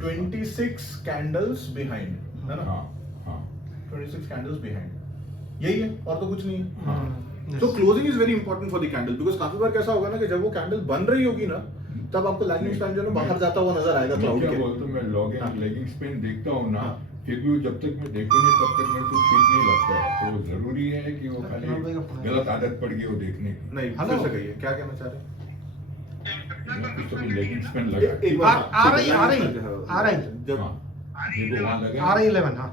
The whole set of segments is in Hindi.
26 कैंडल्स बिहाइंड है ना? हाँ 26 कैंडल्स बिहाइंड यही है और तो कुछ नहीं है। हाँ तो closing is very important for the candle because काफी बार कैसा होगा ना कि जब वो कैंडल बन रही होगी ना तब आपको लैगिंग स्पैन जो है ना बाहर जाता हुआ नजर आएगा मैं क्लाउड क्या के। बोलता हूँ, मैं लॉगिंग लेगिंग स्पेन देखता हूँ ना, हाँ। फिर भी वो जब तक मैं देखूँ नहीं तब तक मेरे को ठीक नहीं लगता है। तो जरूरी है कि वो खाली गलत आदत पड़ गई वो देखने की। नहीं फिर से कहिए क्या कहना चाह रहे हैं? कुछ तो लेगिंग स्पेन लगा एक बार आ रही जब हाँ, देखो वहाँ लगा आ रही 11 हाँ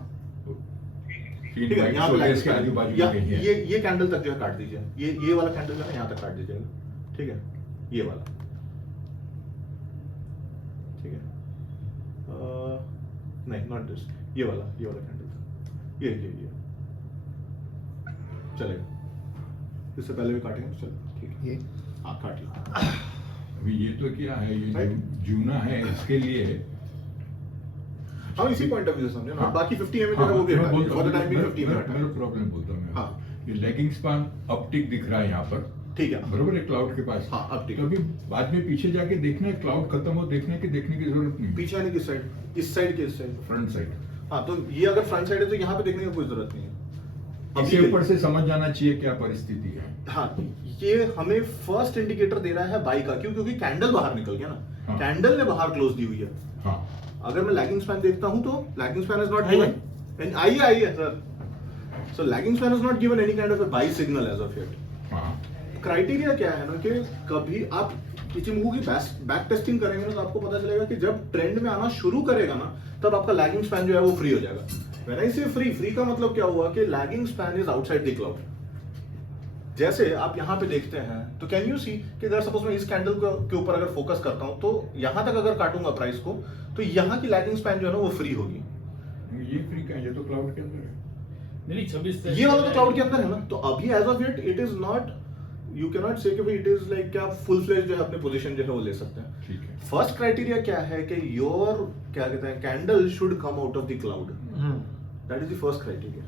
ठीक है यहाँ पे इसके लाइट आजू बाजू या में कहीं है। ये कैंडल तक जो है काट दीजिए, ये वाला कैंडल जो है यहाँ तक काट दीजिएगा, ठीक है ये वाला, ठीक है नहीं नॉट दिस, ये वाला कैंडल ये चलेगा, इससे पहले भी काटेंगे तो चलो ठीक है ये हाँ काट लो। अभी ये तो क्या है, ये Right. जूना है इसके लिए है। हाँ इसी पॉइंट ऑफ व्यू से समझे ना, हाँ। बाकी 50 mm जो है वो भी हटा दीजिए, for the time being 50 mm हटा मेरा प्रॉब्लम बोलता हूँ मैं, हाँ। ये लेगिंग स्पान अपटिक दिख रहा है यहाँ पर, ठीक है बरोबर है क्लाउड के पास। हाँ, uptick। कभी बाद में पीछे जाके देखना है, क्लाउड खत्म हो देखने की जरूरत नहीं। पीछे आने किस साइड, इस साइड के इस साइड, फ्रंट साइड, हाँ तो ये अगर फ्रंट साइड है तो यहाँ पे देखने की कोई जरूरत नहीं है। इसके अभी ऊपर से समझ जाना चाहिए क्या परिस्थिति है। हाँ ये हमें फर्स्ट इंडिकेटर दे रहा है बाई का, क्यों? क्योंकि कैंडल बाहर निकल गया ना, हाँ। कैंडल ने बाहर क्लोज दी हुई है। हाँ अगर मैं लैगिंग स्पैन देखता हूं तो lagging span is not given, आइए sir, so lagging span is not given any kind of a by signal as of yet. हाँ क्राइटेरिया क्या है ना कि कभी आप इचिमोकू की बैक टेस्टिंग करेंगे ना तो आपको पता चलेगा कि जब ट्रेंड में आना शुरू करेगा ना तब आपका लैगिंग स्पैन जो है वो फ्री हो जाएगा। व्हेन आई से फ्री का मतलब क्या हुआ कि lagging span is outside the cloud. जैसे आप यहाँ पे देखते हैं तो कैन यू सी कि अगर सपोज मैं इस कैंडल के ऊपर अगर फोकस करता हूँ तो यहाँ तक अगर काटूंगा प्राइस को तो यहाँ की लैगिंग स्पैन जो है ना वो फ्री होगी। ये फ्री का है, ये तो क्लाउड के अंदर है। नहीं 26 ये वाला तो क्लाउड के अंदर है ना, तो अभी as of yet it is not, you can not say कि भाई इट इज लाइक क्या फुल फ्लेज जो है अपने पोजीशन जो है वो ले सकते हैं। ठीक है। फर्स्ट क्राइटेरिया क्या है कि योर क्या कहते हैं candle should come out of the cloud, that is the first criteria.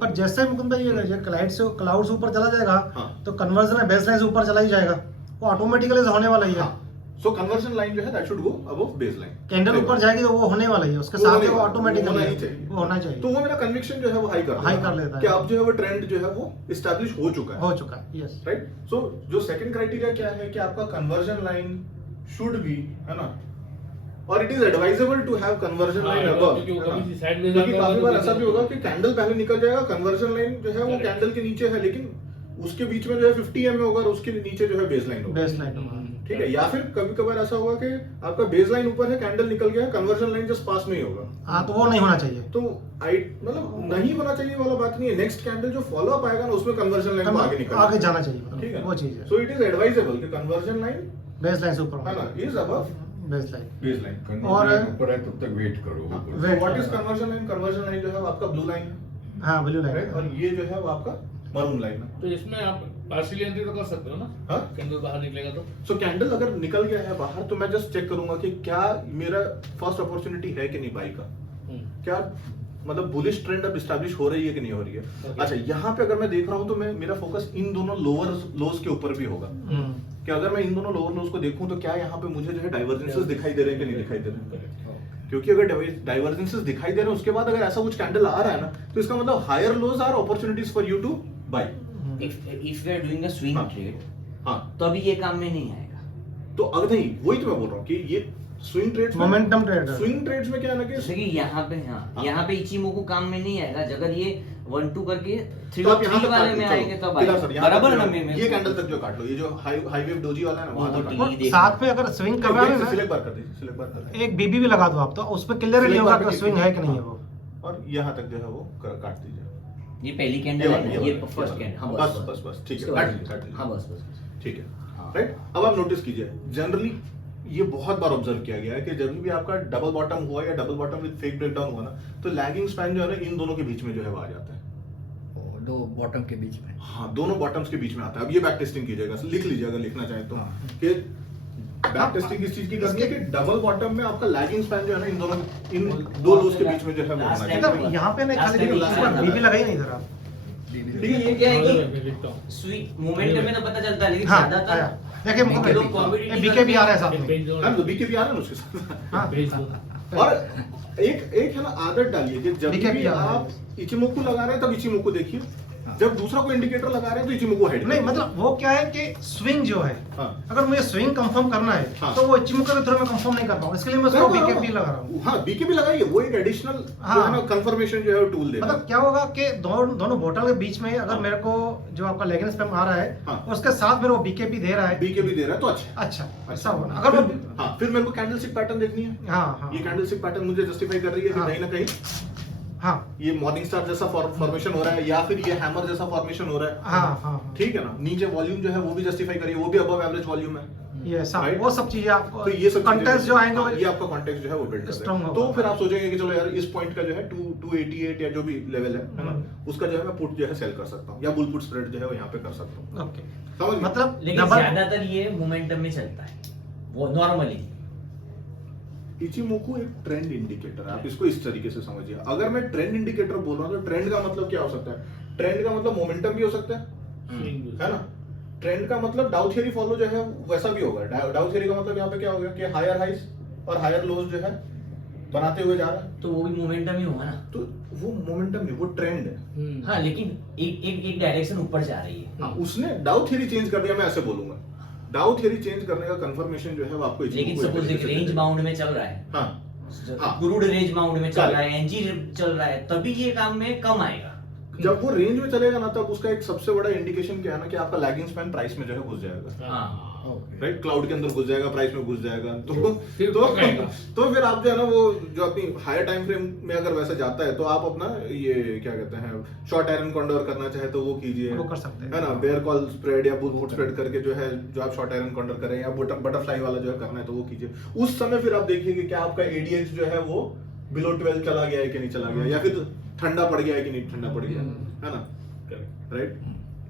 पर जैसे मुकुंद भाई ये क्लाउड से ऊपर चला जाएगा हाँ। तो कन्वर्जन है बेस लाइन से ऊपर चला ही जाएगा, वो ऑटोमेटिकली होने वाला ही है। सो कन्वर्जन लाइन जो है that should go above base line. Candle ऊपर जाएगी तो वो होने वाला ही है, उसके साथ वो ऑटोमेटिकली वो होना चाहिए। तो वो मेरा कन्विक्शन जो है वो हाई कर लेता है कि अब जो है वो ट्रेंड जो है वो एस्टैब्लिश हो चुका है, यस राइट। सो जो सेकंड क्राइटेरिया क्या है कि आपका कन्वर्जन लाइन शुड बी, है ना, और it is advisable to have conversion line above, क्योंकि काफी बार ऐसा भी होगा कि कैंडल पहले निकल जाएगा, कन्वर्जन लाइन जो है वो कैंडल के नीचे है लेकिन उसके बीच में जो है 50 mm होगा और उसके नीचे जो है बेस लाइन होगा, ठीक है। या फिर कभी कभार ऐसा होगा कि आपका बेस लाइन ऊपर है, कैंडल निकल गया, कन्वर्जन लाइन जस्ट पास में ही होगा, हाँ तो वो नहीं होना चाहिए। तो मतलब नहीं होना चाहिए वाला बात नहीं है। नेक्स्ट कैंडल जो फॉलो अप आएगा ना उसमें कन्वर्जन लाइन आगे जाना चाहिए, ठीक है, वो चीज है। सो इट इज एडवाइजेबल कि कन्वर्जन लाइन बेस लाइन से ऊपर है ना is above base line. Base line. और ऊपर है तब तक वेट करो। What is conversion line? Conversion line जो है वो आपका ब्लू लाइन है, हाँ ब्लू राइट, लाइन, और ये जो है वो आपका मरून लाइन है। तो इसमें आप पार्शियली एंट्री तो कर सकते हो ना, हाँ? कैंडल बाहर निकलेगा तो। सो कैंडल अगर निकल गया है बाहर तो मैं जस्ट चेक करूंगा कि क्या मेरा फर्स्ट अपॉर्चुनिटी है कि नहीं बाई का, क्या मतलब बुलिश ट्रेंड अब एस्टैब्लिश हो रही है कि नहीं हो रही है। अच्छा यहाँ पे अगर मैं देख रहा हूँ तो मेरा फोकस इन दोनों लोअर लोज के ऊपर भी होगा कि अगर मैं इन दोनों लोअर लोज को देखूं तो क्या यहाँ पे मुझे जो है डाइवर्जेंसेस दिखाई दे रहे हैं कि नहीं दिखाई दे रहे हैं, क्योंकि अगर डाइवर्जेंसेस दिखाई दे रहे हैं उसके बाद अगर ऐसा कुछ कैंडल आ रहा है ना तो इसका मतलब higher lows are opportunities for you to buy. if we are doing a swing हाँ। trade, हाँ तो अभी ये काम में नहीं आएगा। तो अगर नहीं, वही तो मैं बोल रहा हूँ कि ये स्विंग ट्रेड्स मोमेंटम ट्रेड है। स्विंग ट्रेड्स में क्या है ना कि जैसे कि यहाँ पे हाँ। यहाँ पे इचिमोकू काम में नहीं आएगा, अगर ये 1-2 करके 3 तो आप यहाँ 3 तक वाले काट लो, में चलो, आएंगे तब किधर सर, आएगा यहाँ तक बराबर जो ना है, मैं ये कैंडल तक जो काट लो, ये जो हाई वेव डोजी वाला है ना वहां वो तक तो काट लो। ठीक। साथ में अगर स्विंग कर रहा है सिलेक्ट ना, बार कर दीजिए, सिलेक्ट बार कर दीजिए, एक बीबी भी लगा दो आप, तो उस पे क्लियर नहीं होगा कि स्विंग है कि नहीं है वो, और यहाँ तक जो है वो काट दीजिए। ये पहली कैंडल है ना, ये फर्स्ट कैंडल। हाँ बस बस बस ठीक है, उसके काट बाद- लीजिए, काट लीजिए। हाँ बस ठीक है, हाँ। राइट। अब आप नोटिस कीजिए, जनरली ये बहुत बार ऑब्जर्व किया गया है कि जब भी आपका डबल बॉटम हुआ या double bottom with fake breakdown हुआ ना तो लैगिंग स्पैन जो है ना इन दोनों के बीच में जो है वो आ जाता है, दो बॉटम के बीच में। हाँ दोनों बॉटम्स के बीच में आता है। अब ये बैक टेस्टिंग कीजिएगा, लिख लीजिए अगर लिखना चाहे तो कि बैक टेस्टिंग किस चीज की करनी है कि डबल बॉटम में आपका लैगिंग स्पैन जो है ना इन दो लोज के बीच में जो है वो होना चाहिए। यहाँ पे नहीं, खाली बीबी लगाई नहीं इधर आप, ठीक है ये क्या है कि मैं लिखता हूँ स्विंग मोमेंटम में तो पता चलता है, लेकिन हाँ ज्यादातर आया देखिए मुकुंद लोग भाई कॉम्पिटिटिव बीके भी आ रहा है साथ में पेन जो हाँ, तो बीके भी आ रहा है ना उसके साथ। हाँ पेज दो। और एक है ना आदत डालिए कि जब BKB भी आ रहा है। आप इचिमोकू लगा रहे हैं तब इचिमोकू देखिए, जब दूसरा कोई इंडिकेटर लगा रहे हैं तो इचिमोकू हाइड नहीं मतलब वो क्या है कि स्विंग जो है हाँ अगर मुझे स्विंग कंफर्म करना है हाँ। तो वो इचिमुका के थ्रू में कंफर्म नहीं कर पाऊँ, इसके लिए मैं उसको बीकेपी लगा रहा हूँ। हाँ बीकेबी लगाइए, वो एक एडिशनल जो हाँ। है ना कंफर्मेशन जो है वो टूल देगा। मतलब क्या होगा कि दोनों बोतल के बीच में अगर हाँ। मेरे को जो आपका लेगिंग स्पैम आ रहा है हाँ। उसके साथ मेरे को बीकेपी दे रहा है, बीकेबी दे रहा है तो अच्छा। अच्छा ऐसा होगा अगर वो हाँ फिर मेरे को कैंडलस्टिक पैटर्न देखनी है। हाँ हाँ ये कैंडलस्टिक पैटर्न मुझे जस्टिफाई कर रही है कि हाँ। कहीं ना कहीं हाँ ये मॉर्निंग स्टार जैसा फॉर्मेशन हो रहा है या फिर ये हैमर जैसा फॉर्मेशन हो रहा है। हाँ हाँ ठीक है ना, नीचे वॉल्यूम जो है वो भी जस्टिफाई करिए, वो भी अबव एवरेज वॉल्यूम है। ये सब Right? वो सब चीजें आपको तो ये सब कंटेंट्स जो आएंगे हाँ, वो ये आपका कॉन्टेक्स्ट जो है वो बिल्ड कर Strong देगा। होगा। तो फिर आप सोचेंगे कि चलो यार इस पॉइंट का जो है 288 या जो भी लेवल है ना, उसका जो है मैं पुट जो है सेल कर सकता हूँ या बुल पुट स्प्रेड जो है वो यहाँ पे कर सकता हूँ। ओके समझ गए? मतलब लेकिन डबल ज्यादातर ये मोमेंटम में चलता है, वो नॉर्मली। इचिमोकू एक ट्रेंड इंडिकेटर है, आप इसको इस तरीके से समझिए। अगर मैं ट्रेंड इंडिकेटर बोल रहा हूँ तो ट्रेंड का मतलब क्या हो सकता है? ट्रेंड का मतलब मोमेंटम भी हो सकता है ना? ट्रेंड का मतलब डाउ थियरी फॉलो जो है वैसा भी होगा। डाउ थियरी का मतलब यहाँ पे क्या होगा कि हायर हाइस और हायर लोज जो है बनाते हुए जा रहा है, तो वो भी मोमेंटम ही होगा ना। तो वो मोमेंटम नहीं, वो ट्रेंड है। हाँ, लेकिन एक डायरेक्शन ऊपर जा रही है। हाँ, उसने डाउ थियरी चेंज कर दिया, मैं ऐसे बोलूंगा। डाउ थियरी चेंज करने का कंफर्मेशन जो है वो आपको लेकिन सपोज एक रेंज बाउंड में चल रहा है, हाँ क्रूड रेंज बाउंड में चल चल। रहा है, एनजी चल रहा है, तभी ये काम में कम आएगा। जब वो रेंज में चलेगा ना तब उसका एक सबसे बड़ा इंडिकेशन क्या है ना कि आपका लैगिंग स्पैन प्राइस में जो है घुस जाएगा। हाँ, राइट, क्लाउड के अंदर घुस जाएगा, प्राइस में घुस जाएगा। तो फिर तो पकड़ेगा। तो फिर आप जो है ना वो जो अपनी हायर टाइम फ्रेम में अगर वैसा जाता है तो आप अपना ये क्या कहते हैं शॉर्ट आयरन कॉन्डोर करना चाहे तो वो कीजिए, वो कर सकते हैं। है ना। बेयर कॉल स्प्रेड या बुल स्प्रेड करके जो है जो आप शॉर्ट आयरन कॉन्डोर करें या बटरफ्लाई वाला जो है करना है तो वो कीजिए। उस समय फिर आप देखिए कि क्या आपका एडीएक्स जो है वो बिलो 12 चला गया है कि नहीं चला गया, या फिर ठंडा पड़ गया है कि नहीं ठंडा पड़ गया, है ना। राइट,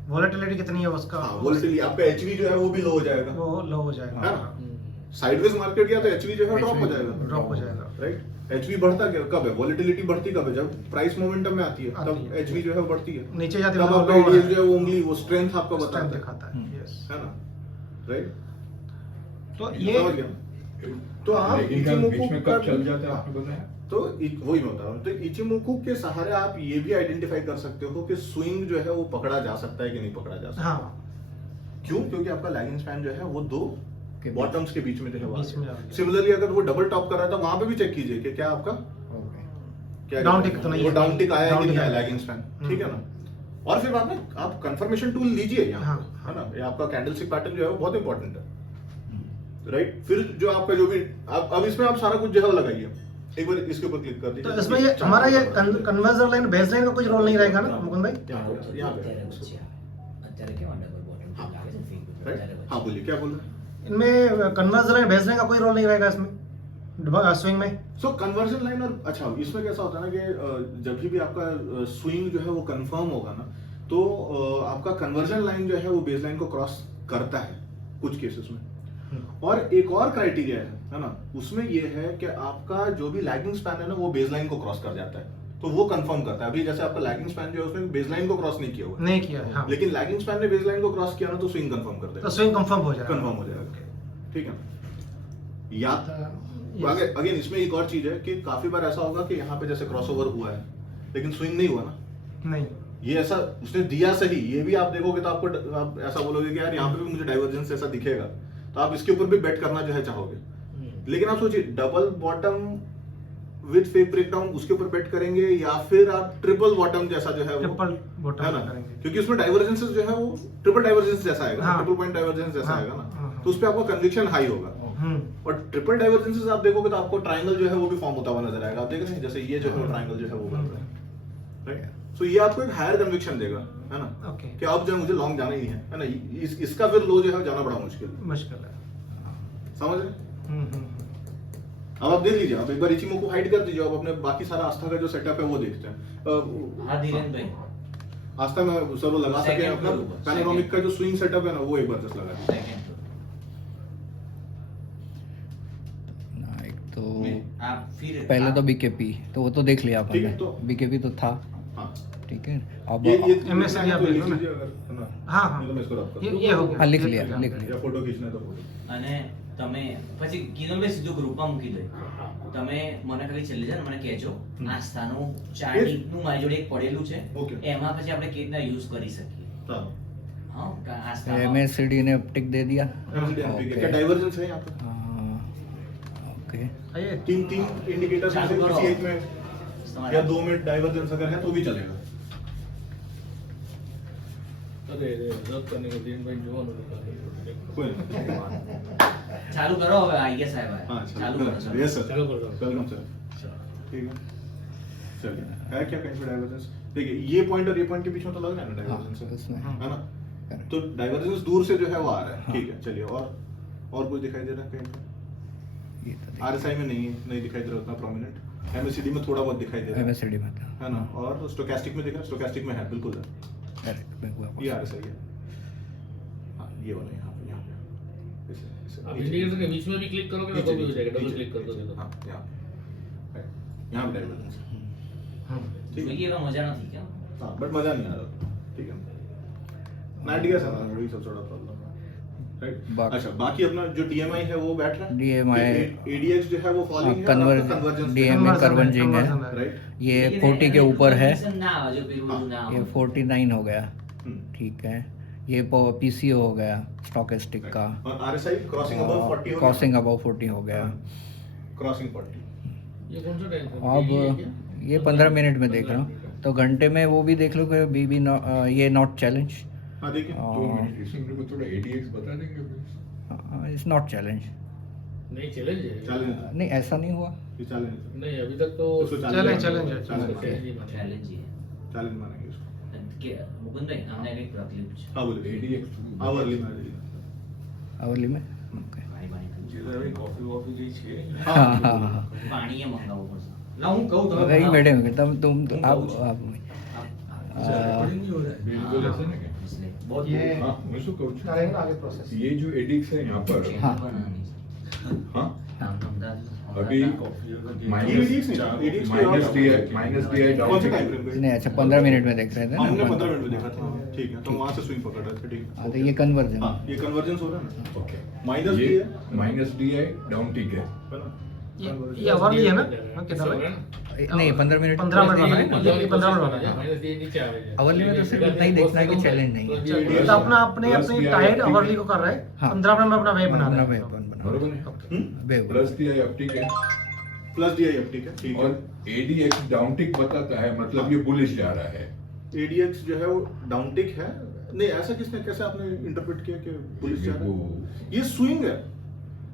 वोलेटिलिटी कितनी है उसका, हाँ वोलेटिलिटी आपका एचवी जो है वो भी लो हो जाएगा, वो लो हो जाएगा, है ना। साइडवेज मार्केट गया तो एचवी जो है ड्रॉप हो जाएगा, ड्रॉप हो जाएगा। राइट। एचवी बढ़ता क्या कब है? वोलेटिलिटी बढ़ती कब है? जब प्राइस मोमेंटम में आती है आती तब है। एचवी जो है वो बढ़ती है, नीचे जाती तब है आपका एडीएक्स जो है वो उंगली वो स्ट्रेंथ आपको स्ट्रेंथ बताता दिखाता है, यस। है ना। राइट, तो समझ ये गया। तो आप लेकिन का बीच इचिमोकू में का कब चल जाता है आपने बताया? तो वही मैं बता रहा हूँ। तो इचिमोकू के सहारे आप ये भी आइडेंटिफाई कर सकते हो कि स्विंग जो है वो पकड़ा जा सकता है कि नहीं पकड़ा जा सकता। हाँ क्यों? क्योंकि आपका लैगिंग स्पैन जो है वो दो के बीच। बॉटम्स के बीच में जो है वो बीच में आ गया। सिमिलरली अगर वो डबल टॉप कर रहा था वहां पे भी चेक कीजिए कि क्या आपका ओके क्या Down कहते tick हैं, तो नहीं वो है। डाउन टिक आया है Down कि नहीं tick आया आया। लैगिंग स्पैन, ठीक है ना। और फिर बाद में आप कंफर्मेशन टूल लीजिए यहाँ हाँ, पे, है ना। ये आपका कैंडलस्टिक पैटर्न जो है वो बहुत इंपॉर्टेंट है। राइट, फिर जो आपका जो भी अब इसमें आप सारा कुछ जो है वो लगाइए। एक बार इसके ऊपर क्लिक कर दीजिए। तो इसमें ये हमारा ये कन्वर्जर लाइन बेस लाइन का कुछ रोल नहीं रहेगा ना मुकुंद भाई? यहाँ पे राइट, हाँ बोलिए क्या बोल रहे हैं। इनमें कन्वर्जन लाइन बेस लाइन का कोई रोल नहीं रहेगा इसमें स्विंग में? सो कन्वर्जन लाइन और अच्छा इसमें कैसा होता है ना कि जब भी आपका स्विंग जो है वो कंफर्म होगा ना तो आपका कन्वर्जन लाइन जो है वो बेस लाइन को क्रॉस करता है कुछ केसेस में। और एक और क्राइटेरिया है ना, उसमें ये है कि आपका जो भी लैगिंग स्पैन है ना वो बेस लाइन को क्रॉस कर जाता है तो वो कंफर्म करता है। अभी जैसे आपका लैगिंग स्पैन जो है उसने बेस लाइन को क्रॉस नहीं किया हुआ है, नहीं किया है, हाँ। लेकिन लैगिंग स्पैन ने बेस लाइन को क्रॉस किया ना तो स्विंग कंफर्म कर तो देगा, स्विंग कंफर्म हो जाएगा, कंफर्म हो जाएगा, ठीक है ना। या Yes. अगेन इसमें एक और चीज है कि काफी बार ऐसा होगा कि यहाँ पे जैसे क्रॉसओवर हुआ है लेकिन स्विंग नहीं हुआ ना, नहीं ये ऐसा उसने दिया सही, ये भी आप देखोगे तो आपको आप ऐसा बोलोगे कि यार यहाँ पे भी मुझे डाइवर्जेंस ऐसा दिखेगा तो आप इसके ऊपर भी बेट करना जो है चाहोगे। लेकिन आप सोचिए double bottom with fake breakdown उसके ऊपर बेट करेंगे या फिर आप ट्रिपल बॉटम जैसा जो है वो ट्रिपल बॉटम है ना, करेंगे। क्योंकि उसमें डाइवर्जेंसेस जो है वो ट्रिपल डाइवर्जेंस जैसा आएगा, हाँ। ट्रिपल पॉइंट डाइवर्जेंस जैसा हाँ, आएगा ना, हाँ। तो उस पे आपका कन्विक्शन हाई होगा। और ट्रिपल डाइवर्जेंसेस आप देखोगे तो आपको ट्रायंगल जो है वो भी फॉर्म होता हुआ नजर आएगा। आप देख रहे हैं जैसे ये जो है ट्रायंगल जो है वो बन रहा है, राइट। सो ये आपको एक हायर कन्विक्शन देगा, है ना, ओके, कि अब जो है मुझे लॉन्ग जाना ही है ना। इसका फिर लो जो है जाना बड़ा मुश्किल मुश्किल है। समझ रहे। अब आप देख लीजिए, आप एक बार इचिमोकू हाइड कर दीजिए, अब अपने बाकी सारा आस्था का जो सेटअप है वो देखते हैं। हाँ धीरेन्द्र भाई, आस्था में सर वो लगा सके Second अपना floor ऊपर, पैनोरामिक second. का जो स्विंग सेटअप है ना वो एक बार जस्ट लगा दीजिए। सेकंड ना एक तो आप फिर पहले तो बीकेपी तो वो तो देख लिया ठीक है, अपन तो- ने, बीकेपी तो था, हाँ ठीक है। अब ये MSID आप तो देख लिख लो ना। लीजिए अगर, है ना? हाँ हाँ नहीं तो मैं इसको रब कर दूं। ये हो गया हाँ, लिख लिया लिख लिया। या फोटो खींचना है तो फोटो। અને તમે પછી કિરણભાઈ સીધું ગ્રુપમાં મૂકી દે તમે મને ખાલી છેલ્લે છે ને મને કહેજો આ સ્થાનો ચાર્ટિંગનું મારી જોડે એક પડેલું છે Okay. એમાં પછી આપણે કેવી રીતના યુઝ કરી શકીએ हाँ હા આ સ્થાનો MSCD ने टिक दे दिया। MCD क्या डाइवर्जेंस है यहाँ पे? ओके ये तीन इंडिकेटर्स में से चालू करो। किसी एक में તમારા- या दो में डाइवर्जेंस अगर है तो भी चलेगा। अरे रद्द करने के दिन भाई जो कोई नहीं। ચાલુ કરો હવે આઈ ગેસ આવ્યા हाँ ચાલુ કરો ચાલુ. यस सर चालू कर दो। वेलकम सर ठीक है चलिए है क्या कहीं पे डाइवर्जेंस? देखिए ये पॉइंट और ये पॉइंट के बीच में तो लग रहा है ना हाँ डाइवर्जेंस उसमें है ना? correct। तो डाइवर्जेंस दूर से जो है वो आ रहा है हाँ। ठीक है चलिए और कुछ दिखाई दे रहा है कहीं पे? ये तो आरएसआई में नहीं दिखाई दे रहा उतना प्रोमिनेंट। एमएससीडी में थोड़ा बहुत दिखाई दे रहा है MSCD में था। है ना? और स्टोकेस्टिक में दिख रहा है? स्टोकेस्टिक में है बिल्कुल है। करेक्ट मैं हुआ ये आरएसआई है। हाँ ये वाला यहाँ पे इसे अब नीचे- इंडिकेटर के बीच में भी क्लिक करोगे ना तो भी हो जाएगा, डबल नीचे- क्लिक कर दोगे तो। हाँ यहाँ पे यहाँ पे डाइवर्जेंस ठीक है જોઈએ એવા મજા નથી કેમ हाँ बट मजा नहीं आ रहा ठीक है नाइट गैस है ना वही सबसे बड़ा प्रॉब्लम है राइट अच्छा बाकी अपना जो DMI है वो बैठ रहा है DMI ADX जो है वो फॉलिंग है कन्वर्जन DMI कन्वर्जिंग है राइट ये 40 के ऊपर है ના આવે જો પેલું બધું ના ये આવે 49 हो गया ठीक है ये PCO हो गया स्टॉकेस्टिक का और RSI crossing above 40 crossing above 40 हो गया क्रॉसिंग 40 ये कौन सा टाइम अब ये 15 मिनट में देख रहा हूँ तो घंटे में वो भी देख लो कि बीबी ये नॉट चैलेंज हाँ देखिए 2 मिनट इसमें मेरे को थोड़ा ADX बता देंगे प्लीज? इट्स नॉट चैलेंज नहीं चैलेंज है चैलेंज नहीं ऐसा नहीं हुआ ये चैलेंज नहीं अभी तक तो उसको चैलेंज है, चैलेंज चैलेंज ही माना। ચેલેન્જ છે चैलेंज मानेंगे इसको કે મુકુંદભાઈ અમને કંઈક તકલીફ છે हाँ बोलिए ADX आवरली में अवली में ओके પાણી પાણી कॉफी वॉफी गई छे हाँ हाँ हाँ પાણીએ મંગાવવું પડશે ना हूँ कहूँ तो वही बैठे होंगे तब तुम आप बिल्कुल ऐसे ना क्या? એટલે बहुत ये हाँ मैं શું કહું છું करेंगे ना आगे प्रोसेस ये जो ADX है यहाँ पर हाँ। हाँ નામ નમતા अभी ADX नहीं, ADX की और- माइनस DI कौन डाउन से टाइम फ्रेम पे नहीं अच्छा 15 मिनट में देख रहे थे हमने ना 15 मिनट में देखा था ठीक है तो वहां से स्विंग पकड़ रहे थे ठीक हाँ, तो ये कन्वर्जन हाँ ये कन्वर्जेंस हो रहा है ना ओके माइनस ये डी है माइनस DI डाउन टिक है है ना? ये अवरली है ना हाँ, कितना सब है है? ना? नहीं 15 मिनट 15 मिनट वाला है ये ये 15 मिनट वाला है माइनस ये नीचे आ रहे हैं। अवली में तो सिर्फ इतना ही देखना है कि चैलेंज नहीं है। तो अपना अपने Plus अपनी भी टाइट आया, अवरली ठीक को कर रहा है हाँ। 15 मिनट में अपना वेब बना रहा अपना है वेब बना बरोबर है वेब प्लस DI अब ठीक है प्लस डी आई एफ ठीक है ठीक है और ADX डाउन टिक बताता है मतलब ये बुलिश जा रहा है ADX जो है वो डाउन टिक है नहीं ऐसा किसने कैसे आपने इंटरप्रेट किया कि पुलिस जा रहा है ये स्विंग है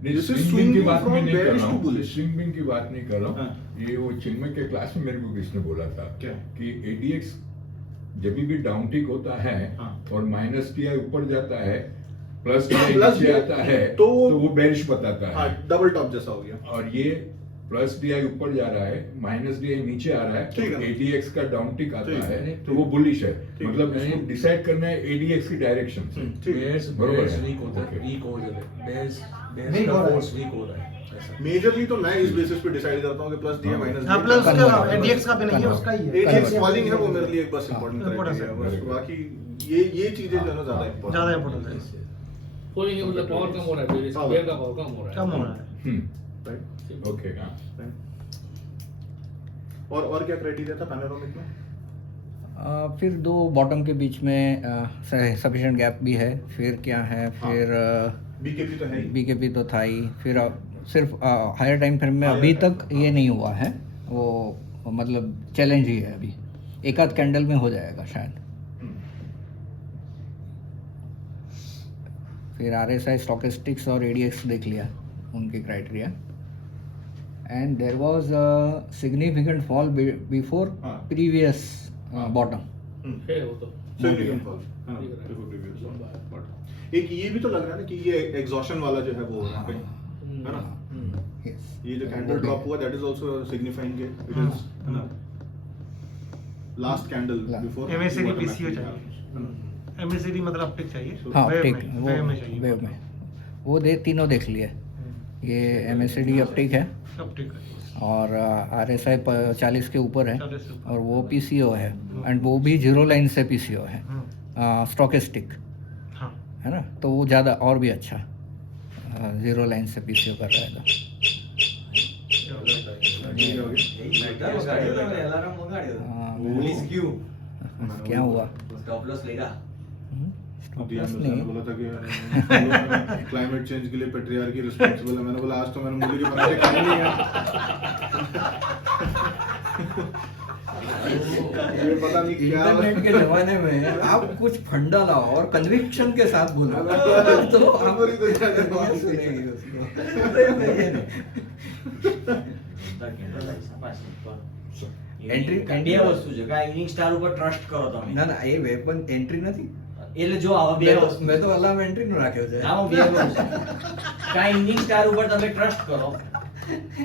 This is स्विंगिंग की swinging बात from मैं नहीं कर bearish रहा to हूँ bullish. स्विंगिंग की बात नहीं कर रहा हाँ। हूँ ये वो चिन्मय के क्लास में मेरे को किसने बोला था क्या? कि ADX जब भी डाउन टिक होता है हाँ। और माइनस DI ऊपर जाता है प्लस DI Plus नीचे DI आता है तो वो बेरिश बताता हाँ है डबल टॉप जैसा हो गया और ये प्लस DI ऊपर जा रहा है माइनस DI नीचे आ रहा है ठीक है। ADX का डाउन टिक आता ठीक है है। तो वो बुलिश है ठीक है। मतलब इसको डिसाइड करना है ADX की डायरेक्शन से ठीक है बरोबर है वीक होता है Okay. वीक हो जाता है बेस Weak बेस हो का रहा है। फोर्स वीक हो रहा है ऐसा मेजरली तो मैं इस बेसिस पे डिसाइड करता हूँ कि प्लस डी है माइनस हाँ प्लस उसके Convert. ADX का भी नहीं है उसका ही है ADX Convert. फॉलिंग है वो मेरे लिए एक बस हाँ, इंपॉर्टेंट important क्राइटेरिया है है। बस बाकी ये चीजें जो है ना ज्यादा इंपॉर्टेंट ज्यादा इम्पोर्टेंट है कोई नहीं मतलब पावर कम हो रहा है फिर Power. स्क्वायर का पावर कम हो रहा है। कम हो रहा है राइट ओके हाँ और क्या क्राइटेरिया था पैनोरामिक में फिर दो बॉटम के बीच में सफिशिएंट गैप भी है फिर क्या है फिर बीकेपी तो है ही बीकेपी तो था ही फिर सिर्फ हायर टाइम फ्रेम में Higher अभी time, तक ये नहीं हुआ है वो मतलब चैलेंज ही है अभी एक आध कैंडल में हो जाएगा शायद फिर RSI स्टॉकेस्टिक्स और ADX देख लिया उनके criteria and there was a significant fall before हाँ। प्रीवियस बॉटम है वो तो सिग्निफिकेंट फॉल दिख रहा है। एक ये भी तो लग रहा है ना कि ये एग्जॉशन वाला जो है वो है ना यस ये जो कैंडल ड्रॉप हुआ that is also signifying it is है ना last candle La- before MACD PCO चाहिए MACD मतलब अपटिक चाहिए हाँ वेव ठीक में, वो वेव में चाहिए वेव में वो तीनों देख लिए ये MACD अपटिक है अब ठीक है और RSI 40 के ऊपर है 40 से ऊपर। और वो PCO है एंड वो भी 0 लाइन से PCO है, स्टॉकेस्टिक हाँ है ना, तो वो ज़्यादा और भी अच्छा 0 लाइन से PCO कर रहा है अलार्म हाँ। पुलिस क्यों तो क्या हुआ? स्टॉप लॉस लेगा स्टॉप दिया लॉस मैंने नहीं, बोला था कि क्लाइमेट चेंज के लिए पेट्रियार्की रिस्पांसिबल है। मैंने बोला आज तो मैंने मूली के पराठे खाए नहीं है। ये पता नहीं क्या इंटरनेट के जमाने में आप कुछ फंडा लाओ और कन्विक्शन के साथ बोलो तो हमारी दुनिया में बात सुनेगी उसको। Entry- બે વસ્તુ છે કે ઇનિંગ સ્ટાર ઉપર ટ્રસ્ટ કરો તમે ના ના એ વેપન એન્ટ્રી નથી, એટલે જો આવા બે વસ્તુ મેં તો અલાર્મ એન્ટ્રી નો રાખ્યો છે. આમાં બે વસ્તુ કા ઇનિંગ સ્ટાર ઉપર તમે ટ્રસ્ટ કરો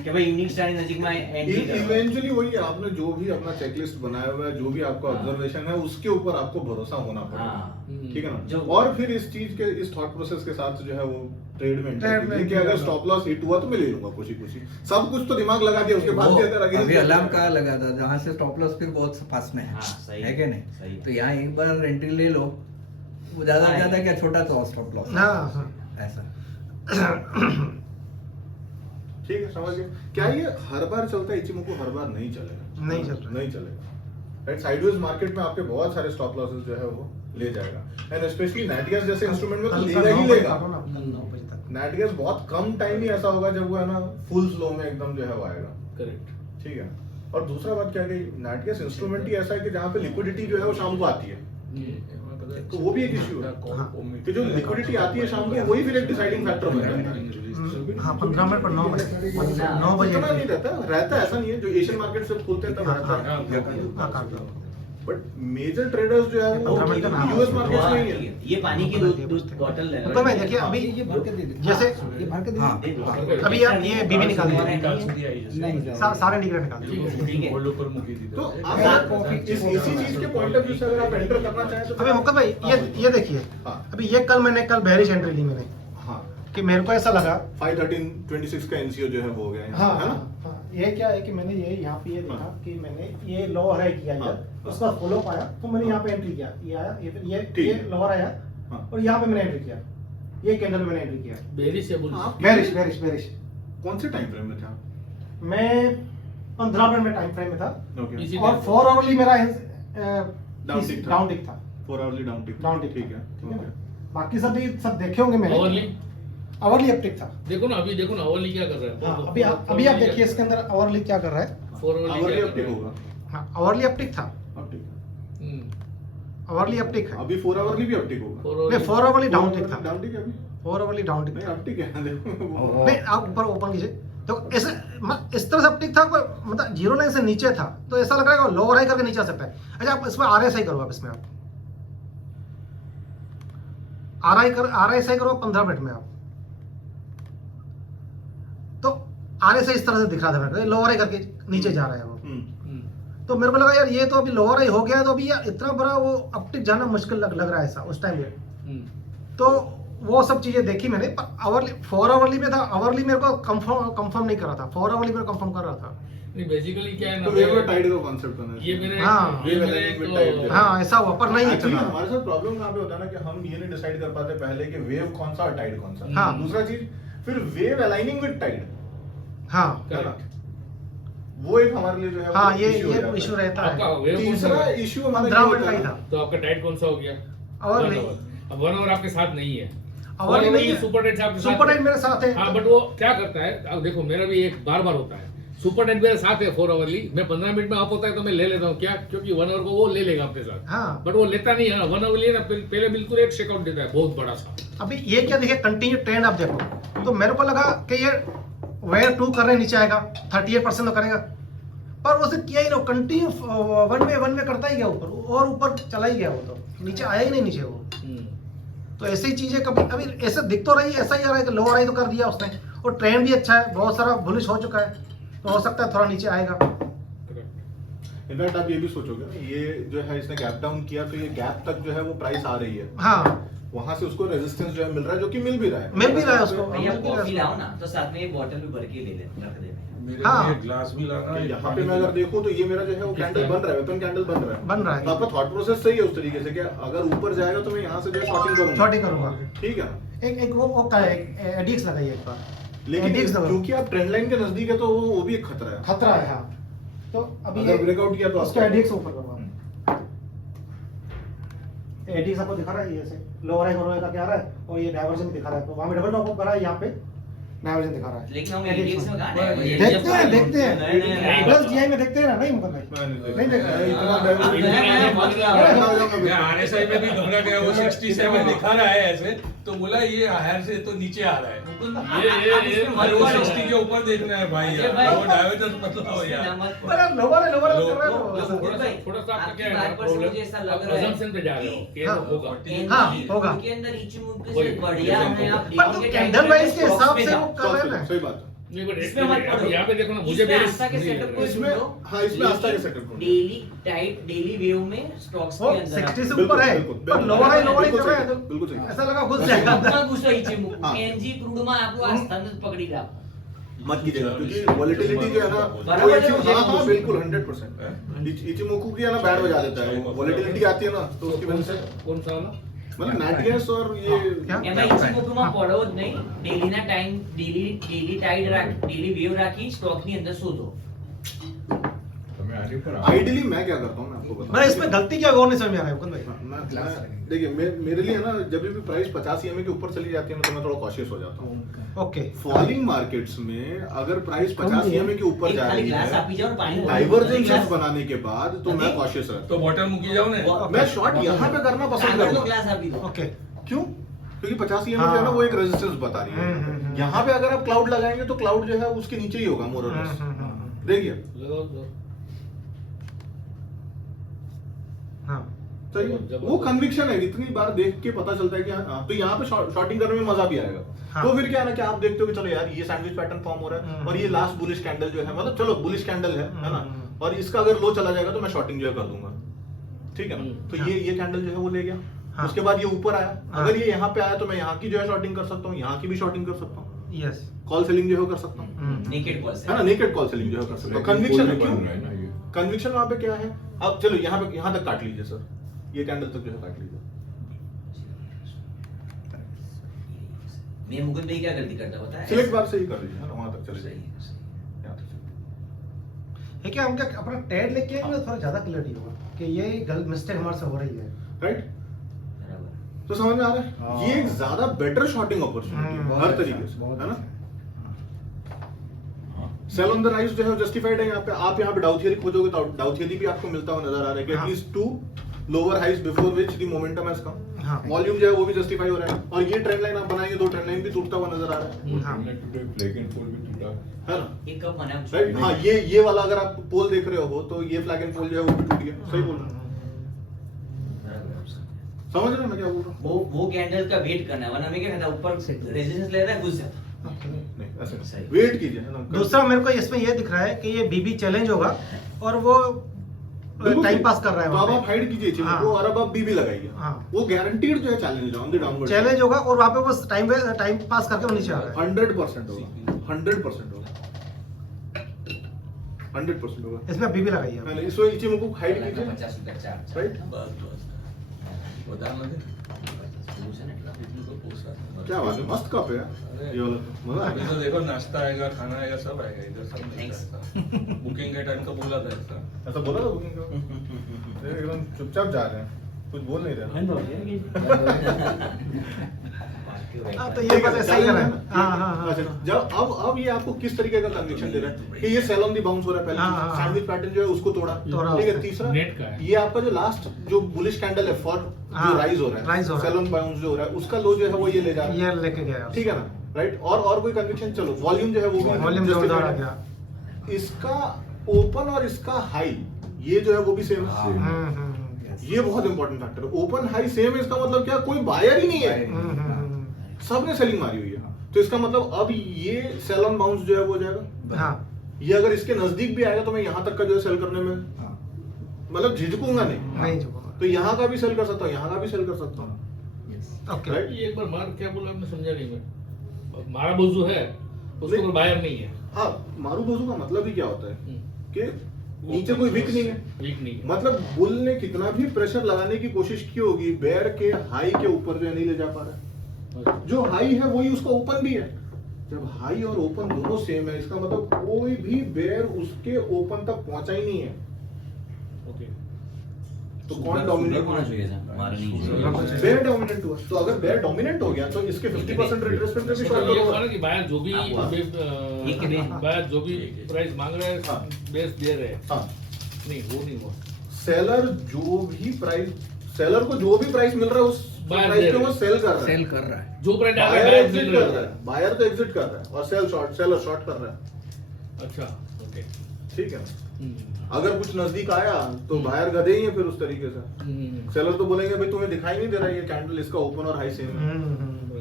કે ભાઈ ઇનિંગ સ્ટારની નજીકમાં એન્ટ્રી કરો इवेंचुअली वही है, आपने जो भी अपना चेकलिस्ट बनाया हुआ है, जो भी आपका हाँ। ऑब्जर्वेशन है, उसके ऊपर आपको भरोसा होना पड़ेगा। हाँ। ठीक है ना? जो- और फिर इस चीज के इस थॉट प्रोसेस के साथ जो है वो ट्रेड में enter Trade में कीजिए कि enter अगर करना। स्टॉप लॉस हिट हुआ तो मैं ले लूंगा खुशी खुशी। सब कुछ तो दिमाग लगा दिया, उसके बाद वो भी अगर against- अभी अलार्म कहाँ लगा था जहाँ से स्टॉप लॉस फिर बहुत पास में हाँ, सही है कि सही। नहीं? तो यहाँ एक बार एंट्री ले लो, वो ज्यादा हाँ, ज्यादा क्या छोटा तो स्टॉप लॉस हाँ हाँ ऐसा. ठीक है, समझ गए। क्या ये हर बार चलता है इचिमोकू? हर बार नहीं चलेगा, नहीं चल रहा। नहीं चलेगा। राइट, साइडवेज मार्केट में आपके बहुत सारे स्टॉप लॉसेस जो है वो ले जाएगा, एंड स्पेशली नेटगैस जैसे इंस्ट्रूमेंट में तो कल लेगा ही 9 बजे लेगा। करो ना, कल 9 बजे तक। नेटगैस बहुत कम टाइम ही ऐसा होगा जब वो है ना फुल स्लो में एकदम जो है वो आएगा। करेक्ट ठीक है। और दूसरा बात क्या है कि नेटगैस इंस्ट्रूमेंट ही ऐसा है कि जहाँ पे लिक्विडिटी जो है वो शाम को आती है, तो वो भी एक इश्यू है कि जो लिक्विडिटी आती है शाम को, वही फिर एक डिसाइडिंग फैक्टर बन जाता है। हाँ 15 मिनट पर 9 बजे 9 बजे इतना नहीं रहता, रहता ऐसा नहीं है, जो एशियन मार्केट से खुलते हैं तब रहता है। हाँ काट दो। बट मेजर ट्रेडर्स जो है वो 15 मिनट का यूएस मार्केट में ही है। ये पानी की दूध बोतल ले लो ऊपर में देखिए अभी जैसे हाँ दे दो। अभी आप ये बीबी निकाल दीजिए, सारे इंडिकेटर निकाल दीजिए। ठीक है तो आप इस इसी चीज के पॉइंट ऑफ व्यू से अगर आप एंटर करना चाहें तो अभी मुक्का भाई ये देखिए, हाँ। अभी ये कल बेरिश एंट्री ली मैंने हाँ, कि मेरे को ऐसा लगा 513.26 का एनसीओ जो है वो हो गया यहाँ, हाँ है ना? हाँ ये क्या है कि मैंने ये यहाँ पे ये देखा हाँ। कि मैंने ये लोअर हाई किया हाँ। इधर, उसका फॉलो आया तो मैंने यहाँ पे एंट्री किया, ये आया ये फिर ठीक ये है। लोअर आया हाँ। और यहाँ पे मैंने एंट्री किया, ये कैंडल में मैंने एंट्री किया। बेरिश से बुल आप बेरिश कौन से टाइम फ्रेम में थे आप? मैं 15 मिनट में टाइम फ्रेम में था ओके, इसी और 4 आवरली मेरा Down tick था। डाउन टिक था, 4 आवरली डाउन टिक, डाउन टिक ठीक है, ठीक है ओके। ना? बाकी सब देखे होंगे मैंने, आवरली आवरली अपटिक था। देखो ना, अभी देखो ना आवरली क्या कर रहा है। हाँ अभी आप देखिए इसके अंदर आवरली क्या कर रहा है। आवरली अपटिक होगा, हाँ आवरली अपटिक था, अपटिक है। आवरली अपटिक है। अभी 4 आवरली भी अपटिक होगा। नहीं 4 आवरली डाउन टिक था, डाउन टिक है अभी? 4 आवरली डाउन टिक नहीं था। अपटिक है देखो। नहीं आप ऊपर ओपन कीजिए तो ऐसे इस तरह से अपटिक था, मतलब 0 लाइन से नीचे था तो ऐसा लग रहा है लोअर हाई करके नीचे आ सकता है। अच्छा आप इसमें RSI करो, आप इसमें आप RSI करो 15 मिनट में आप, तो RSI इस तरह से दिख रहा था मेरे को, लोअर हाई करके नीचे जा रहा है वो। तो मेरे को लगा यार ये तो अभी लोअर हाई हो गया है, तो अभी यार इतना बड़ा वो अपटिक जाना मुश्किल लग रहा है ऐसा उस टाइम में। तो वो सब चीजें देखी मैंने, पर आवरली 4 आवरली में था, आवरली मेरे को कंफर्म नहीं कर रहा था, 4 आवरली में कंफर्म कर रहा था। नहीं बेसिकली क्या है ना, तो वेव और टाइड का कांसेप्ट बना है। ये मेरे हाँ। ये मेरे Wave alignment type तो है। हाँ ऐसा हुआ पर नहीं Actually, चला। हमारे साथ प्रॉब्लम कहाँ पे होता है ना कि हम ये नहीं डिसाइड कर पाते पहले कि वेव कौन सा और टाइड कौन सा। हाँ। दूसरा चीज फिर वेव अलाइनिंग विद टाइड, हाँ है ना? वो एक हमारे लिए जो है हाँ वो ये issue हो जाता है। इशू रहता आपका है। वेव कौन सा तीसरा है? इशू हमारा 15 ये मिनट होता का ही है था। तो आपका टाइट कौन सा हो गया? आवरली 1 नहीं। आवर। अब 1 आवर आपके साथ नहीं है। आवरली नहीं है। सुपर टाइट आपके साथ सुपर है। टाइट मेरे साथ है। हाँ बट वो क्या करता है, अब देखो मेरा भी एक बार होता है, सुपर टाइट मेरे साथ है 4 आवरली, मैं 15 मिनट में आप होता है तो मैं ले लेता हूँ, क्या क्योंकि 1 आवर को वो ले लेगा अपने साथ। हाँ बट वो लेता नहीं है ना, 1 आवरली है ना, पहले बिल्कुल एक शेकआउट देता है बहुत बड़ा सा। अभी ये क्या देखिए कंटिन्यू ट्रेंड आप देखो, तो मेरे को लगा कि ये वेयर 2 कर रहे नीचे आएगा 38% तो करेगा, पर वो सिर्फ किया ही नहीं, कंटिन्यू वन वे करता ही गया ऊपर, और ऊपर चला ही गया वो, तो नीचे आया ही नहीं नीचे वो। तो ऐसी ही चीजें कभी अभी ऐसे दिख तो रही, ऐसा ही आ रहा है कि लोअर हाई तो कर दिया उसने, और ट्रेंड भी अच्छा है, बहुत सारा बुलिश हो चुका है, तो हो सकता है थोड़ा नीचे आएगा। इनफैक्ट आप ये भी सोचोगे ना, ये जो है इसने गैप डाउन किया तो ये गैप तक जो है वो प्राइस आ रही है, हाँ वहां से उसको रेजिस्टेंस जो है मिल रहा है, जो कि मिल भी रहा है, मिल भी रहा है उसको। भैया मिल भी रहा कॉफी है। लाओ ना तो साथ में ये बॉटल भी भर के ले ले रख दे। मेरे हाँ। लिए ग्लास भी लाना है। यहाँ पे मैं अगर देखूं तो ये मेरा जो है वो कैंडल बन रहा है, वेपन कैंडल बन रहा है। बन रहा है। तो आपका थॉट प्रोसेस सही है उस तरीके से कि अगर ऊपर जाएगा तो मैं यहाँ से जो है शॉर्टिंग करूंगा, शॉर्टिंग करूंगा। ठीक है ना। एक वो एडिक्स लगाइए एक बार, लेकिन एडिक्स दबाओ। क्योंकि आप ट्रेंड लाइन के नजदीक है तो वो भी एक खतरा है। खतरा है, हाँ। तो अभी अगर ब्रेकआउट किया तो उसका आपका- एडिक्स ऊपर करवा, एडिक्स आपको दिखा रहा है, ये ऐसे लोअर हाई का क्या आ रहा है, और ये डाइवर्जन दिखा रहा है, तो वहां पे डबल टॉप अप करा है, यहाँ पे डाइवर्जन दिखा रहा है। लेकिन हम Edix इंडेक्स में कहां है? देखते हैं नहीं, नहीं, बस जीआई में देखते हैं ना, नहीं मुकर भाई, नहीं देखते हैं। इतना आप डाइवर्जन- नया आरएसआई में भी घबरा गया, वो 67 दिखा रहा है ऐसे, तो बोला ये हायर से तो नीचे आ रहा है। अरे वो 60 के ऊपर देखना है भाई यार, वो डायवर्जन मतलब हो यार। अरे लोअर कर रहा है वो। थोड़ा सा आपका क्या आपकी है बात पर प्रॉब्लम, मुझे ऐसा लग आप रहा है assumption पे जा रहे हो कि हाँ। ऐसा होगा। हाँ, होगा। उनके अंदर इचिमुक वही। से बढ़िया है आप पर तो कैंडल वाइज के हिसाब से वो कर रहे हैं ना। सही बात है। नहीं बट इसमें मत पढ़ो। यहाँ पे देखो ना, मुझे इसमें मेरे आस्था के सेटअप को इसमें- ढूंढो। हाँ, इसमें आस्था के setup को ढूंढो। डेली टाइप डेली वेव में स्टॉक्स वो के अंदर 60 से बिल्कुल, ऊपर है, बिल्कुल, पर लोअर हाई बिल्कुल कर रहा है, सही, तो बिल्कुल सही। ऐसा लगा घुस जाएगा अंदर। मत घुसो इचिमुक हाँ। एनजी क्रूड में आपको आस्थान पकड़ी रहा मत कीजिएगा क्योंकि वॉलेटिलिटी जो है ना बराबर वो है, इची- मुझे हाँ हाँ भी- बिल्कुल 100%। इचिमोकू की है ना बैड बजा देता है, वॉलेटिलिटी आती है ना तो उसकी वजह से कौन सा वाला? मतलब नेटगेस और ये क्या? એમાં ઇચિમોકુમાં પડો જ નહીં ડેલીના ટાઈમ ડેલી ટાઈડ રાખ ડેલી વેવ રાખી સ્ટોકની અંદર શોધો हमें आने पर आइडियली मैं क्या करता हूँ मैं आपको बताऊँ। मैं इसमें गलती क्या और नहीं समझ में आ रहा है मुकुंद भाई। देखिए मेरे लिए ना जब भी प्राइस 50 EMA के ऊपर चली जाती है ना तो मैं थोड़ा कॉशियस हो जाता हूँ। ओके, फॉलिंग मार्केट्स में अगर प्राइस 50 EMA के ऊपर એક जा ખાલી रही ગ્લાસ है આપી જાઓ ને પાણી ભરો. डाइवर्जेंसेस ગ્લાસ- बनाने के बाद तो मैं कॉशियस रहता तो बॉटल मुकी जाओ ने हूँ। मैं शॉर्ट यहाँ पे करना पसंद કાગળનો करूँगा। ગ્લાસ આપી દો ओके। क्यों? क्योंकि 50 EMA जो है ना वो एक रेजिस्टेंस बता रही है। यहाँ पे अगर आप क्लाउड लगाएंगे तो क्लाउड जो है उसके नीचे ही होगा मोर और लेस। देखिए लगाओ तो। हाँ, सही है। वो कन्विक्शन है, इतनी बार देख के पता चलता है कि हाँ तो यहाँ पे शॉर्टिंग करने में मजा भी आएगा। हाँ। तो फिर क्या है ना कि आप देखते हो कि चलो यार ये सैंडविच पैटर्न फॉर्म हो रहा है और ये लास्ट बुलिश कैंडल जो है मतलब चलो बुलिश कैंडल है ना, और इसका अगर लो चला जाएगा तो मैं शॉर्टिंग जो है कर दूंगा, ठीक है ना। तो ये कैंडल जो है वो ले गया, हाँ। उसके बाद ये ऊपर आया, हाँ। अगर ये यहाँ पे आया तो मैं यहाँ की जो है शॉर्टिंग कर सकता हूँ, यहाँ की भी शॉर्टिंग कर सकता हूँ, यस। कॉल सेलिंग जो है वो कर सकता हूँ, नेकेड कॉल से है ना, नेकेड कॉल सेलिंग जो है कर सकता हूँ। कन्विक्शन है, क्यों? बन रहा है ना ये। कन्विक्शन वहां पे क्या है, अब चलो यहाँ तक काट लीजिए सर, ये कैंडल तक जो है काट लीजिए। मैं मुकुंद भाई क्या गलती करता पता है सिलेक्ट बार से ही कर लीजिए, है ना, वहां तक चले सही जाइए, है, सही है। यहाँ तक चलिए। ये क्या हम क्या अपना टैग लेके आएंगे तो थोड़ा ज्यादा क्लियरिटी होगा कि ये गलत मिस्टेक हमारे से हो रही है। राइट, बराबर तो समझ में आ रहा है, हाँ। ये एक ज्यादा बेटर शॉर्टिंग अपॉर्चुनिटी है बहुत हर अच्छा, तरीके से, बहुत है ना। हाँ। सेल ऑन द राइज जो है जस्टिफाइड है। यहाँ पे आप यहाँ पे डाउ थियरी खोजोगे तो डाउ थियरी भी आपको मिलता हुआ नजर आ रहा है कि हाँ। At least 2 lower highs before which the momentum has come. हाँ। वॉल्यूम जो है वो भी जस्टिफाई हो रहा है, और ये ट्रेंड लाइन आप बनाएंगे तो ट्रेंड लाइन भी टूटता हुआ नजर आ रहा है, हाँ। तुमने टुडे फ्लैग एंड फोल भी टूटा। है ना। एक कप मना राइट, हाँ ये वाला अगर आप पोल देख रहे हो तो ये फ्लैग एंड पोल जो है वो भी टूट गया। सही बोल रहा हूँ, समझ रहे हो मैं क्या बोल रहा हूँ? वो कैंडल का वेट करना है वरना मैं क्या कहता ऊपर रेजिस्टेंस ले रहा है घुस जाता नहीं ऐसे सही। नहीं, वेट कीजिए, है ना। दूसरा मेरे को इसमें ये दिख रहा है कि ये बीबी चैलेंज होगा और वो बिल्कुल टाइम सही। पास कर रहा है तो अब वहाँ आप हाइड कीजिए चीजों हाँ। को और अब आप बीबी लगाइए, हाँ। वो गारंटीड जो है challenge on the pay downward challenge होगा और वहाँ पे वो टाइम पास करके वो नीचे आ रहा है। 100% होगा, 100% होगा, 100% होगा। इसमें बीबी लगाइए आप। है ना, इसमें इचिमो को हाइड कीजिए, 50 रुपया चार्ज राइट। बता ना दे એવું છે ને એટલા इतने तो पोसा क्या बात है, मस्त कप है यार, ये वाला तो मजा आ अभी गया। तो देखो नाश्ता आएगा खाना आएगा सब आएगा इधर सब Thanks. मिलता है बुकिंग के टाइम तो बोला था ऐसा ऐसा बोला था बुकिंग का, ये एकदम चुपचाप जा रहे हैं, कुछ बोल नहीं रहे। हाँ, तो ये बात सही है। हाँ हाँ हाँ अच्छा, जब अब ये आपको किस तरीके का कन्विक्शन दे रहा है कि ये सेल ऑन दी बाउंस हो रहा है, पहले हाँ, हाँ, सैंडविच पैटर्न जो है उसको तोड़ा, तोड़ा ठीक है। उसने। तीसरा नेट का है। ये आपका जो लास्ट जो बुलिश कैंडल है फॉर हाँ, जो राइज हो रहा rise हो है, रहा है। सेल ऑन बाउंस जो हो रहा है उसका लो जो है वो ये ले जा रहा है, ये लेके गया ठीक है ना, राइट। और कोई कन्विक्शन, चलो वॉल्यूम जो है वो भी वॉल्यूम जोरदार आ justified गया। है। इसका ओपन और इसका हाई ये जो है वो भी सेम है, ये बहुत इंपॉर्टेंट फैक्टर है। ओपन हाई सेम है, इसका मतलब क्या, कोई बायर ही नहीं है, सबने सेलिंग मारी हुई है, तो इसका मतलब अब ये सेल ऑन बाउंस जो है वो हो जाएगा। हाँ ये अगर इसके नजदीक भी आएगा तो मैं यहाँ तक का जो है सेल करने में मतलब झिझकूंगा नहीं। नहीं झुकूंगा। तो यहाँ का भी सेल कर सकता हूँ, यहाँ का भी सेल कर सकता हूँ। ओके। Right? ये एक बार मार क्या बोला आपने, समझा नहीं मैं। मारा बोझू है उसके ऊपर बायर नहीं है। हाँ, मारू बोझू का मतलब ही क्या होता है हम्म। कि नीचे कोई वीक नहीं है। वीक नहीं है। मतलब बुल ने कितना भी प्रेशर लगाने की कोशिश की होगी, बेयर के हाई के ऊपर जो है नहीं ले जा पा रहा है। जो हाई है वही उसका ओपन भी है। जब हाई और ओपन दोनों सेम है, इसका मतलब कोई भी बेयर उसके ओपन तक पहुंचा ही नहीं है। ओके। तो कौन डोमिनेट होना चाहिए था, मारा नहीं सुधरना चाहिए। बेयर डोमिनेंट हुआ। तो अगर बेयर डोमिनेंट हो गया तो इसके 50% रिट्रेसमेंट पे भी शॉर्ट तो ये होगा। हुआ ना कि बायर जो भी एक में। बायर जो भी प्राइस मांग रहा हाँ। है बेस दे रहे हैं। हाँ, नहीं वो नहीं हुआ। सेलर जो भी प्राइस, सेलर को जो भी प्राइस मिल रहा है उस Buyer प्राइस दे पे रहे वो हैं। सेल कर रहा है। सेल कर रहा है। जो प्राइस बायर बायर एग्जिट मिल कर रहा रहा है। है, बायर तो एग्जिट कर रहा है और सेलर शॉर्ट कर रहा है। अच्छा ओके। ठीक है। हम्म। अगर कुछ नजदीक आया तो बायर गधे ही है फिर उस तरीके से। हम्म। सेलर तो बोलेंगे भाई तुम्हें दिखाई नहीं दे रहा है ये कैंडल, इसका ओपन और हाई सेम है।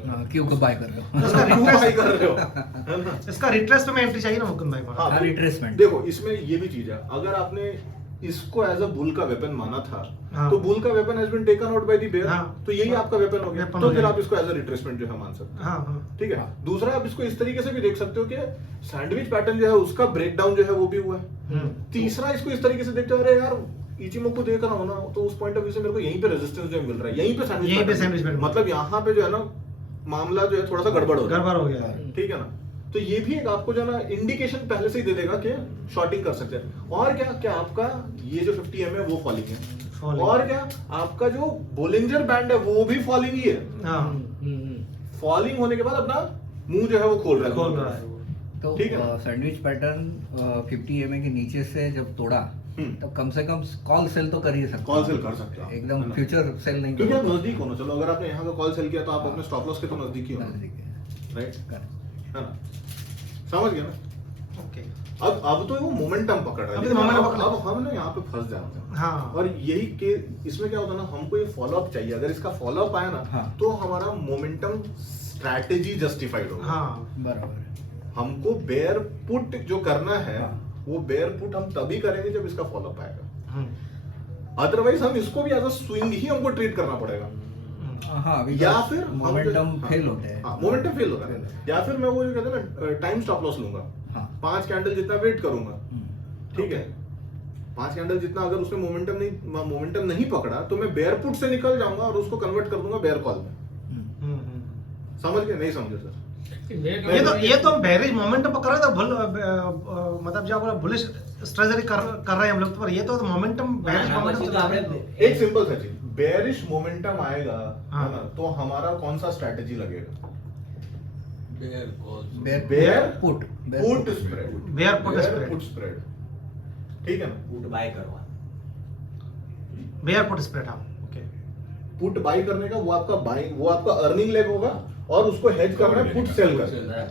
हाँ, क्यों को बाय कर रहे हो? इसका क्यों हाई रिट्रेस, कर रहे हो, है ना? इसका रिट्रेस पे मैं एंट्री चाहिए ना मुकुंद भाई को। हाँ, हाँ, retracement। देखो इसमें ये भी चीज है, अगर आपने इसको एज अ बुल का वेपन माना था हाँ। तो बुल का weapon has been taken out by the bear, हाँ। तो यही आपका वेपन हो गया। वेपन तो हो फिर गया। आप इसको एज अ रिट्रेसमेंट जो है मान सकते हैं। हाँ हाँ। ठीक है। दूसरा आप इसको इस तरीके से भी देख सकते हो कि सैंडविच पैटर्न जो है उसका ब्रेकडाउन जो है वो भी हुआ है। तीसरा इसको इस तरीके से देखते हो, अरे यार इचिमोकू देख रहा हूं ना, तो उस पॉइंट ऑफ व्यू से मेरे को यहीं पे रेजिस्टेंस जो है मिल रहा है, यहीं पे यहीं पे sandwich pattern। मतलब यहाँ पे जो है ना मामला जो है थोड़ा सा गड़बड़ हो रहा है। गड़बड़ हो गया है। ठीक है ना। तो ये भी एक आपको जो है ना इंडिकेशन पहले से ही दे देगा कि शॉर्टिंग कर सकते हैं। और क्या क्या आपका ये जो 50M है वो फॉलिंग है, Falling। और क्या आपका जो बोलिंजर बैंड है वो भी फॉलिंग ही है। हाँ, फॉलिंग होने के बाद अपना मुंह जो है वो खोल रहा है। खोल रहा है वो। तो ठीक है। सैंडविच पैटर्न 50 के नीचे से जब तोड़ा तो कम से कम कॉल सेल तो कर ही सकते कॉल सेल कर सकते हो आप, एकदम है ना? फ्यूचर सेल नहीं क्योंकि आप करोगे। नजदीक हो ना। चलो अगर आपने यहाँ का कॉल सेल किया तो आप अपने स्टॉप लॉस के तो नजदीक ही हो, नजदीक है। Right, Correct। है ना? समझ गया ना। ओके। अब तो वो मोमेंटम पकड़ रहा है, अभी तो लेकिन momentum अब पकड़ रहा है। हम ना यहाँ पे फंस जाते हैं। हाँ। और यही के इसमें क्या होता है ना, हमको ये फॉलोअप चाहिए। अगर इसका फॉलोअप आया ना हाँ। तो हमारा मोमेंटम स्ट्रैटेजी जस्टिफाइड होगा। हाँ। बराबर है। हमको बेयर पुट जो करना है हाँ। वो बेयर पुट हम तभी करेंगे जब इसका फॉलोअप आएगा। हम्म। अदरवाइज हम इसको भी एज अ स्विंग ही हमको ट्रीट करना पड़ेगा। हाँ, या फिर मोमेंटम फेल होते हैं। मोमेंटम फेल होता है। या फिर मैं वो जो कहते हैं ना टाइम स्टॉप लॉस लूंगा, हाँ। 5 कैंडल जितना वेट करूंगा। हम्म। ठीक है। 5 कैंडल जितना अगर उसने मोमेंटम नहीं पकड़ा तो मैं बेयर पुट से निकल जाऊंगा और उसको कन्वर्ट कर दूंगा बेयर कॉल में। समझ गए? नहीं समझे सर? ये तो हम बेरिश मोमेंटम पर कर रहे थे, मतलब जो आप बुलिश स्ट्रेटजी कर रहे हैं हम लोग, पर ये तो मोमेंटम बेरिश मोमेंटम। एक सिंपल सा चीज, बेयरिश मोमेंटम आएगा, हाँ। है ना, तो हमारा कौन सा स्ट्रैटेजी लगेगा? Bear put put spread. Bear put spread. Put spread. ठीक है ना। पुट बाय करवा। Bear put spread. हाँ, ओके। पुट बाई करने का वो आपका अर्निंग लेग होगा और उसको हेज करना है पुट सेल करना।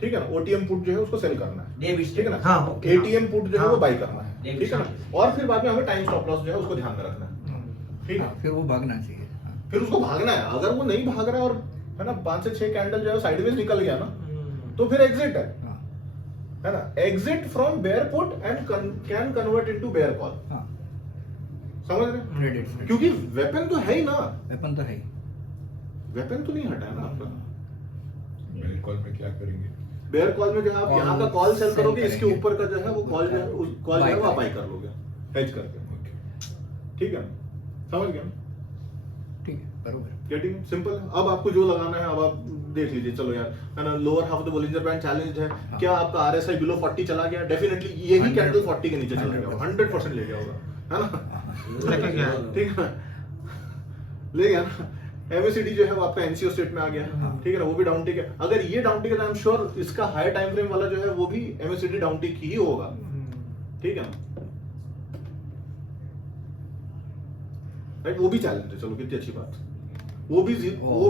ठीक है ना। ओटीएम पुट जो है उसको सेल करना है। डेबिट ठीक है ना। हाँ, ओके। एटीएम पुट जो है वो हाँ। बाई करना है। ठीक है ना। और फिर बाद में हमें टाइम स्टॉप लॉस जो है उसको ध्यान में रखना है। ठीक है। फिर वो भागना चाहिए। हाँ। फिर उसको भागना है। अगर वो नहीं भाग रहा है और है ना 5 से 6 कैंडल जो है साइडवेज निकल गया ना तो फिर एग्जिट हाँ। है ना। Exit from bear put and can convert into bear call. हाँ। समझ रहे? क्रेडिट क्योंकि वेपन तो है ही ना, वेपन तो है ही। वेपन तो नहीं हटा है ना आपका। मेरे कॉल में क्या करेंगे? बेयर कॉल में जो है आप Call यहाँ का कॉल सेल sell करोगे, इसके करेंगे। ऊपर का जो है वो कॉल जो है उस कॉल जो है वो आप Buy बाई कर लोगे हेज करके। ओके। ठीक है। समझ गया? ठीक है, बरोबर। गेटिंग सिंपल है। अब आपको जो लगाना है अब आप देख लीजिए। चलो यार, है ना, lower half of the Bollinger band challenge है। क्या आपका आरएसआई बिलो 40 चला गया? डेफिनेटली यही 100 कैंडल 40 के नीचे चला गया, 100% 100% ले गया होगा, है ना। लेके गया। ठीक है, ले गया ना। एमएसीडी जो है वो आपका एनसीओ स्टेट में आ गया। हाँ। ठीक है ना। वो भी डाउन टिक है। अगर ये डाउन टिक है तो आई एम श्योर इसका हाई टाइम फ्रेम वाला जो है वो भी एमएसीडी डाउन टिक ही होगा। ठीक है ना। राइट, वो भी चैलेंज है। चलो कितनी अच्छी बात। वो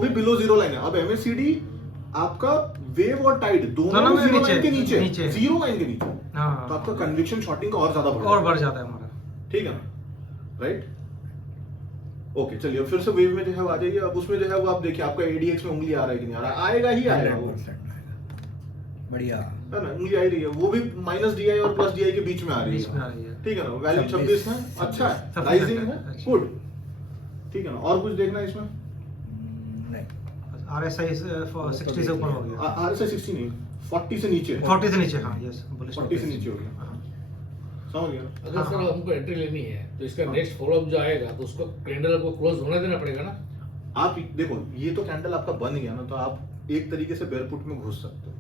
भी बिलो जीरो लाइन है। अब एमएसीडी आपका वेव और टाइड दोनों दोनों में जीरो नीचे, लाइन के नीचे, नीचे। जीरो लाइन के नीचे। हाँ। तो आपका कन्विक्शन शॉर्टिंग का और ज्यादा बढ़ और जाएगा। बढ़ जाता है हमारा। ठीक है ना। Right, okay. चलिए अब फिर से वेव में जो है वो आ जाइए। अब उसमें जो है वो आप देखिए आपका एडीएक्स में उंगली आ रहा है कि नहीं आ रहा है? आएगा ही आएगा वो। 100% आएगा। बढ़िया। है ना, उंगली आ रही है, वो भी माइनस DI और प्लस DI के बीच में आ रही बीच में आ है, रही है। ठीक है ना, वैल्यू 26 है, अच्छा है, 26 राइजिंग है, है, अच्छा। गुड, ठीक है ना। और कुछ देखना है इसमें? नहीं, RSI 60 से ऊपर हो गया, RSI 60 नहीं, 40 से नीचे, 40 से नीचे, हाँ यस, 40 से नीचे हो गया, हाँ। समझ गया? अगर हाँ, सर हाँ। हमको एंट्री लेनी है तो इसका हाँ। नेक्स्ट फॉलोअप जो आएगा तो उसको कैंडल को क्लोज होने देना पड़ेगा ना। आप देखो, ये तो कैंडल आपका बन गया ना, तो आप एक तरीके से बेयरपुट में घुस सकते हो,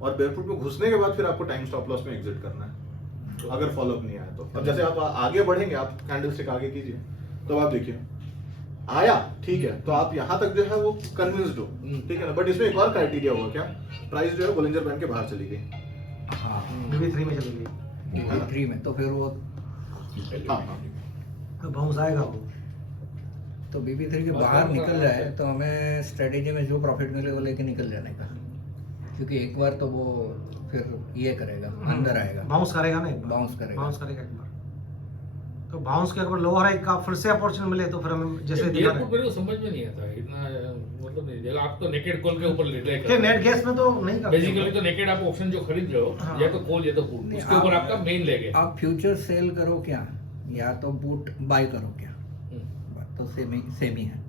और बेयरपुट में घुसने के बाद फिर आपको टाइम स्टॉप लॉस में एग्जिट करना है, अगर फॉलोअप नहीं आया तो। अब जैसे आप आगे बढ़ेंगे, आप कैंडल स्टिक आगे कीजिए, तो आप देखिए आया, ठीक है, तो आप यहाँ तक जो है वो कन्विंस्ड हो, ठीक है ना। बट इसमें एक और क्राइटेरिया हुआ, क्या? प्राइस जो है बोलिंजर बैंड के बाहर चली गई, हाँ BB3 में चली गई, BB3 में, तो फिर वो हाँ हाँ, तो बाउंस आएगा वो। तो BB3 के बाहर निकल जाए तो हमें स्ट्रेटेजी में जो प्रॉफिट मिले वो लेके निकल जाने का, क्योंकि एक बार तो वो फिर ये करेगा, अंदर आएगा, बाउंस करेगा ना एक बार, बाउंस करेगा। बाउंस करेगा एक बार, तो बाउंस के अगर लोअर हाई का फिर से अपॉर्चुनिटी मिले तो फिर हमें जैसे दिखा रहे एयरपोर्ट मेरे को समझ में नहीं आता इतना, मतलब नहीं जगह आप तो नेकेड कॉल के ऊपर ले कि नेट गैस में तो नहीं करते बेसिकली तो नेकेड आप ऑप्शन जो खरीद रहे हो, हाँ। या तो कॉल या तो पुट, नहीं, उसके ऊपर आप- आपका मेन लेग है। आप फ्यूचर सेल करो क्या, या तो पुट बाय करो क्या, हम्म। बात तो सेम ही है।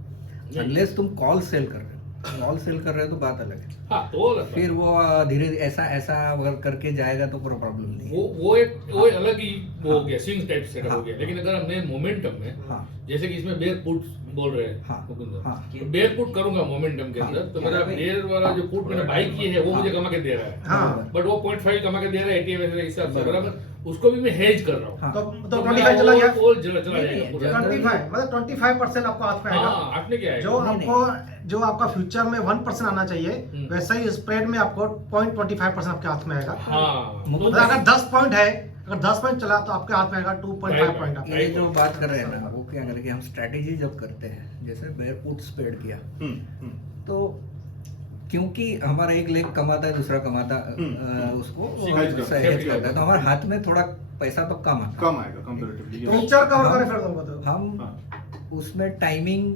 नहीं। अनलेस तुम कॉल सेल कर रहे हो, कॉल सेल कर रहे हो तो बात अलग है, हाँ तो अलग बात। फिर वो धीरे ऐसा ऐसा अगर करके जाएगा तो कोई प्रॉब्लम नहीं है। वो एक अलग ही वो हो गया, स्विंग टाइप सेटअप हो हाँ। गया। लेकिन अगर हमने मोमेंटम में, हाँ जैसे कि इसमें बेयर पुट बोल रहे हैं हाँ मुकुंद, हाँ तो बेयर पुट करूंगा मोमेंटम के हाँ। अंदर, तो मेरा बेयर वाला जो पुट मैंने बाई की है वो मुझे कमा के दे रहा है, हाँ बट वो 0.5 कमा के दे रहा है ATM के हिसाब से, बराबर, उसको भी मैं हेज कर रहा हूँ। हाँ। तो 25 चला गया, वो चला नहीं, जाएगा पूरा। 25 मतलब 25% आपको हाथ में आएगा, हाँ, आपने क्या है जो नहीं, आपको जो आपका फ्यूचर में 1% आना चाहिए, वैसा ही स्प्रेड में आपको 0.25% आपके हाथ में आएगा। हाँ मतलब अगर 10 पॉइंट है, अगर 10 पॉइंट चला तो आपके हाथ में आएगा 2.5 पॉइंट आपका। ये जो बात कर रहे हैं ना, वो क्या करें कि हम स्ट्रेटेजी जब करते हैं, जैसे बेयर पुट स्प्रेड किया, तो क्योंकि हमारा एक लेग कमाता है, दूसरा कमाता उसको hedge करता है। hedge करता है, तो हमारे हाथ में थोड़ा पैसा तो कम आता कम आएगा कंपैरेटिवली। फ्यूचर कवर करें फिर तुमको तो है। हम हाँ। उसमें टाइमिंग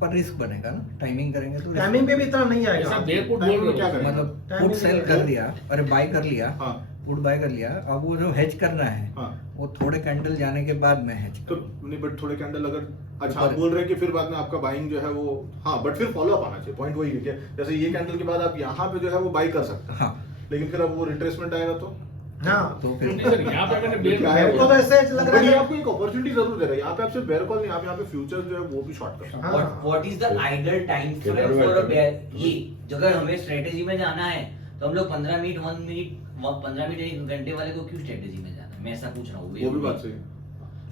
पर रिस्क बनेगा ना, टाइमिंग करेंगे तो risk टाइमिंग पे भी इतना नहीं ऐसा आएगा। बेयर पुट Timing बोल में क्या रहे हो, करें? मतलब Timing पुट सेल में- कर दिया, अरे बाय कर लिया, हाँ पुट बाय कर लिया, अब वो जो हेज करना है हाँ, वो थोड़े कैंडल जाने के बाद में हेज तो करो। नहीं, बट थोड़े कैंडल अगर, अच्छा आप बोल रहे हैं कि फिर बाद में आपका बाइंग जो है वो, हाँ, बट फिर फॉलो अप आना चाहिए, पॉइंट वही है कि जैसे ये कैंडल के बाद आप यहाँ पे जो है वो बाई कर सकते हैं, हाँ लेकिन फिर अब वो रिट्रेसमेंट आएगा तो हाँ तो नहीं फिर सर, यहाँ पे मैंने बेयर क्या मेरे को तो ऐसे लग बट रहा ये है आपको एक अपॉर्चुनिटी जरूर दे रहा है, यहाँ पे आप सिर्फ बेयर कॉल नहीं, आप यहाँ पे फ्यूचर्स जो है वो भी शॉर्ट कर सकते हैं। हाँ। What is the ideal time frame for a bear? ये जो अगर हमें स्ट्रेटेजी में जाना है तो हम लोग 15 मिनट 1 मिनट 15 मिनट 1 घंटे वाले को क्यों स्ट्रेटेजी में जाना है? मैं ऐसा पूछ रहा हूँ। वो भी बात सही है।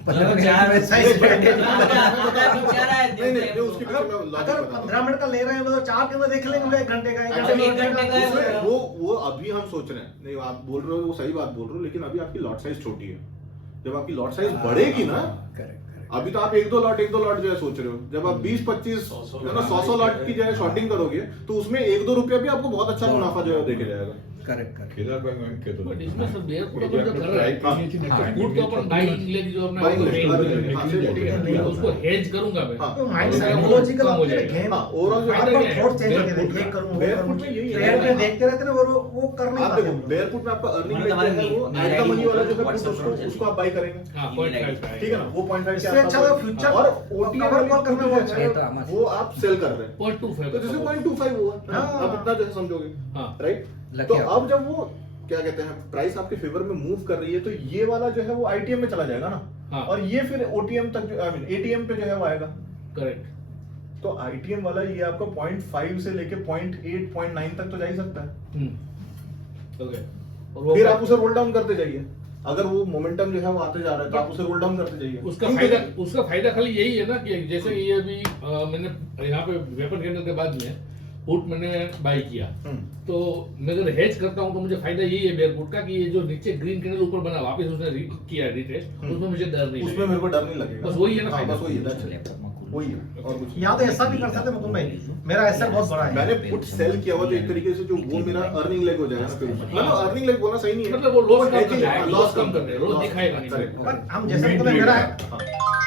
पंद्रह मिनट चार में सही strategy। नहीं नहीं, उसके पीछे मैं लॉजिक अगर बता 15 मिनट का ले रहे हैं तो 4 के अंदर देख लेंगे, 1 घंटे का, 1 अच्छा, घंटे एक घंटे का है। उसमें वो अभी हम सोच रहे हैं, नहीं आप बोल रहे हो वो सही बात बोल रहे हो, लेकिन अभी आपकी लॉट साइज छोटी है। जब आपकी लॉट साइज बढ़ेगी ना, करेक्ट अभी तो आप एक दो लॉट जो है सोच रहे हो, जब आप 20-25 100 लॉट की जो है शॉर्टिंग करोगे तो उसमें 1-2 रुपया भी आपको बहुत अच्छा मुनाफा जो है देखे जाएगा। करेक्ट करेक्ट केदार भाई मैं कहता हूँ बट इसमें सर बेयर पुट एक अपन बार जो तो कर try रहा है, करनी चाहिए ना, हाँ, पुट तो अपन बाइंग लेग जो अपना Buying leg, main हाँ, है, हाँ, ठीक है, ठीक है। उसको हेज करूंगा मैं। हाँ, तो माइंड तो साइकोलॉजिकल कम हो होती है जाएगा। गेम। हाँ, ओवरऑल जो फायदा बार क्या है? थॉट चेंज बेयर करते पुट रहते हैं, ये करूं, वो बेयर करूं। पुट में यही है। ट्रेड में देखते रहते हैं ना, वो कर नहीं आप पाते देखो हम लोग। बेयर पुट में आपका अर्निंग मतलब रेट जो है वो हमारा एट द मनी वाला जो है पुट WhatsApp उसको पर उसको आप बाई करेंगे, हाँ, 0.5 ठीक है ना, वो 0.5 इससे अच्छा तो फ्यूचर और कवर OTM कॉल वाली करना जो बहुत है, ये तो आम वो आप सेल कर रहे हैं, 0.25 तो जैसे 0.25 हुआ है ना, हाँ। आप इतना जो है समझोगे, हाँ। राइट। लकी तो आप। अब जब वो क्या कहते हैं प्राइस आपके फेवर में मूव कर रही है, तो ये वाला जो है वो ITM में चला जाएगा ना, हाँ। और ये फिर OTM तक जो आई मीन ATM पे जो है वो आएगा। करेक्ट। तो ITM वाला ये आपका 0.5 से लेके 0.8 0.9 तक तो जा ही सकता है, ओके। और वो फिर आप उसे रोल डाउन करते जाइए। अगर वो मोमेंटम जो है वो आते जा रहा है तो आप उसे रोल डाउन करते जाइए। उसका फायदा खाली यही है ना कि जैसे कि ये अभी मैंने यहाँ पे वेपन कैंडल के बाद में पुट मैंने बाई किया, तो मैं अगर हेज करता हूँ तो मुझे फायदा यही है बेयर पुट का कि ये जो नीचे ग्रीन कैंडल ऊपर बना वापस उसने किया रिटेस्ट, उसमें मुझे डर नहीं उसमें लगेगा। मेरे को डर नहीं लगेगा। बस वही है ना हाँ, फायदा। बस वही है, that's it। वही है और कुछ यहाँ तो ऐसा भी कर सकते हैं मुकुंद भाई, मेरा एसएल बहुत बड़ा है। मैंने पुट सेल किया हुआ तो एक तरीके से जो वो मेरा अर्निंग लेग हो जाएगा ना, फिर मतलब अर्निंग लेग बोलना सही नहीं है, मतलब वो loss कम कर hedging, रहे हैं, loss loss कम कर रहे हैं, loss loss दिखाएगा नहीं। correct, पर correct। हम जैसे Main मतलब trade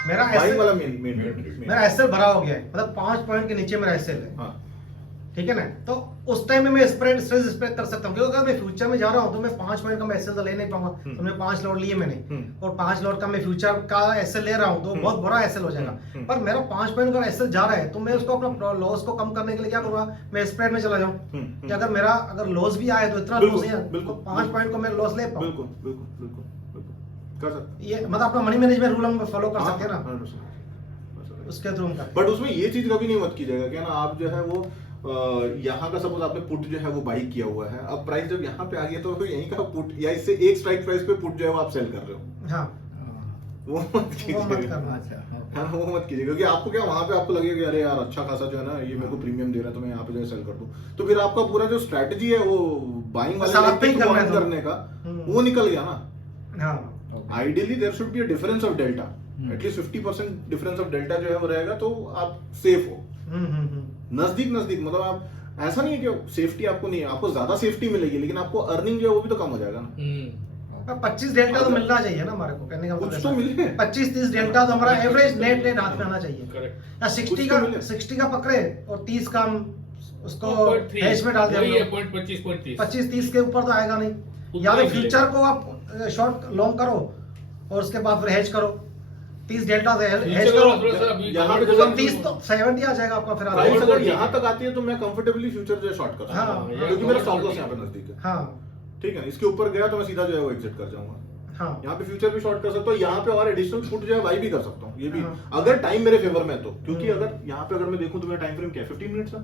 मेरा बाइंग एसएल वाला मेन मेरा एसएल भरा हो गया है, मतलब 5 पॉइंट के नीचे मेरा एसएल है। हाँ ठीक है ना, तो उस टाइम में मैं स्प्रेड स्ट्रेस स्प्रेड कर सकता हूँ, क्योंकि अगर मैं फ्यूचर में जा रहा हूँ तो मैं 5 पॉइंट का मैं एसएल तो ले नहीं पाऊंगा। तो मैं 5 लॉट लिए मैंने, और 5 लॉट का मैं फ्यूचर का एसएल ले रहा हूँ तो बहुत बड़ा एसएल हो जाएगा। पर मेरा 5 पॉइंट का एसएल जा रहा है तो मैं उसको अपना लॉस को कम करने के लिए क्या करूंगा, मैं स्प्रेड में चला जाऊँ कि अगर मेरा लॉस भी आए तो इतना लॉस नहीं है, बिल्कुल, 5 पॉइंट को मैं लॉस ले पाऊँ। बिल्कुल बिल्कुल बिल्कुल बिल्कुल कर सकते ये मतलब अपना मनी मैनेजमेंट रूल हम फॉलो कर सकते हैं ना, 100%। उसके थ्रू हम करते हैं। बट उसमें ये चीज कभी नहीं मत कीजिएगा क्या ना, आप जो है वो यहाँ का सपोज आपने पुट जो है वो बाई किया हुआ है, अब प्राइस जब यहाँ पे आ गया तो यहीं का पुट या इससे एक स्ट्राइक प्राइस पे पुट जो है वो आप सेल कर रहे हो, हाँ वो मत कीजिएगा। अच्छा हाँ वो मत कीजिएगा, क्योंकि आपको क्या वहां पे आपको लगेगा कि अरे यार अच्छा खासा जो है ना ये मेरे को प्रीमियम दे रहा है तो मैं यहाँ पे जो है सेल कर दूं, तो फिर आपका पूरा जो स्ट्रेटजी है वो बाइंग वाले साथ पे ही लेग करना है को तो। करने का वो निकल गया ना। हाँ ideally there should be a difference of delta, at least 50% difference of delta जो है वो रहेगा तो आप सेफ हो। नजदीक नजदीक मतलब आप ऐसा नहीं है कि सेफ्टी आपको नहीं है, आपको ज्यादा सेफ्टी मिलेगी लेकिन आपको अर्निंग जो है वो भी तो कम हो जाएगा ना। 25 डेल्टा तो मिलना चाहिए ना हमारे को, कहने का कुछ मतलब तो मिले। 25-30 डेल्टा तो हमारा एवरेज नेट हाथ में आना चाहिए। करेक्ट। या 60 कुछ का तो मिले। 60 का पकड़े और 30 का हम उसको पॉइंट हैश में डाल वही है, दें, पॉइंट 25 पॉइंट 30। 25-30 के ऊपर तो आएगा नहीं। उतना या तो ही फ्यूचर को आप शॉर्ट लॉन्ग करो और उसके बाद फिर हेज करो, 30 डेल्टा से हेज फ्यूचर करो, वाला थोड़ा सा अभी यहाँ पे कवर तो करना 30 तो 70 आ जाएगा आपका फिर प्राइस आगे। अगर यहाँ तक आती है तो मैं कंफर्टेबली फ्यूचर जो है शॉर्ट कर सकता हाँ, हूँ, ये क्योंकि मेरा cover स्टॉप लॉस करना यहाँ पे नजदीक है। हाँ ठीक है, इसके ऊपर गया तो मैं सीधा जो है वो एग्जिट कर जाऊंगा। हाँ यहाँ पे फ्यूचर भी शॉर्ट कर सकता हूँ, यहाँ पे और एडिशनल फुट जो है बाई भी कर सकता हूँ, ये भी हाँ। अगर टाइम मेरे फेवर में है तो, क्योंकि अगर यहाँ पे अगर मैं देखूँ तो मेरा टाइम फ्रेम क्या है 15 मिनट्स है।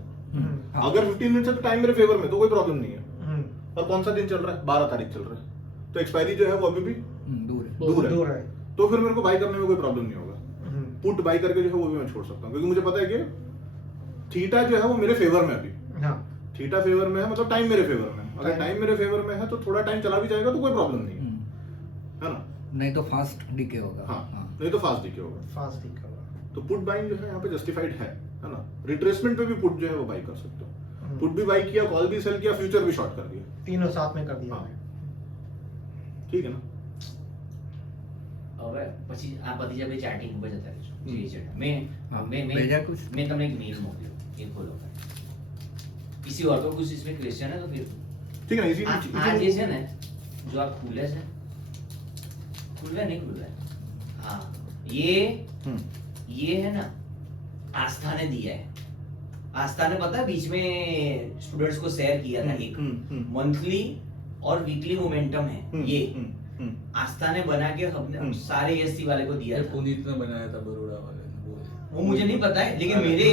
अगर 15 मिनट्स है तो टाइम मेरे फेवर में तो कोई प्रॉब्लम नहीं है। और कौन सा दिन चल रहा है, 12 तारीख चल रहा है, तो एक्सपायरी जो है वो अभी भी दूर है। दूर दूर है, है। तो फिर मेरे को बाई करने में कोई प्रॉब्लम नहीं होगा। पुट बाई करके जो है वो भी मैं छोड़ सकता हूँ, क्योंकि मुझे पता है कि थीटा जो है वो मेरे फेवर में अभी, हाँ थीटा फेवर में है मतलब टाइम मेरे फेवर में है। अगर Time- टाइम मेरे फेवर में है तो थोड़ा टाइम चला भी जाएगा तो कोई प्रॉब्लम नहीं है, है ना। नहीं तो फास्ट डिके होगा। हाँ नहीं तो फास्ट डिके होगा। फास्ट ठीक होगा। तो पुट बाइंग जो है यहाँ पे जस्टिफाइड है ना। रिट्रेसमेंट पे भी पुट जो है वो बाई कर सकते हो, पुट भी बाई किया, कॉल भी सेल किया, फ्यूचर भी शॉर्ट कर दिया, तीनों साथ में कर दिया हाँ। हमने। ठीक है ना। હવે પછી આ બધી જગ્યાએ ચાર્ટિંગ ઉપર જતા રહીશું હમ. જે છે મેં हाँ, मैं भेजा कुछ? मैं તમને एक मेल मोकल्यो ये खोलो किसी और को कुछ इसमें क्वेश्चन है तो फिर ठीक है ना, इजी આ જે છે ને जो आप खुले છે खुल रहा है नहीं खुल रहा है हाँ ये है ना आस्था ने दिया है। आस्था ने पता है बीच में स्टूडेंट्स को शेयर किया था एक मंथली और वीकली मोमेंटम है ये आस्था ने बना के हमने सारे एससी वाले को दिया ये था। पुनीत ने बनाया था बरोड़ा वाले ने, वो है। वो मुझे नहीं पता है लेकिन मेरे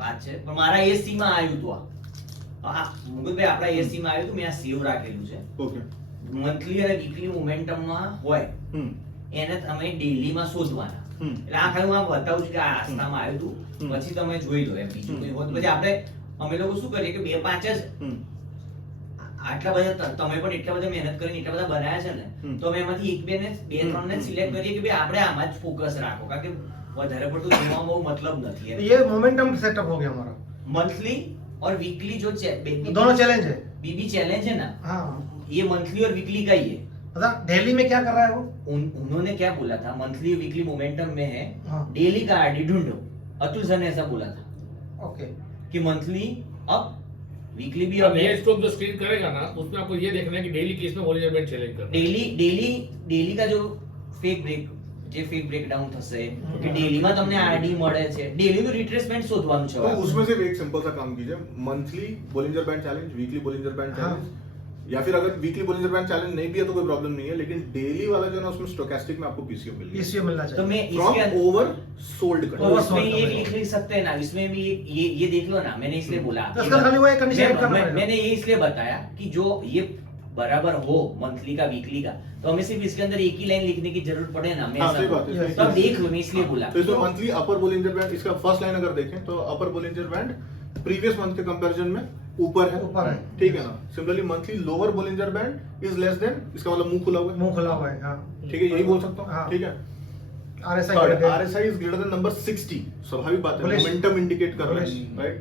વાત છે પણ મારા એસસી માં આવ્યું તો આ મુકુંદભાઈ આપડા એસસી માં આવ્યું તો મેં આ સેવ રાખેલું છે ओके મંથલી અને વીકલી મોમેન્ટમ માં હોય એને તમે ડેઈલી માં શોધવાના એટલે આ ખાલી હું આ બતાવું છું કે આ આસ્થામાં આવ્યું હતું પછી તમે જોઈ લો એમ બીજું કોઈ હોત પછી આપણે અમે લોકો શું કરીએ કે 2-5 જ આટલા બધા તમે પણ એટલા બધા મહેનત કરીને એટલા બધા બનાયા છે ને તો અમે એમાંથી એક બે ને બે ત્રણ ને સિલેક્ટ કરીએ કે ભાઈ આપણે આમાં જ ફોકસ રાખો કારણ કે વધારે પડતું જોવામાં બહુ મતલબ નથી तो ये मोमेंटम सेटअप हो गया हमारा, मंथली और वीकली जो दोनों चैलेंज है। बीबी चैलेंज है ना हाँ ये मंथली और वीकली का ही है। पता डेली में क्या कर रहा है वो, उन्होंने क्या बोला था मंथली वीकली मोमेंटम में है हाँ। डेली का आरडी ढूंढो। अतुल सर ने ऐसा बोला था ओके कि मंथली अब वीकली भी अब अब ये स्टॉक जो स्क्रीन करेगा ना उसमें आपको ये देखना है कि डेली किस में बॉलिंजर बैंड चैलेंज करना है। डेली का जो फेक ब्रेक જે ફેક બ્રેકડાઉન થશે કે ડેલીમાં તમને આરડી મળે છે ડેલીનું રિટ્રેસમેન્ટ શોધવાનું છે तो હવે। उसमें से एक सिंपल सा काम कीजिए, monthly Bollinger band challenge, weekly Bollinger band हाँ। चैलेंज, या फिर अगर वीकली बोलिंजर बैंड चैलेंज नहीं भी है तो कोई प्रॉब्लम नहीं है, लेकिन डेली वाला जो है ना उसमें स्टोकेस्टिक में आपको पीसीओ मिल गया पीसीओ मिलना तो चाहिए। मैं फ्रॉम इसके ओवर सोल्ड तो कंडीशन। इसमें Oversold ये का लिख सकते हैं ना इसमें भी ये देख लो ना मैंने इसलिए बोला तो इसका खाली वो एक condition add करना पड़ेगा। मैंने ये इसलिए बताया कि जो ये बराबर हो मंथली का वीकली का तो हमें सिर्फ इसके अंदर एक ही लाइन लिखने की जरूरत पड़े ना मैं हाँ, ऐसा सही बात है, बोलूं। सही तो अब बात है। देख लो मैं इसलिए बोला तो इसमें मंथली अपर बोलिंजर बैंड, इसका फर्स्ट लाइन अगर देखें तो अपर बोलिंजर बैंड प्रीवियस मंथ के कंपैरिजन में ऊपर है, ऊपर है। ठीक है ना। Similarly monthly lower Bollinger band is less than, इसका मतलब मुंह खुला हुआ है, मुंह खुला हुआ है, हाँ ठीक है, यही बोल सकता हूँ, हाँ। ठीक है। RSI थर्ड ग्रेड है। RSI is greater than number 60, स्वाभाविक बात है, Bullish. मोमेंटम इंडिकेट कर रहा है, Bullish. Right.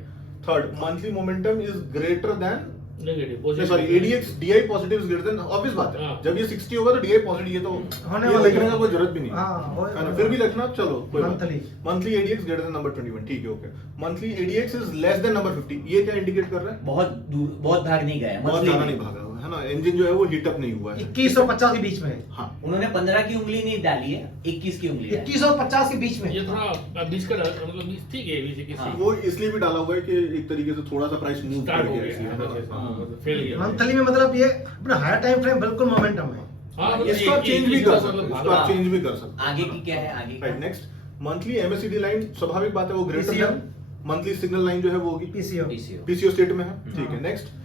Third monthly momentum is greater then negative sorry ADX DI positive is greater then, obvious बात है, हाँ। जब ये 60 होगा तो DI पॉजिटिव, ये तो होने ये वाला लिखने है। का कोई जरूरत भी नहीं हाँ, वो- है ना, फिर भी लिखना, चलो कोई बात Monthly। नहीं। Monthly ADX greater than number 21, ठीक है, okay. Monthly ADX is less than number 50, ये क्या इंडिकेट कर रहा है? बहुत दूर, बहुत भाग नहीं गया बहुत monthly ज्यादा में। नहीं भागा हुआ है ना, इंजन जो है वो हीट अप नहीं हुआ है। 21 और 50 के बीच में है। हाँ, उन्होंने 15 की उंगली नहीं डाली है, 21 की उंगली डाली। 21 और 50 के बीच में ये थोड़ा 20 का मतलब 20 ठीक है, 20 हाँ। वो इसलिए भी डाला हुआ है कि एक तरीके से थोड़ा सा प्राइस मूव कर स्टार्ट हो गया गया इसलिए, है ना? हाँ, फेल गया। मंथली में मतलब ये अपना हायर टाइम फ्रेम बिल्कुल मोमेंटम है। हाँ, इसको आप चेंज भी कर सकते हो, इसको आप चेंज भी कर सकते हो। आगे की क्या है, आगे right, next monthly MACD line, स्वाभाविक बात है वो greater PCO। Than monthly signal line जो है वो होगी PCO। PCO। PCO स्टेट में है, ठीक है। Next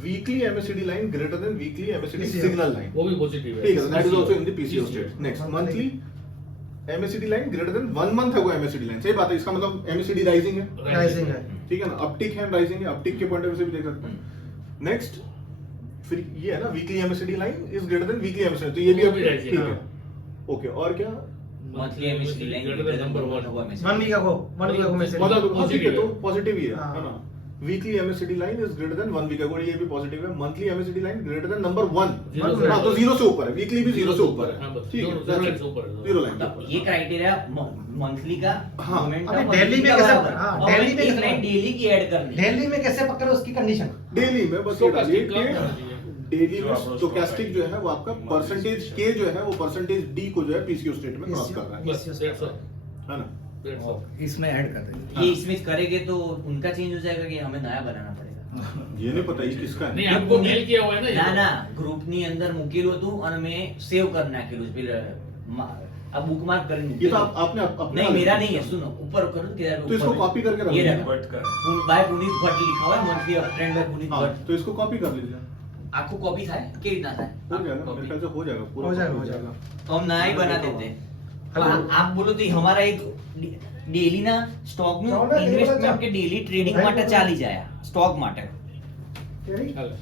weekly MACD line greater then weekly MACD PCO। Signal line, वो भी पॉजिटिव है। ठीक है, that is also in the PCO PCO। State. Next Monthly। Monthly MACD line greater than 1 month है वो MACD लाइन, सही बात है, इसका मतलब MACD राइजिंग है, राइजिंग है। ठीक है ना, अपटिक है, राइजिंग है, अपटिक के पॉइंट ऑफ व्यू से भी देख सकते हैं। नेक्स्ट फिर ये है ना weekly MACD line is greater then weekly MACD, तो ये भी वो अब भी rising ठीक है। है, ओके। और क्या monthly MACD line greater than number 1। 1 week को 1 वीक को मैसेज। मतलब हाँ, ठीक है, तो है। पॉजिटिव ही है हाँ। है ना। Weekly MACD line is greater than 1 week ago, ये भी पॉजिटिव है। Monthly MACD line greater than number 1, Zero से हाँ, तो ऊपर। 0 से ऊपर है, वीकली भी 0 से ऊपर हाँ, है, बस, ठीक है, zero that's line it। से ऊपर है। Zero line से मतलब ऊपर। ये क्राइटेरिया मंथली का हाँ। momentum अभी और दिल्ली weekly में का कैसे- बराबर। हाँ, और दिल्ली में एक कैसे- लाइन डेली की ऐड करनी है। दिल्ली में कैसे पकड़े उसकी कंडीशन। डेली में बस ये Stochastic डालिए कम कि होना चाहिए। डेली जो में आपको स्टोकेस्टिक जो है वो आपका परसेंटेज के जो है वो परसेंटेज डी को जो है PCO स्टेट में क्रॉस कर रहा है बस that's all, है ना। that's all। इसमें ऐड कर देंगे। ये इसमें करेंगे तो उनका चेंज हो जाएगा कि हमें नया बनाना पड़ेगा। ये नहीं पता ये किसका नहीं, है। आपको मेल किया हुआ है ना ये ના तो। ના ગ્રુપની અંદર મૂકેલું હતું અને મેં સેવ કરી નાખેલું છે આ બુકમાર્ક કરીને ये तो મૂકેલું। आपने अपने नहीं मेरा नहीं है, सुनो ऊपर करो तो इसको कॉपी करके रख ये लीजिए। रखा बट का बाय पुनीत भट्ट लिखा हुआ है, मंथली ट्रेंड बाय पुनीत हाँ, भट्ट। तो इसको कॉपी कर लीजिए, आपको कॉपी था के इतना था हो जाएगा, मेरे ख्याल से हो जाएगा, पूरा हो जाएगा, copy हो जाएगा। तो हम नया ही बना देते हैं। तो आप बोलो तो हमारा एक डेली ना स्टॉक નું ચાલો ને, ઇન્વેસ્ટમેન્ટ કે ડેલી ટ્રેડિંગ માટે ચાલી જાય સ્ટોક માટે હાલે.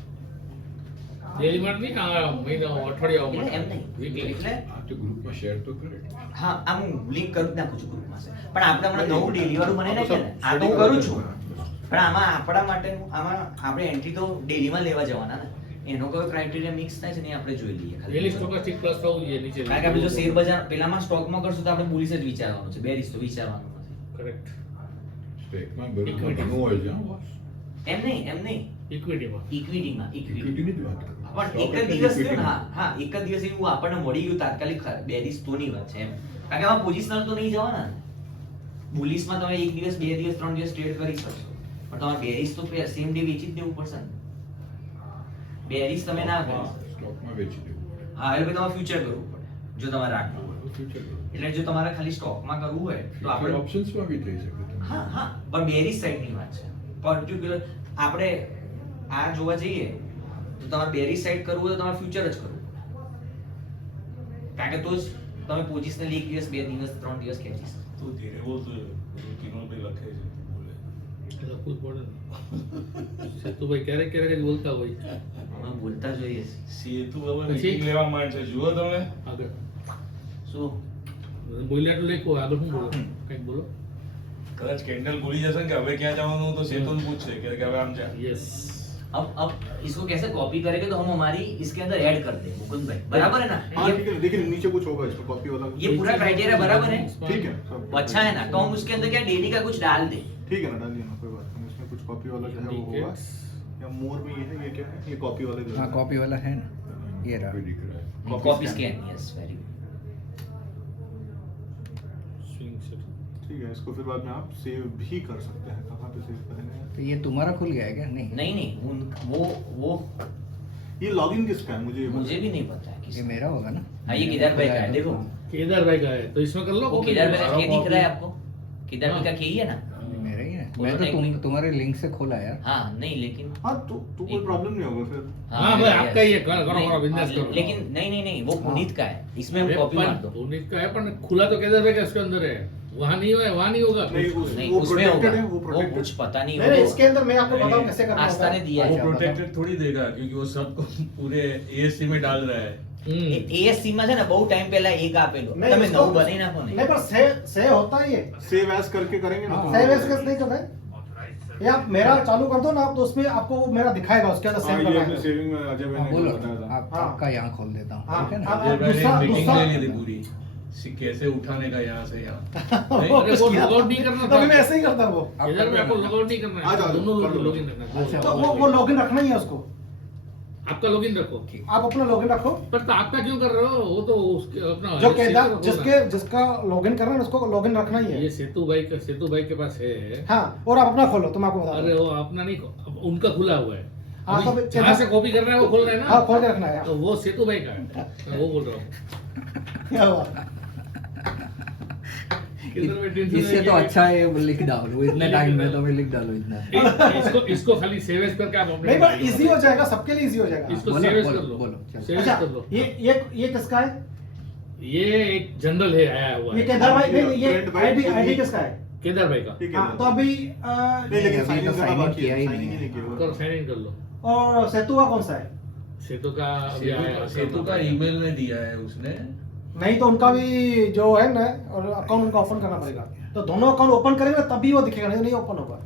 daily માટે નહીં, આ મહિના અઠવાડિયાઓ એટલે એમ માટે. નહીં Weekly. એટલે આ તો ગ્રુપમાં શેર તો કરે. હા આ હું લિંક કરું જ નાખું છું ગ્રુપમાં પણ આપણે હમણાં નવું ડેલી વાળું બનાવી નાખીએ ને આ તો હું કરું છું પણ આમાં આપણા માટે આમાં આપણે એન્ટ્રી તો ડેલીમાં લેવા જવાના ને એનો કોઈ ક્રાઇટેરિયા મિક્સ થાય છે ને એ આપણે જોઈ લઈએ ખાલી. Daily stochastic plus થવું જોઈએ નીચે. કારણ કે આપણે જો શેર બજાર પેલામાં સ્ટોકમાં કરશું તો આપણે બોલીસ જ વિચારવાનું છે બેરીસ તો વિચારવાનું નથી Correct. સ્ટેકમાં બધું Equity. ઘણું હોય છે, હા, boss. એમ નહીં Equity માં. ઇક્વિટીમાં Equity ની જ વાત કરું. પણ Stock એક જ એટલે દિવસ equity થયો ને, માં. હા એક જ દિવસ એવું આપણને મળી ગયું તાત્કાલિક બેરીસ તોની વાત છે એમ કારણ કે આમાં પોઝિશનલ તો નહીં જવાના ને બુલિશમાં તમે એક દિવસ બે દિવસ ત્રણ દિવસ ટ્રેડ કરી શકશો પણ તમારે બેરીસ તો સેમ ડે વેચી જ દેવું પડશે ને બેરીસ તમે ના કરી શકો. સ્ટોકમાં વેચી દેવું પડે. હા એટલે તમારે ફ્યુચર કરવું પડે જો તમારે રાખવું હોય Future કરવું. એટલે જો તમારે ખાલી સ્ટોકમાં કરવું હોય તો Future આપણે optionsમાં બી થઈ શકે તમારે. હા હા પણ બેરીસ સાઈડની વાત છે પર્ટિક્યુલર આપણે આ જોવા જઈએ તો તમારે બેરીસ સાઈડ કરવું હોય તો તમારે ફ્યુચર જ કરવું પડે કારણ કે તો જ તમે પોઝિશનલી એક દિવસ બે દિવસ ત્રણ દિવસ ખેંચી શકો તું ધીરે બોલ તું કિરણ ભાઈ લખે છે બોલે લખવું જ પડે ને. સેતુભાઈ ક્યારેક ક્યારેક જ બોલતા હોય. અમે બોલતા જોઈએ છીએ. સેતુ હવે પછી? meeting લેવા માંડ છે જુઓ તમે આગળ શું બોલ્યા તો લખો, આગળ શું બોલો? કંઈક બોલો. કદાચ કેન્ડલ ભૂલી જશે ને કે હવે ક્યાં જવાનું તો સેતુ જ પૂછશે કે હવે આમ જા Yes. अब इसको कैसे कॉपी करेंगे तो हम हमारी इसके अंदर ऐड कर दें मुकुंद भाई बराबर है ना हाँ ये ठीक है, लेकिन नीचे कुछ होगा इसका कॉपी वाला, ये पूरा क्राइटेरिया बराबर है ठीक है सब अच्छा है ना तो हम उसके अंदर क्या डेली का कुछ डाल दें ठीक है ना, डालिए ना, कोई बात नहीं, इसमें कुछ कॉपी वाला जो है वो होगा। या मोर में ये है, ये क्या है, ये कॉपी वाला जो हाँ है। कॉपी वाला है ना ये रहा। कोई दिख रहा है. Copy copy scan. Scan yes very good Swing set. ठीक है, इसको फिर बाद में आप सेव भी कर सकते हैं, कहाँ पे सेव करेंगे? तो ये तुम्हारा खुल गया है क्या? नहीं नहीं नहीं वो ये लॉगिन किसका है मुझे ये मुझे भी नहीं पता है ये किसी मेरा होगा ना। हाँ ये केदार भाई का है देखो केदार भाई का है तो इसमें कर लो. वो केदार भाई का सारा के दिख रहा है copy. आपको केदार भाई का के ही है ना ये मेरा ही है। वो मैं तो तो नहीं- तुम्हारे लिंक से खोला यार। हाँ नहीं लेकिन हाँ तो कोई प्रॉब्लम नहीं होगा फिर। हाँ भाई yes. आपका ही है, करो नहीं, करो बिजनेस करो. लेकिन नहीं वो पुनीत का है इसमें हम कॉपी मार दो पुनीत का है पर खुला तो केदार भाई का इसके अंदर है. वहाँ नहीं है, वहाँ नहीं होगा. नहीं, नहीं वो उसमें protected होगा है, वो वो protected। कुछ पता नहीं नहीं नहीं, वो इसके अंदर मैं आपको बताऊं कैसे करना आस्था ने दिया वो है अच्छा, प्रोटेक्टेड थोड़ी देगा क्योंकि वो सबको पूरे एएससी में डाल रहा है हम्म. એએસસી માં છે ને બહુ ટાઈમ પહેલા એક આપેલું नहीं, તમે इसको- નવું બનાવી નાખો ને नहीं पर से होता है ये सेव एज करके करेंगे ना हाँ, तो सेव एज कैसे नहीं करता है ये आप मेरा चालू कर दो ना, तो उसमें आपको वो मेरा दिखाएगा, उसके अंदर सेव ये करना अपने है। सेविंग में अजय भाई ने बोलो बताया था। हाँ। आपका यहाँ खोल देता हूँ, हाँ, ठीक है ना? आप अजय भाई ने दूसरा मीटिंग दूसरा ले ली थी पूरी कैसे उठाने का यहाँ से यहाँ। वो अरे कुछ वो किया लॉगआउट नहीं करना तो अभी था। मैं ऐसे ही करता हूँ वो। इधर में आपको लॉगआउट नहीं करना आ है, जाओ, दोनों कर लो। लॉगिन रखना है। अच्छा, तो वो लॉगिन रखना ही है उसको, आपका लॉगिन रखो। आप अपना लॉगिन रखो। पर तो आपका क्यों कर रहे हो? वो तो उसके अपना जो सेतु केदार का जिसके खोलना जिसका लॉगिन करना है उसको लॉगिन रखना ही है। है। ये सेतु भाई के पास है। हाँ, और आप अपना खोलो, तो मैं आपको बता अरे वो अपना नहीं, अब उनका खुला हुआ है। हाँ, अभी तो जहाँ से कॉपी करना है वो खोलना है ना। हाँ, खोल के रखना है। तो वो सेतु भाई का है, मैं वो बोल रहा हूँ। क्या हुआ? किधर में टेंशन इससे है तो कि- अच्छा है वो लिख डालो, इतने टाइम में तो मैं लिख डालो इतना। इसको खाली सेव एज करके आप अपने नहीं, पर इजी हो जाएगा, सबके लिए इजी हो जाएगा। इसको बोलो, सेव एज बोलो, कर लो, बोलो, चलो। सेव एज अच्छा, कर लो। ये किसका है? ये एक जनरल है, आया हुआ ये है केदार भाई, नहीं, ये फ्रेंड भाई आईडी से आईडी भी- किसका है? केदार भाई का। ठीक है हाँ, तो अभी नहीं, लेकिन अभी साइन तो करना sign in बाकी किया है, ही sign नहीं in है। नहीं किया। करो, साइन इन कर लो। और सेतु का कौन सा है? सेतु का अभी आया, सेतु का ईमेल में दिया है उसने। नहीं तो उनका भी जो है ना, और अकाउंट उनका ओपन करना पड़ेगा। तो दोनों अकाउंट ओपन करेंगे तभी वो दिखेगा, नहीं ओपन होगा।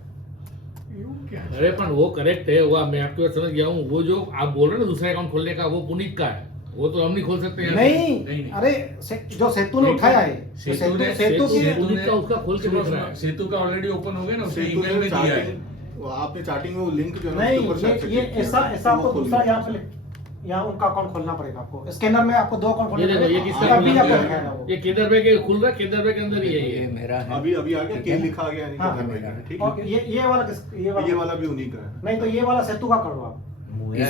अरे पर वो करेक्ट है, वो मैं आपकी बात समझ गया हूँ। वो जो आप बोल रहे हो ना दूसरा अकाउंट खोलने का, वो पुनीत का है, वो तो हम नहीं खोल सकते हैं। नहीं, अरे जो सेतु ने उठाया है, तो सेतु ने सेतु की पुनीत का उसका खोल के सुनो, देख रहा है। सेतु का ऑलरेडी ओपन हो गया ना, उसने सेतु ईमेल ने में दिया है। चार्टिंग, वो आपने चार्टिंग में वो लिंक जो है ना, नहीं, उसके ऊपर शायद से ये click किया ऐसा है, ऐसा वो आपको खोल दूसरा लिया। यहाँ उनका अकाउंट खोलना पड़ेगा आपको। स्कैनर में आपको 2 अकाउंट खोलने ये देखो, ये पड़ेगा, किसका अभी खुला आपको है? दिखाएगा वो। ये केदार भाई के खुल रहा है, केदार भाई के अंदर ही है ये ये। मेरा है। अभी अभी आ गया, ठीक के है। लिखा आ गया, यानी हाँ, केदार भाई का है, ठीक और है। ये वाला किस, ये वाला भी उन्हीं का है। नहीं तो ये वाला सेतु का कर दो आप।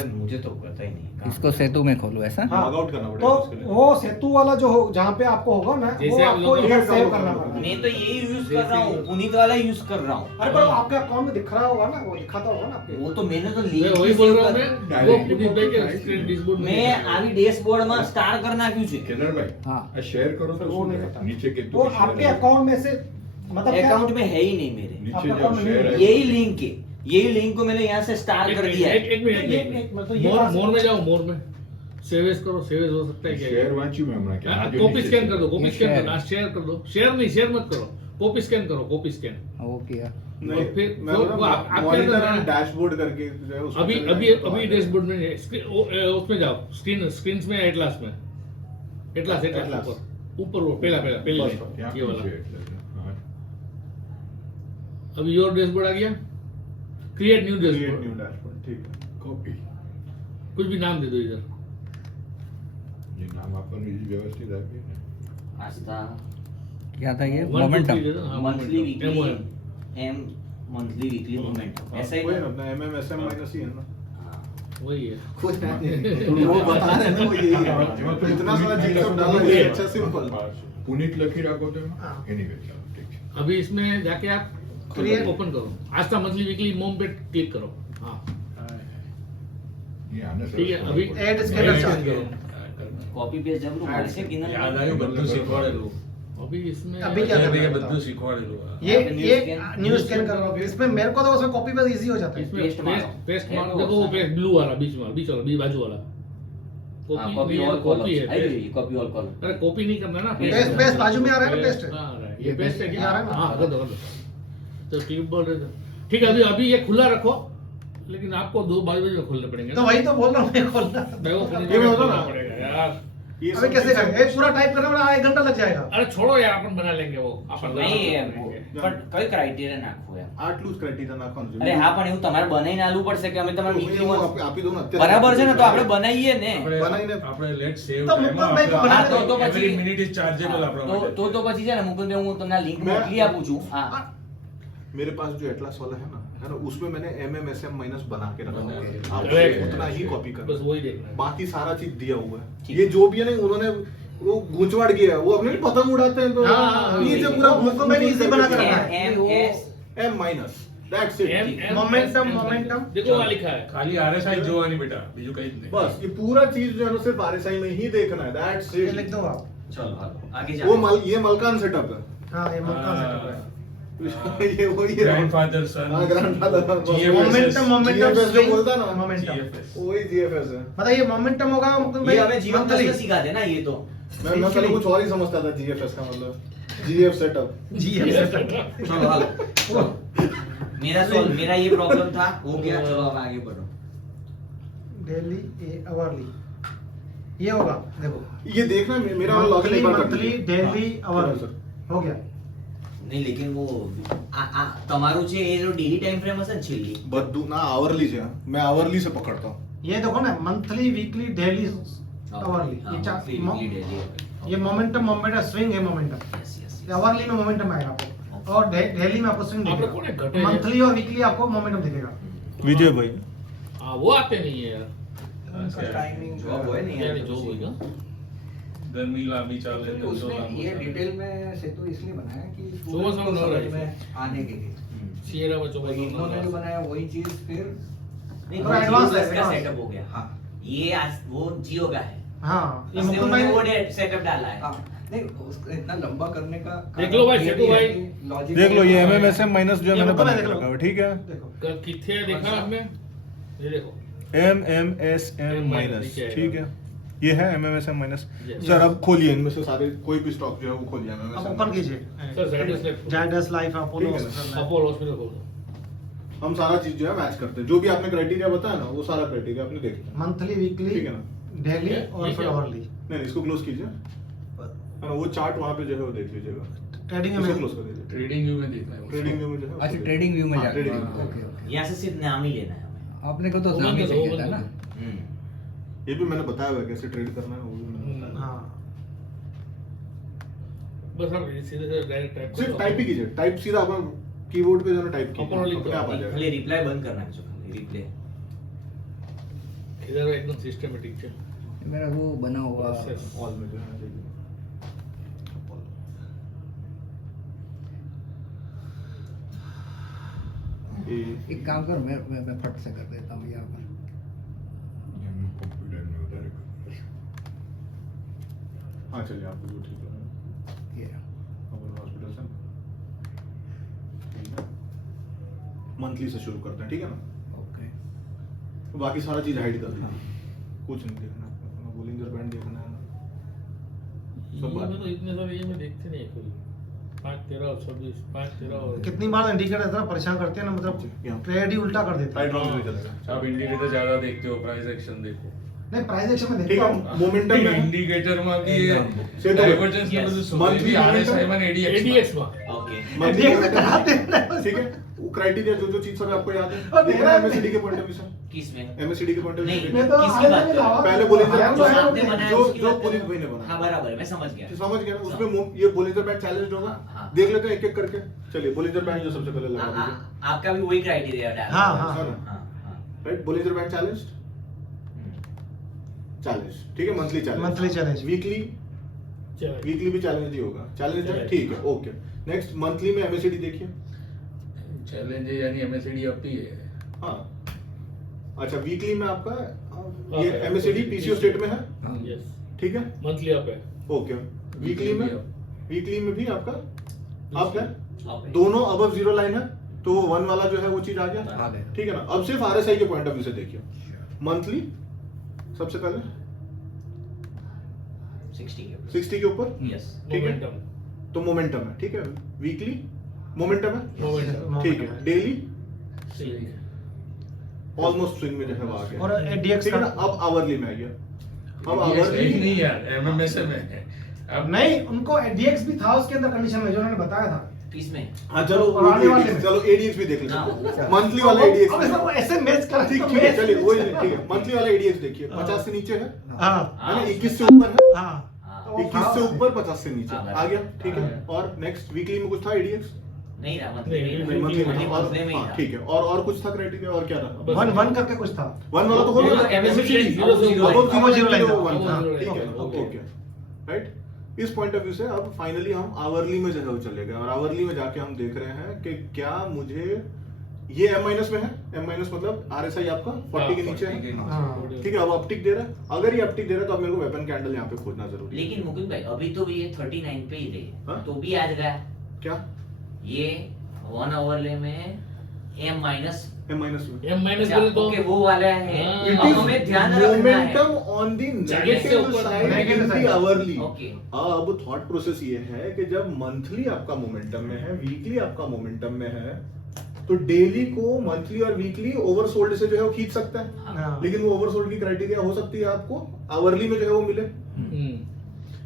मुझे तो पता ही नहीं। इसको सेतु में खोलो ऐसा। हाँ, लॉग आउट करना पड़ेगा तो उसके लिए। वो सेतु वाला जो हो, जहाँ पे आपको होगा ना, वो जैसे आप आपको लोग इधर log सेव out करना करो। पड़ेगा। मैं तो यही यूज कर रहा हूँ, पुनीत वाला यूज कर रहा हूँ। अरे पर आपके अकाउंट में दिख रहा होगा ना, वो दिखाता होगा ना आपके। वो तो मैंने तो मैं लिंक वही बोल रहा हूँ मैं, वो Directly पुनीत भाई के copy स्क्रीन डिस्प्ले में। मैं આવી ડેશબોર્ડમાં સ્ટાર કરી નાખ્યું છે। केदार भाई हाँ। शेयर करो तो वो नहीं उसमें पता। नीचे के वो आपके अकाउंट में से, मतलब क्या- अकाउंट में है ही नहीं मेरे। नीचे आपका जब account शेयर नहीं है यही लिंक है, यही लिंक को मैंने यहाँ से स्टार कर दिया है। एक मिनट, एक मिनट, तो ये मोर बात- मोर में जाओ, मोर में सेवेज करो, सेवेज हो सकता है क्या शेयर वांच्યું મેં હમણાં કે આ જો कॉपी નીચે स्कैन છે। कर दो, कॉपी ये स्कैन share। कर दो, शेयर कर दो, शेयर नहीं, शेयर मत करो, कॉपी स्कैन करो, कॉपी स्कैन। वो किया। नहीं, फिर मैं वो- बोला, वो आपके मॉनिटर अंदर एंड है। डैशबोर्ड करके जो है, उसमें अभी चले अभी जाएंगे तो अभी आ जाएगा। डैशबोर्ड में उसमें जाओ, स्क्रीन में एटलास में, एटलास Atlas। ऊपर वो पहला पहले बस, ત્યાં ये પણ वाला। છે એટલે હા। अभी योर डैशबोर्ड आ गया, create new Create dashboard, new dashboard, ठीक है। કોપી कुछ भी नाम दे दो इधर। જે નામ આપવાનું એ વ્યવસ્થિત આપીએ ને। आस्था क्या था ये? 1, 2, 3 मोमेंटम। दे दो, हाँ, monthly momentum, weekly MOM। M monthly weekly moment ऐसा ही वही ना? ना, अपना MMSM माइनस ही है ना। हाँ। वही है। कुछ नहीं, वो बता रहे हैं ना, वो यही है। इतना सारा चीज सब डाला है, अच्छा सिंपल। પુનિત લખી રાખો તમે हाँ। એની વેચાણ ઠીક છે। अभी इसमें जाके आप Create- ओपन करो, आस्था मंथली वीकली मोम पे क्लिक करो। हाँ એ આને ठीक है, સરસ अभी બનાવો। Add scanner Add ચાલુ करो। कॉपी पेस्ट जबरू મળશે કે ના? યાદ આવ્યું બધું શીખવાડેલું अभी इसमें अभी क्या અજય करना ભાઈએ है બધું बताओ? શીખવાડેલું ये न्यू स्कैन कर लो। इसमें मेरे को तो उसमें कॉपी पेस्ट इजी हो जाता है। इसमें पेस्ट मारो। पेस्ट मारो, एक देखो वो option। पेस्ट ब्लू वाला बीच वाला बी बाजू वाला हाँ, कॉपी नहीं है, ऑल कॉलम कॉपी है आई पेस्ट। गई कॉपी ऑल कॉलम। अरे कॉपी नहीं करना ना, पेस्ट बाजू में आ रहा है ना, पेस्ट। हाँ, आ रहा है। ये ये पेस्ट है पेस्ट क्या? आ रहा है ना? हाँ, कर दो कर दो। तो क्लिपबोर्ड है तो। ठीक है, अभी ये खुला रखो, लेकिन आपको 2 बाजू में खोलने पड़ेंगे तो वही तो बोल रहा हूँ मैं, खोलना। भाई वो खुलने ये मैं बता खोलना रहा हूँ। पड़ेगा यार। ये अबे सब कैसे चीजें- करेंगे? पूरा टाइप करने में 1 घंटा लग जाएगा। अरे छोड़ो यार, अपन बना लेंगे वो, अपन નહીં बना એમ लेंगे। બટ કઈ ક્રાઇટેરિયા નાખવું એમ? આટલું જ ક્રાઇટેરિયા નાખવાનું છે. અરે હા પણ એવું તમારે બનાવીને આલવું પડશે કે અમે તમારે તો વીકલી હું આપી દઉં ને અત્યારે. બરાબર છે ને, તો આપણે બનાવીએ ને. બનાવીને- આપણે લેટ સેવ તો મુકુંદભાઈ તો હા, બનાવી તો એવરી પછી મિનિટ ઇઝ ચાર્જેબલ આપણા માટે તો પછી છે ને મુકુંદભાઈ હું તમને લિંક मैं- મોકલી આપું છું. હા मेरे पास जो एटलास वाला है ना, उसमें मैंने MMSM माइनस बना के रखा हुआ है। आप Correct। उतना ही कॉपी बस करना, वही देखना है। बाकी सारा चीज दिया हुआ है। ठीक। ये जो भी है ना, उन्होंने वो गूंचवाड़ किया है, वो अपने नहीं पतंग उड़ाते हैं तो हाँ, नीचे वही। पूरा वो मैंने easy बना के रखा है। M S M minus, that's M- it. M- Momentum, M- momentum। देखो वहाँ लिखा है। ખાલી RSI જોવાની બેટા બીજું કંઈ જ નહીં बस ये पूरा चीज जो है ना, सिर्फ RSI में ही देखना है, दैट्स ये लिख इट। दो आप। ચલો હાલો આગે वो જાઓ. ये मलकान सेटअप है। हाँ, ये मुल्का सेटअप है। ये वही है। ગ્રાન્ડફાધર સન हाँ, grandfather, बस GFS, मोमेंटम मोमेंटम GFS जो बोलता है ना, मोमेंटम। GFS वही GFS है। मतलब ये मोमेंटम होगा मुकुंद ये भाई हमें जीवन monthly। में सिखाते ना ये तो. मैं पहले कुछ और ही समझता था GFS का मतलब, GF सेटअप। GF setup. ચલો હાલો. मेरा ये प्रॉब्लम था, हो गया, चलो अब आगे बढ़ो। डेली आवरली ये होगा, देखो ये देखना मेरा वाला लॉजिक मंथली एक बार कर मंथली दीजिए। डेली हाँ, आवरली सर। हो गया। નહીં લેકિન वो તમારું છે એ જો ડેલી ટાઈમ ફ્રેમ હશે ને છેલ્લી बद्दू ना आवरली से, मैं आवरली से पकड़ता हूँ। ये देखो ना, मंथली वीकली डेली आवरली, ये ये मोमेंटम स्विंग है मोमेंटम, યસ યસ आवरली में मोमेंटम आएगा आपको, और डेली में आपको स्विंग आपने कौन है दिखेगा, घटे हैं? मंथली और वीकली आपको मोमेंटम दिखेगा। विजय भाई हाँ वो आते नहीं है यार, टाइमिंग જોબ હોય ને यार યાર जो होगा गर्मी लांबी चाले तो जो उसमें लांबो ये चाले। डिटेल में सेतु इसलिए बनाया कि सुबह शाम को नौ समझ रही में आने के लिए। सिएरा में तो इन्होंने जो बनाया वही चीज फिर नहीं थोड़ा वो advance Jio है, का advance। सेटअप हो गया। हाँ ये आज वो जियो का है, हाँ ये इसने मुकुंद उन्होंने वो भाई सेटअप डाला है। हाँ नहीं उसको इतना लंबा करने का देख लो भाई, ये सेतु भी है भाई। कि logic देख लो, ये है। MMSM माइनस जो है ये मैंने मुकुंद बना भाई के देख लो। रखा है, ठीक है। देखो किथे देखा आपने, ये देखो MMSM माइनस, नीचे आएगा। ठीक है, ये है MMSM माइनस। Yes. सर अब खोलिए इनमें से सारे, कोई भी स्टॉक जो है वो खोलिए अब MMSM ओपन कीजिए sir Zydus life, Zydus life Apollo ठीक है। अपोलो हॉस्पिटल खोल दो। हम सारा चीज जो है मैच करते हैं, जो भी आपने क्राइटेरिया बताया ना वो सारा क्राइटेरिया आपने देख लिया। मंथली वीकली ठीक है ना, डेली ये और फिर क्या? आवरली नहीं इसको क्लोज कीजिए, हाँ, वो चार्ट वहाँ पे जो है वो देख लीजिएगा, ट्रेडिंग इसको में क्लोज कर दीजिए। ट्रेडिंग व्यू में देखना है उसको। ट्रेडिंग व्यू में जो है अच्छा उसको ट्रेडिंग व्यू में हाँ, जाके trading view में। ओके ओके यहाँ से सिर्फ नाम ही लेना है हमें। आपने को तो वो नाम ही बंद चाहिए करो, था वो ना। ये भी मैंने बताया हुआ है कैसे ट्रेड करना है, वो भी मैंने बताया। हाँ बस आप सीधे से डायरेक्ट टाइप सिर्फ टाइप ही कीजिए, टाइप सीधा अपन कीबोर्ड पे जो है टाइप अपन लिख कीजिए, दो। अपने आप आ जाएगा। ખાલી રિપ્લાય બંધ કરી નાખજો, ખાલી રિપ્લે। इधर एकदम सिस्टमेटिक है मेरा वो बना हुआ प्रोसेस। ऑल में जो है देखिए। ये एक काम कर मैं फट से कर देता हूँ यहाँ पर कंप्यूटर में उधर हाँ चलिए आपको जो ठीक है ये अपन हॉस्पिटल से ठीक है, मंथली से शुरू करते हैं, ठीक है ना। ओके तो बाकी सारा चीज हाइड कर दीजिए, कुछ नहीं देखना, अपना बोलिंजर बैंड देखना है। सब ये बात। में तो इतने सारे ये में देखते नहीं है कोई 5 13 26 5 13 और कितनी बार इंडिकेटर इतना परेशान करते हैं ना, यहाँ। मतलब ट्रेड ही उल्टा कर देते राइट हैं। रॉन्ग नहीं चलेगा। आप इंडिकेटर ज्यादा देखते हो, प्राइस एक्शन देखो। नहीं प्राइस एक्शन में ठीक देखता है, हूँ। मोमेंटम में इंडिकेटर में भी ये से तो डाइवर्जेंस में Yes. બધું શું Monthly भी RSI momentum, में एडीएक्स में ઓકે मंथली देख से कराते हैं। ठीक है, वो क्राइटेरिया जो चीज सब आपको याद है, और देखना मेरा- एमएससीडी के पॉइंट ऑफ व्यू से, કિસमें एमएससीडी के पॉइंट ऑफ व्यू नहीं, से मैं तो किसकी बात कर रहे हो? पहले बोले थे, जो आपने बनाया जो उसकी जो बात कर पुलिस रहे हो? भाई ने बनाया। हाँ बराबर है, मैं समझ गया। समझ गए ना, उसमें ये बोलिंजर बैंड चैलेंज होगा, हाँ। देख लेते हैं एक एक करके। चलिए बोलिंजर बैंड जो सबसे पहले लगा दीजिए, आपका भी वही क्राइटेरिया डाला। हाँ, हाँ। हाँ right, Bollinger band challenge challenge, ठीक है, monthly challenge, Monthly challenge। Weekly चलो वीकली भी चैलेंज ही होगा, चैलेंज है, Challenge। ठीक है, ओके। नेक्स्ट मंथली में एमएससीडी देखिए, चैलेंज है यानी MACD अप ही है। हाँ अच्छा, वीकली में आपका ये एमएससीडी पीसीओ स्टेट में है, यस ठीक है, मंथली अप है ओके। वीकली में भी आपका अप है, अब है। दोनों अबव जीरो लाइन है, तो वो 1 वाला जो है वो चीज आ गया, आ गया। ठीक है ना। अब सिर्फ आरएसआई के पॉइंट ऑफ व्यू से देखिए, मंथली सबसे पहले 60 के ऊपर। 60 के ऊपर, यस ठीक है, मोमेंटम तो मोमेंटम है, ठीक है। वीकली मोमेंटम है, मोमेंटम ठीक है। डेली सही ऑलमोस्ट स्विंग में जो है वो आ गया, और एडीएक्स ठीक है ना। का अब आवरली में आ गया, अब ये सही आवरली नहीं यार, MMSM है। अब नहीं, उनको एडीएक्स भी था उसके अंदर कंडीशन में जो उन्होंने बताया था। किसमें? हाँ चलो, और आने वाले में। चलो एडीएक्स भी देख हाँ। लेते हैं, मंथली वाला अब एडीएक्स ऐसा वो ऐसे मैच कर ठीक ठीक है, चलिए वही ठीक है। मंथली वाला एडीएक्स देखिए, 50 से नीचे है, हाँ है ना, 21 से ऊपर है, हाँ हाँ। तो वो 21 से था ऊपर 50 से नीचे हाँ, आ गया, ठीक है। हाँ। और नेक्स्ट वीकली में कुछ था एडीएक्स, नहीं रहा, मंथली नहीं, में मंथली में मंथली था, और मंथली में ही हाँ था। ठीक है। और कुछ था क्राइटेरिया, और क्या था? वन वन करके कुछ था। 1 वाला तो हो वो गया, तो MSCD zero से zero above line। above zero line था। 1 था, above zero ठीक line है, था, ओके ओके, राइट। इस पॉइंट ऑफ व्यू से अब फाइनली हम आवरली में जो है वो चले गए, और आवरली में जाके हम देख रहे हैं कि क्या मुझे ये M- में है, M- मतलब RSI आपका 40 के नीचे है, हाँ ठीक है। अब अपटिक दे रहा है, अगर ये अपटिक दे रहा है तो अब मेरे को वेपन कैंडल यहाँ पे खोजना जरूरी है। लेकिन मुकुंद भाई अभी तो ये 39 पे ही हाँ? रहे, तो भी आज गया क्या ये 1 ओवरले में M माइनस। M- में एम माइनस बोले तो ओके वो वाला है, हाँ। It अब is हमें ध्यान रखना है। momentum on the 40 से negative ऊपर, side negative in the side। hourly। Okay अब थॉट प्रोसेस ये है कि जब मंथली आपका मोमेंटम में है, वीकली आपका मोमेंटम में है, तो डेली को मंथली और वीकली ओवरसोल्ड से जो है वो खींच सकता है, हाँ। लेकिन वो ओवरसोल्ड की क्राइटेरिया हो सकती है आपको आवरली में जो है वो मिले,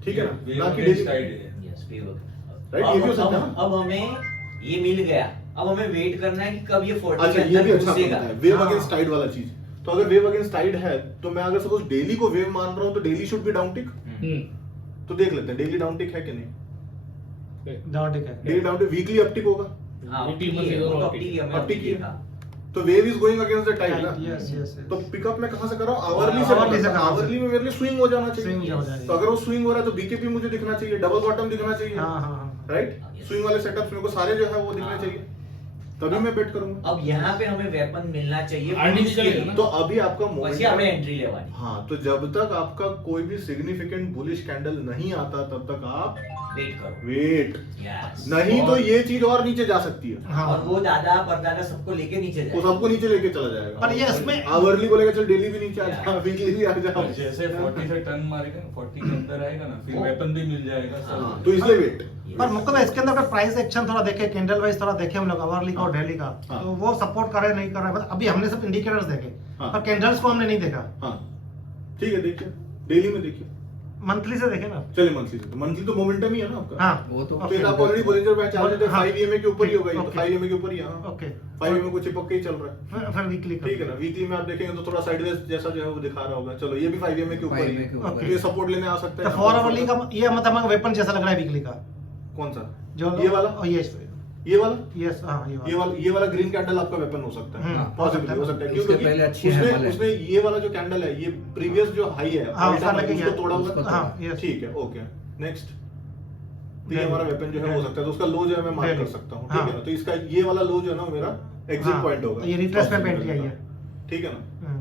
ठीक है ना, ना कि डेली। Yes, favor। Right, ये भी हो सकता है ना? अब हमें ये मिल गया, अब हमें वेट करना है कि कब ये 40 अच्छा के ये भी अंदर अच्छा घुसेगा। पॉइंट है, वेव हाँ। अगेंस्ट टाइड वाला चीज। तो अगर वेव अगेंस्ट टाइड है तो मैं अगर सपोज डेली को वेव मान रहा हूं तो डेली शुड बी डाउन टिक। तो देख लेते हैं डेली डाउन टिक है कि नहीं। डाउन टिक है। डेली डाउन टिक, वीकली अपटिक होगा, हाँ, Weekly uptick monthly है, दोनों वो uptick uptick है, हमें अपटिक uptick ही देखा। है। तो wave is going against the tide ना। यस यस तो पिकअप मैं कहां से कर रहा हूं, आवरली से। Hourly से कर रहा हूं। आवरली में मेरे लिए स्विंग हो जाना स्विंग चाहिए। हो जाएगी। तो अगर वो स्विंग हो रहा है तो बीकेपी मुझे दिखना चाहिए, डबल बॉटम दिखना चाहिए, हाँ हाँ हाँ। राइट। स्विंग वाले सेटअप्स मेरे को सारे जो है वो दिखने हाँ। चाहिए, तभी मैं बेट करूंगा। अब यहाँ पे हमें वेपन मिलना चाहिए RD पुलिस के चलेगा लिए। ना? तो अभी आपका પછી આપણે मोमेंटम, एंट्री लेवानी। हाँ, तो जब तक आपका कोई भी सिग्निफिकेंट बुलिश कैंडल नहीं आता तब तक आप वेट करो। Wait, yes. नहीं तो ये चीज और नीचे जा सकती है, हाँ। और वो दादा परदादा सबको लेके नीचे वो जाए। सबको नीचे लेके चला जाएगा। पर ये इसमें आवरली बोलेगा चल डेली भी नीचे आ जा, वीकली भी आ जा। और जैसे 40 से टर्न मारेगा ना, 40 के अंदर आएगा ना, फिर वेपन भी मिल जाएगा सब। हाँ, तो इसलिए वेट। पर मुझको इसके अंदर अगर प्राइस एक्शन थोड़ा देखे, कैंडल वाइज थोड़ा देखे हम लोग आवरली का और डेली का, हाँ। तो वो सपोर्ट कर रहे नहीं कर रहे, बस अभी हमने सब इंडिकेटर्स देखे, हाँ। पर कैंडल्स को हमने नहीं देखा। हाँ ठीक है, देखिए डेली में देखिए, मंथली से देखे ना। चलिए मंथली से। मंथली तो मोमेंटम ही है ना आपका। हाँ वो तो फिर आप ऑलरेडी बोलेंजर बैच आ रहे थे, हाँ। 5 EMA के ऊपर ही होगा ये, तो ओके। 5 EMA के ऊपर ही है। हाँ। ओके 5 EMA को चिपक के ही चल रहा है, फिर वीकली का ठीक है ना। वीकली में आप देखेंगे तो थोड़ा साइडवेज जैसा जो है वो दिखा रहा होगा। चलो ये भी 5 EMA के ऊपर ही 5 EMA के है, ऊपर। तो ये सपोर्ट लेने आ सकता तो है। 4 आवरली का ये मतलब वेपन जैसा लग रहा है वीकली का, कौन सा, जो ये वाला? ये वाला, यस हाँ ये वाला ग्रीन कैंडल आपका वेपन हो सकता है, हम्म, पॉसिबली हो सकता है, उसके क्योंकि पहले अच्छी उसने हैमल है। उसने ये वाला जो कैंडल है, ये प्रीवियस जो हाई है, हाँ, all उसका time लगे high, क्या? उसको तोड़ा हुआ। हाँ यस ठीक है, ओके नेक्स्ट। तो ये Then- हमारा वेपन जो है हो सकता है, तो उसका लो जो है मैं मार्क Then- कर सकता हूँ, हाँ। ठीक है ना। तो इसका ये वाला लो जो है ना मेरा एग्जिट हाँ, पॉइंट होगा, तो ये retracement पे entry आई है। ठीक है ना,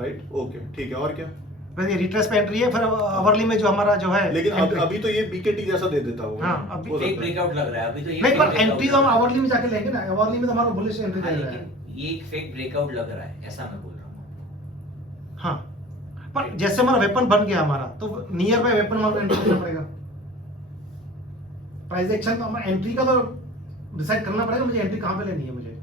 राइट, ओके ठीक है। और क्या, वैसे रिट्रेस पे एंट्री है, फिर आवरली में जो हमारा जो है लेकिन entry- अभी तो ये बीकेटी जैसा दे देता होगा। हाँ, अभी हो फेक सकता है। ब्रेकआउट लग रहा है अभी तो ये नहीं, पर fake breakout एंट्री तो हम लग रहा है। आवरली में जाके लेंगे ना, आवरली में तो हमारा बुलिश एंट्री हाँ, दे रहा है। लेकिन ये एक फेक ब्रेकआउट लग रहा है, ऐसा मैं बोल रहा हूँ। हाँ, पर जैसे हमारा वेपन बन गया हमारा, तो नियर बाय वेपन हमारा एंट्री करना पड़ेगा। प्राइस एक्शन तो हमारा एंट्री का तो डिसाइड करना पड़ेगा, मुझे एंट्री कहाँ पे लेनी है मुझे।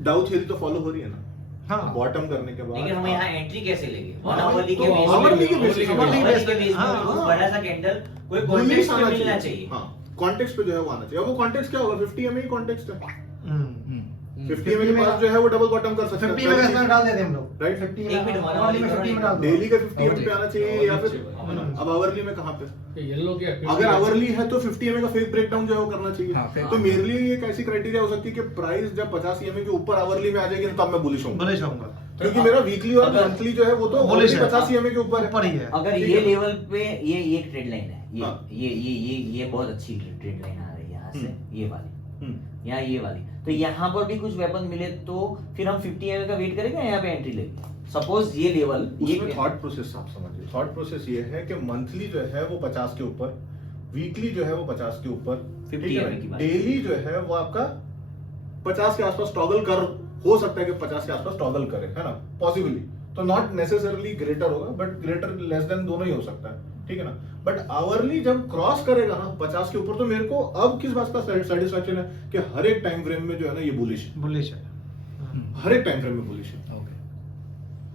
डाउ थ्योरी तो फॉलो हो रही है ना, हाँ बॉटम करने के बाद। लेकिन हम यहाँ एंट्री कैसे लेंगे? वन हाँ, आवरली तो के बेस आवरली के पे, बेस पे, आवरली आवरली के के बेस पे हाँ, वो हाँ। बड़ा सा कैंडल कोई बुलिश कॉन्टेक्स्ट आना में मिलना चाहिए। हाँ, कॉन्टेक्स्ट पे जो है वो आना चाहिए। अब वो कॉन्टेक्स्ट क्या होगा, 50 EMA ही कॉन्टेक्स्ट है। हम्म। 50 EMA के पास जो है वो डबल बॉटम कर सकता 50 में इसमें डाल देते हैं हम लोग, राइट। 50 एक मिनट, में हमारा आवरली में वाली 50 में डाल दो। डेली का 50 EMA पे आना चाहिए, या फिर आवरली। अब आवरली में कहाँ पे, येलो क्या अगर आवरली है तो 50 EMA का फेक ब्रेकडाउन जो है वो करना चाहिए। हाँ, fake तो मेरे लिए ये एक ऐसी क्राइटेरिया हो सकती है कि प्राइस जब 50 EMA के ऊपर आवरली में आ जाएगी तब मैं बुलिश हूँ, बुलिश होऊंगा, क्योंकि मेरा वीकली और अगर- मंथली जो है वो तो बुलिश है। 50 EMA के ऊपर ऊपर ही है। अगर ठीक ये है। लेवल पे ये एक ट्रेड लाइन है, हाँ। ये बहुत अच्छी ट्रेड लाइन आ रही है यहाँ से, ये वाली, हम्म। यहाँ ये वाली, तो यहाँ पर भी कुछ वेपन मिले तो फिर हम 50 एमए का वेट करेंगे, यहाँ पे एंट्री लेंगे। सपोज ये लेवल उसमें थॉट प्रोसेस आप समझिए। थॉट प्रोसेस ये है कि मंथली जो है वो 50 के ऊपर, वीकली जो है वो 50 के ऊपर, 50 ठीक है EMA की ना? बात। डेली जो है वो आपका 50 के आसपास टॉगल कर, हो सकता है कि 50 के आसपास टॉगल करे, है ना, पॉसिबली। तो नॉट नेसेसरली ग्रेटर होगा, बट ग्रेटर लेस देन दोनों ही हो सकता है, ठीक है ना। बट आवरली जब क्रॉस करेगा ना 50 के ऊपर, तो मेरे को अब किस बात का सेटिस्फेक्शन है कि हर एक टाइम फ्रेम में जो है ना ये बुलिश है, बुलिश है। हर एक टाइम फ्रेम में बुलिश है।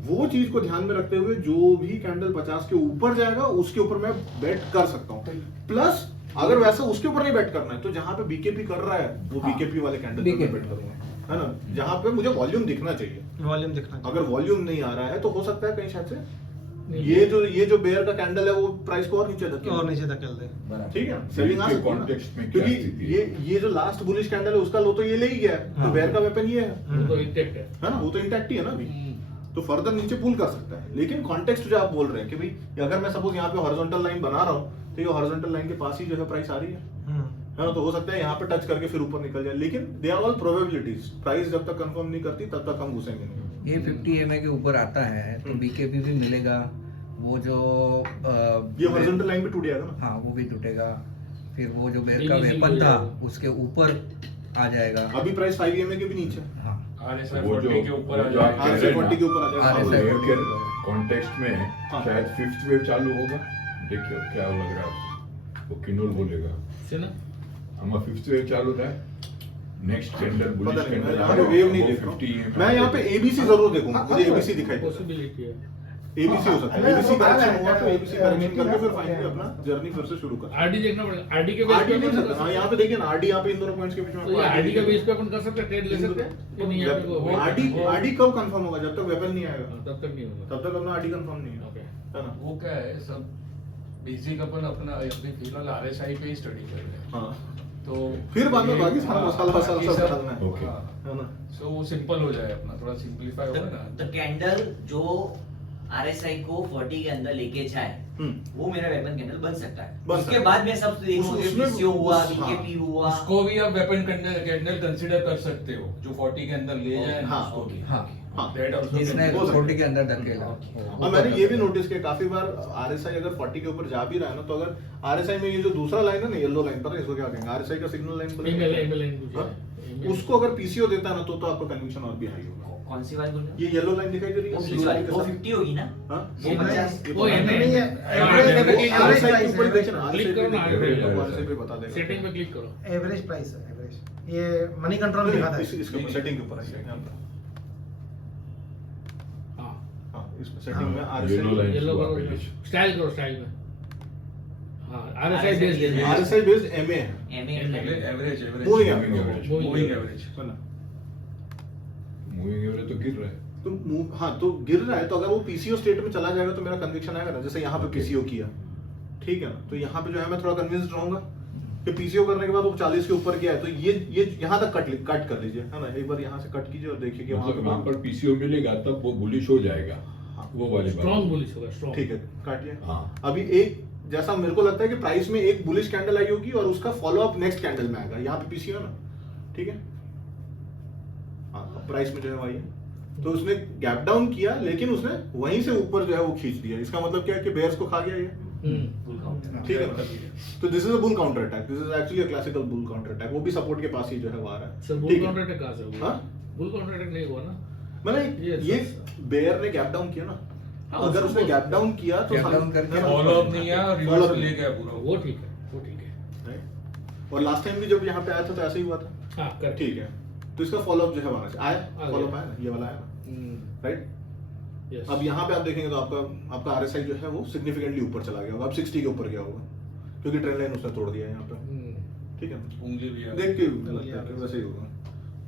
वो चीज को ध्यान में रखते हुए जो भी कैंडल 50 के ऊपर जाएगा उसके ऊपर मैं बेट कर सकता हूँ। प्लस अगर वैसे उसके ऊपर नहीं बेट करना है तो जहां पे बीकेपी कर रहा है वो हाँ। बीकेपी वाले कैंडल पे BKP बेट करूंगा, है ना, जहां पे मुझे वॉल्यूम दिखना चाहिए। वॉल्यूम दिखना चाहिए। अगर वॉल्यूम नहीं आ रहा है तो हो सकता है कहीं शायद से ये जो बेयर का कैंडल है वो प्राइस को और नीचे और धकेले, नीचे धकेल दे। ठीक है, सेलिंग आ के सकती है ना। context में क्या क्योंकि स्थिति है? ये जो लास्ट बुलिश कैंडल है उसका लो तो ये ले ही गया है, तो हाँ। बेयर का वेपन ये है वो तो इंटेक्ट है। ना, वो तो इंटैक्ट ही है ना अभी, तो फर्दर नीचे पुल कर सकता है। लेकिन कॉन्टेक्स्ट जो आप बोल रहे हैं कि भाई अगर मैं सपोज यहाँ पे हॉरिजॉन्टल लाइन बना रहा हूँ तो ये हॉरिजॉन्टल लाइन के पास ही जो है प्राइस आ रही है ना, तो हो सकता है यहाँ पे टच करके फिर ऊपर निकल जाए। लेकिन they are all probabilities, price जब तक कंफर्म नहीं करती तब तक हम घुसेंगे नहीं। ये 50 EMA के ऊपर आता है तो बीकेपी भी मिलेगा, वो जो ये हॉरिजॉन्टल लाइन भी टूट जाएगा ना। हाँ वो भी टूटेगा, फिर वो जो बेर का ABC वेपन मिल था जाएगा। उसके ऊपर आ जाएगा। अभी प्राइस 5 EMA के भी नीचे, हाँ RSI वो 40 के ऊपर आ जो आप जाएगा। कह आज रहे से हैं 40 के ऊपर आ हाँ, जाएगा। ऐसा लेयर के कॉन्टेक्स्ट में हाँ। शायद फिफ्थ वेव चालू होगा। देखिए क्या लग रहा है आपको, वो किनोल बोलेगा છે ને આમાં ફિફ્થ વેવ ચાલુ થાય नेक्स्ट कैंडल पता बुलिश नहीं, मैं कैंडल यहाँ पे वेव नहीं देख रहा हूँ। मैं यहाँ पे एबीसी जरूर देखूंगा, मुझे एबीसी दिखाई देता है। पॉसिबिलिटी है। एबीसी हो सकता है, एबीसी करेक्शन हुआ तो एबीसी करेक्शन करके फिर फाइनली अपना जर्नी फिर से शुरू कर। आरडी देखना पड़ेगा, आरडी के बेस आरडी पे नहीं अपन सकता, कर हाँ सकते यहाँ पे देखिए ना, आरडी यहाँ पे इन दोनों पॉइंट्स के बीच में हैं। तो ये आरडी के बेस पे अपन कर सकते हैं, ट्रेड ले सकते हैं कि नहीं? यहाँ पे कोई आरडी आरडी कब कंफर्म होगा? जब तक वेपन नहीं आएगा तब तक नहीं होगा। तब तक अपना आरडी कंफर्म नहीं है, ओके। है ना? वो क्या है सब बेसिक अपन अपना अभी फिलहाल आरएसआई पे ही स्टडी कर रहे हैं। हाँ, तो फिर बाद में बाकी सारा मसाला वसाला बाकी सब सब- डालना है। ओके। हाँ। है ना? सो वो सिंपल हो जाए अपना, थोड़ा सिंपलीफाई होगा ना। द कैंडल जो आरएसआई को 40 के अंदर लेके जाए वो मेरा वेपन कैंडल बन सकता है। बन उसके सकता बाद मैं सब देखूंगा, उसमें- पीसीओ हुआ, उस- हाँ। बीकेपी हुआ। उसको भी आप वेपन कैंडल कंसीडर कर सकते हो, जो 40 के अंदर ले जाए। हाँ, उसको भी। हाँ। हाँ। That also जिसने can be- हो सकता है। 40 के अंदर धकेला और मैंने ये भी नोटिस किया काफी बार आरएसआई अगर 40 के ऊपर जा भी रहा है ना, तो अगर आरएसआई में ये जो दूसरा लाइन है ना, येलो लाइन, पता है इसको क्या कहेंगे? आरएसआई का सिग्नल लाइन बोलेंगे। ईमेल लाइन कुछ हाँ? है। उसको अगर पीसीओ देता है ना, तो आपका कन्विक्शन और भी हाई होगा। कौन सी वाली बोल रहे ये येलो लाइन दिखाई दे रही हो? है? वो blue वाली, वो 50 होगी ना? हाँ? वो 50 वो ये नहीं है, एवरेज आरएसआई के ऊपर ही देखिए ना, क्लिक आरएसआई करो पे ना, देखिए, average आरएसआई पे बता देगा। सेटिंग पे क्लिक करो। एवरेज प्राइस है, एवरेज। ये मनी कंट्रोल में दिखाता है। इसके ऊपर सेटिंग के ऊपर आइए यहाँ पे। हाँ, हाँ, इसमें सेटिंग में येलो आरएसआई लाइन येलो को करो, आप पेश। स्टाइल करो, स्टाइल में। हाँ, आरएसआई RSI बेस्ड है। आरएसआई बेस्ड एमए है, MA average Moving average average. Moving average. है ना? मूविंग एवरेज तो गिर रहा है। तो हाँ, तो गिर रहा है, तो अगर वो पीसीओ स्टेट में चला जाएगा तो मेरा कन्विक्शन आएगा ना, जैसे यहाँ पे पीसीओ किया, ठीक है ना? तो यहाँ पे जो है मैं थोड़ा कन्विंस्ड रहूंगा कि पीसीओ करने के बाद वो 40 के ऊपर गया है, तो ये यहाँ तक कट कर लीजिए, है ना? एक बार यहाँ से कट कीजिए और देखिए कि मतलब वहाँ पर पीसीओ मिलेगा तब वो बुलिश हो जाएगा, वो वाली बात। स्ट्रॉन्ग बुलिश होगा, स्ट्रॉन्ग। ठीक है, काटिए। हाँ। अभी एक जैसा मेरे को लगता है कि प्राइस में एक बुलिश कैंडल आई होगी और उसका फॉलो अप नेक्स्ट कैंडल में आएगा, यहाँ पे पीसीओ है ना, ठीक है? हाँ, प्राइस में जो है वही है, तो उसने गैप डाउन किया, लेकिन उसने वहीं से ऊपर जो है वो खींच दिया। इसका मतलब क्या है कि बेयर्स को खा गया ये, ठीक है ना? तो this is a bull counter attack, this is actually a classical bull counter attack, वो भी सपोर्ट के पास ही जो है वो आ रहा है। सर, बुल ठीक है? काउंटर अटैक कहाँ से हुआ? हाँ? बुल काउंटर अटैक नहीं हुआ ना? मतलब Yes, ये yes. बेयर ने गैप डाउन किया ना, हाँ, अगर उसको उसने बोल- गैप डाउन किया तो Gap सामने- down करके फॉलो अप नहीं है, Follow रिवर्स up ले नहीं। गया पूरा। वो ठीक है, वो ठीक है। Right? और लास्ट टाइम भी जब यहाँ पे आया था तो ऐसे ही हुआ था, हाँ, करेक्ट। ठीक है? तो इसका फॉलो अप जो है आना चाहिए, आया आ फॉलो अप गया। आया ना, ये वाला आया ना, राइट? यस। अब यहाँ पे आप देखेंगे तो आपका आरएसआई जो है वो सिग्निफिकेंटली ऊपर चला गया होगा, अब 60 के ऊपर गया होगा, क्योंकि ट्रेंड लाइन उसने तोड़ दिया है यहाँ पे, ठीक है? उंगली भी है। देख के लगता है कि वैसे ही होगा।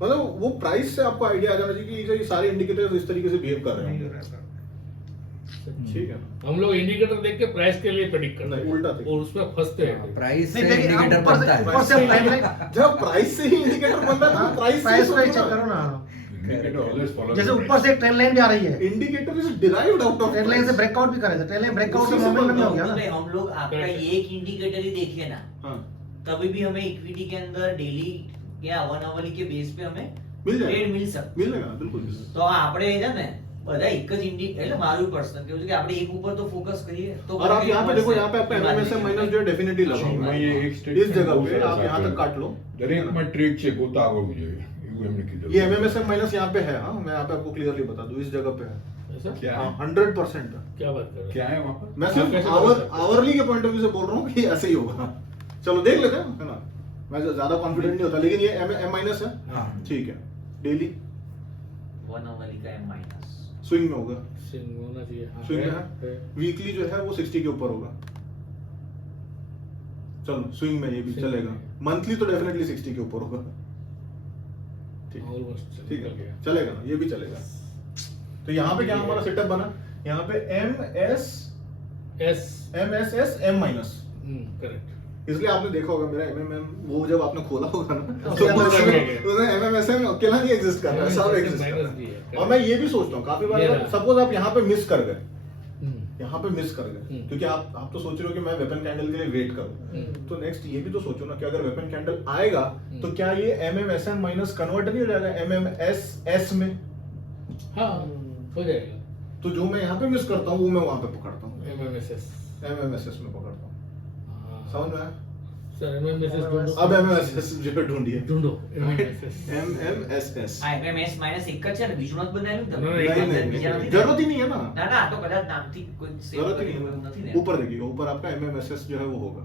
मतलब वो प्राइस से आपको आइडिया आ जाना चाहिए कि ये सारे इंडिकेटर्स इस तरीके से बिहेव कर रहे हैं, ठीक है ना? हम लोग इंडिकेटर देख के प्राइस के लिए प्रेडिक्ट करते नहीं, हैं उल्टा थे। और उसमें फंसते हैं। प्राइस से नहीं, देखिए, इंडिकेटर ऊपर से- बनता है। ऊपर से ट्रेंड लाइन, जब प्राइस से ही इंडिकेटर बनता है तो प्राइस प्राइस को चेक करो ना। Indicator always follow. जैसे ऊपर से एक ट्रेंड लाइन भी आ रही है, indicator is derived out of trend line से ब्रेकआउट भी करे थे, ट्रेंड लाइन ब्रेकआउट उसी के से मोमेंट बोल में रहा हो गया ना। नहीं, हम लोग आपका Correct. ये एक इंडिकेटर ही देखिए ना, हाँ, तभी भी हमें इक्विटी के अंदर डेली या 1 आवरली के बेस पे हमें मिल ટ્રેડ जाएगा, મિલ શકે. मिल जाएगा, बिल्कुल मिल जाएगा। તો આપણે છે ને બધા એક જ એટલે મારું પર્સનલ કેવું છે કે આપણે એક ઉપર તો ફોકસ કરીએ તો और आप यहाँ पे देखो, यहाँ पे आपका एमएमएसएम माइनस जो है डेफिनेटली लगा हुआ मैं है। ये एक स्टेट इस जगह पे आप यहाँ तक काट लो, દરેક માં ટ્રેડ છે ગોતા આવડવું જોઈએ એવું એમને કીધું. ये एमएमएसएम माइनस यहाँ पे है, हाँ, मैं यहाँ पे आपको क्लियरली बता दूं, इस जगह पे है, ऐसा? क्या हाँ, है 100% है। क्या बात कर रहे क्या है वहाँ पर? मैं आप कैसे सिर्फ बता सकते हो? आवरली के पॉइंट ऑफ व्यू से बोल रहा हूँ कि ऐसे ही होगा। चलो देख लेते हैं, है ना? मैं ज्यादा कॉन्फिडेंट नहीं होता, लेकिन ये एम माइनस है, हाँ। ठीक है? डेली 1 आवरली का M माइनस स्विंग में होगा, हैं? स्विंग होना चाहिए। हाँ, स्विंग में है, है, है। वीकली जो है वो 60 के ऊपर होगा। चलो स्विंग में ये भी Swing चलेगा, में। मंथली तो डेफिनेटली 60 के ऊपर होगा, ठीक है? Almost ठीक निकल है, गया। चलेगा ना, ये भी चलेगा। तो यहाँ पे क्या हमारा सेटअप बना, यहाँ पे S MSS M minus, correct. इसलिए आपने देखा होगा मेरा एमएमएम वो जब आपने खोला होगा ना, तो तो उसमें उसमें एमएमएसएम अकेला नहीं एग्जिस्ट कर रहा है, सब एग्जिस्ट कर माइनस रहा भी है। है। और मैं ये भी सोचता हूँ काफी ये बार, रहा। सपोज आप यहाँ पे मिस कर गए, हम्म, यहाँ पे मिस कर गए, हम्म। क्योंकि आप तो सोच रहे हो कि मैं वेपन कैंडल के लिए वेट करूँ, हम्म। तो नेक्स्ट ये भी तो सोचो ना कि अगर वेपन कैंडल आएगा तो क्या ये एमएमएसएम माइनस कन्वर्ट नहीं हो जाएगा एमएमएसएस में? हाँ, हो जाएगा। तो जो मैं यहाँ पे मिस करता हूँ वो मैं वहाँ पे पकड़ता हूँ, एमएमएसएस। एमएमएसएस में पकड़ता हूँ, हाँ। समझ में आया? सर, एमएमएसएस ढूंढो। अब एमएमएसएस जो है ढूंढिए, ढूंढो एमएमएसएस। एमएमएसएस। આ MMS માઇનસ એક જ છે ને, બીજું નથી બનાવ્યું તમે? ના, એક नहीं બીજા नहीं, નથી ને? जरूरत ही नहीं है ना, ના ના, આ તો કદાચ નામથી કોઈ save जरूरत ही કરેલું नहीं એવું નથી है। ને? ऊपर देखिएगा, ऊपर आपका एमएमएसएस जो है वो होगा,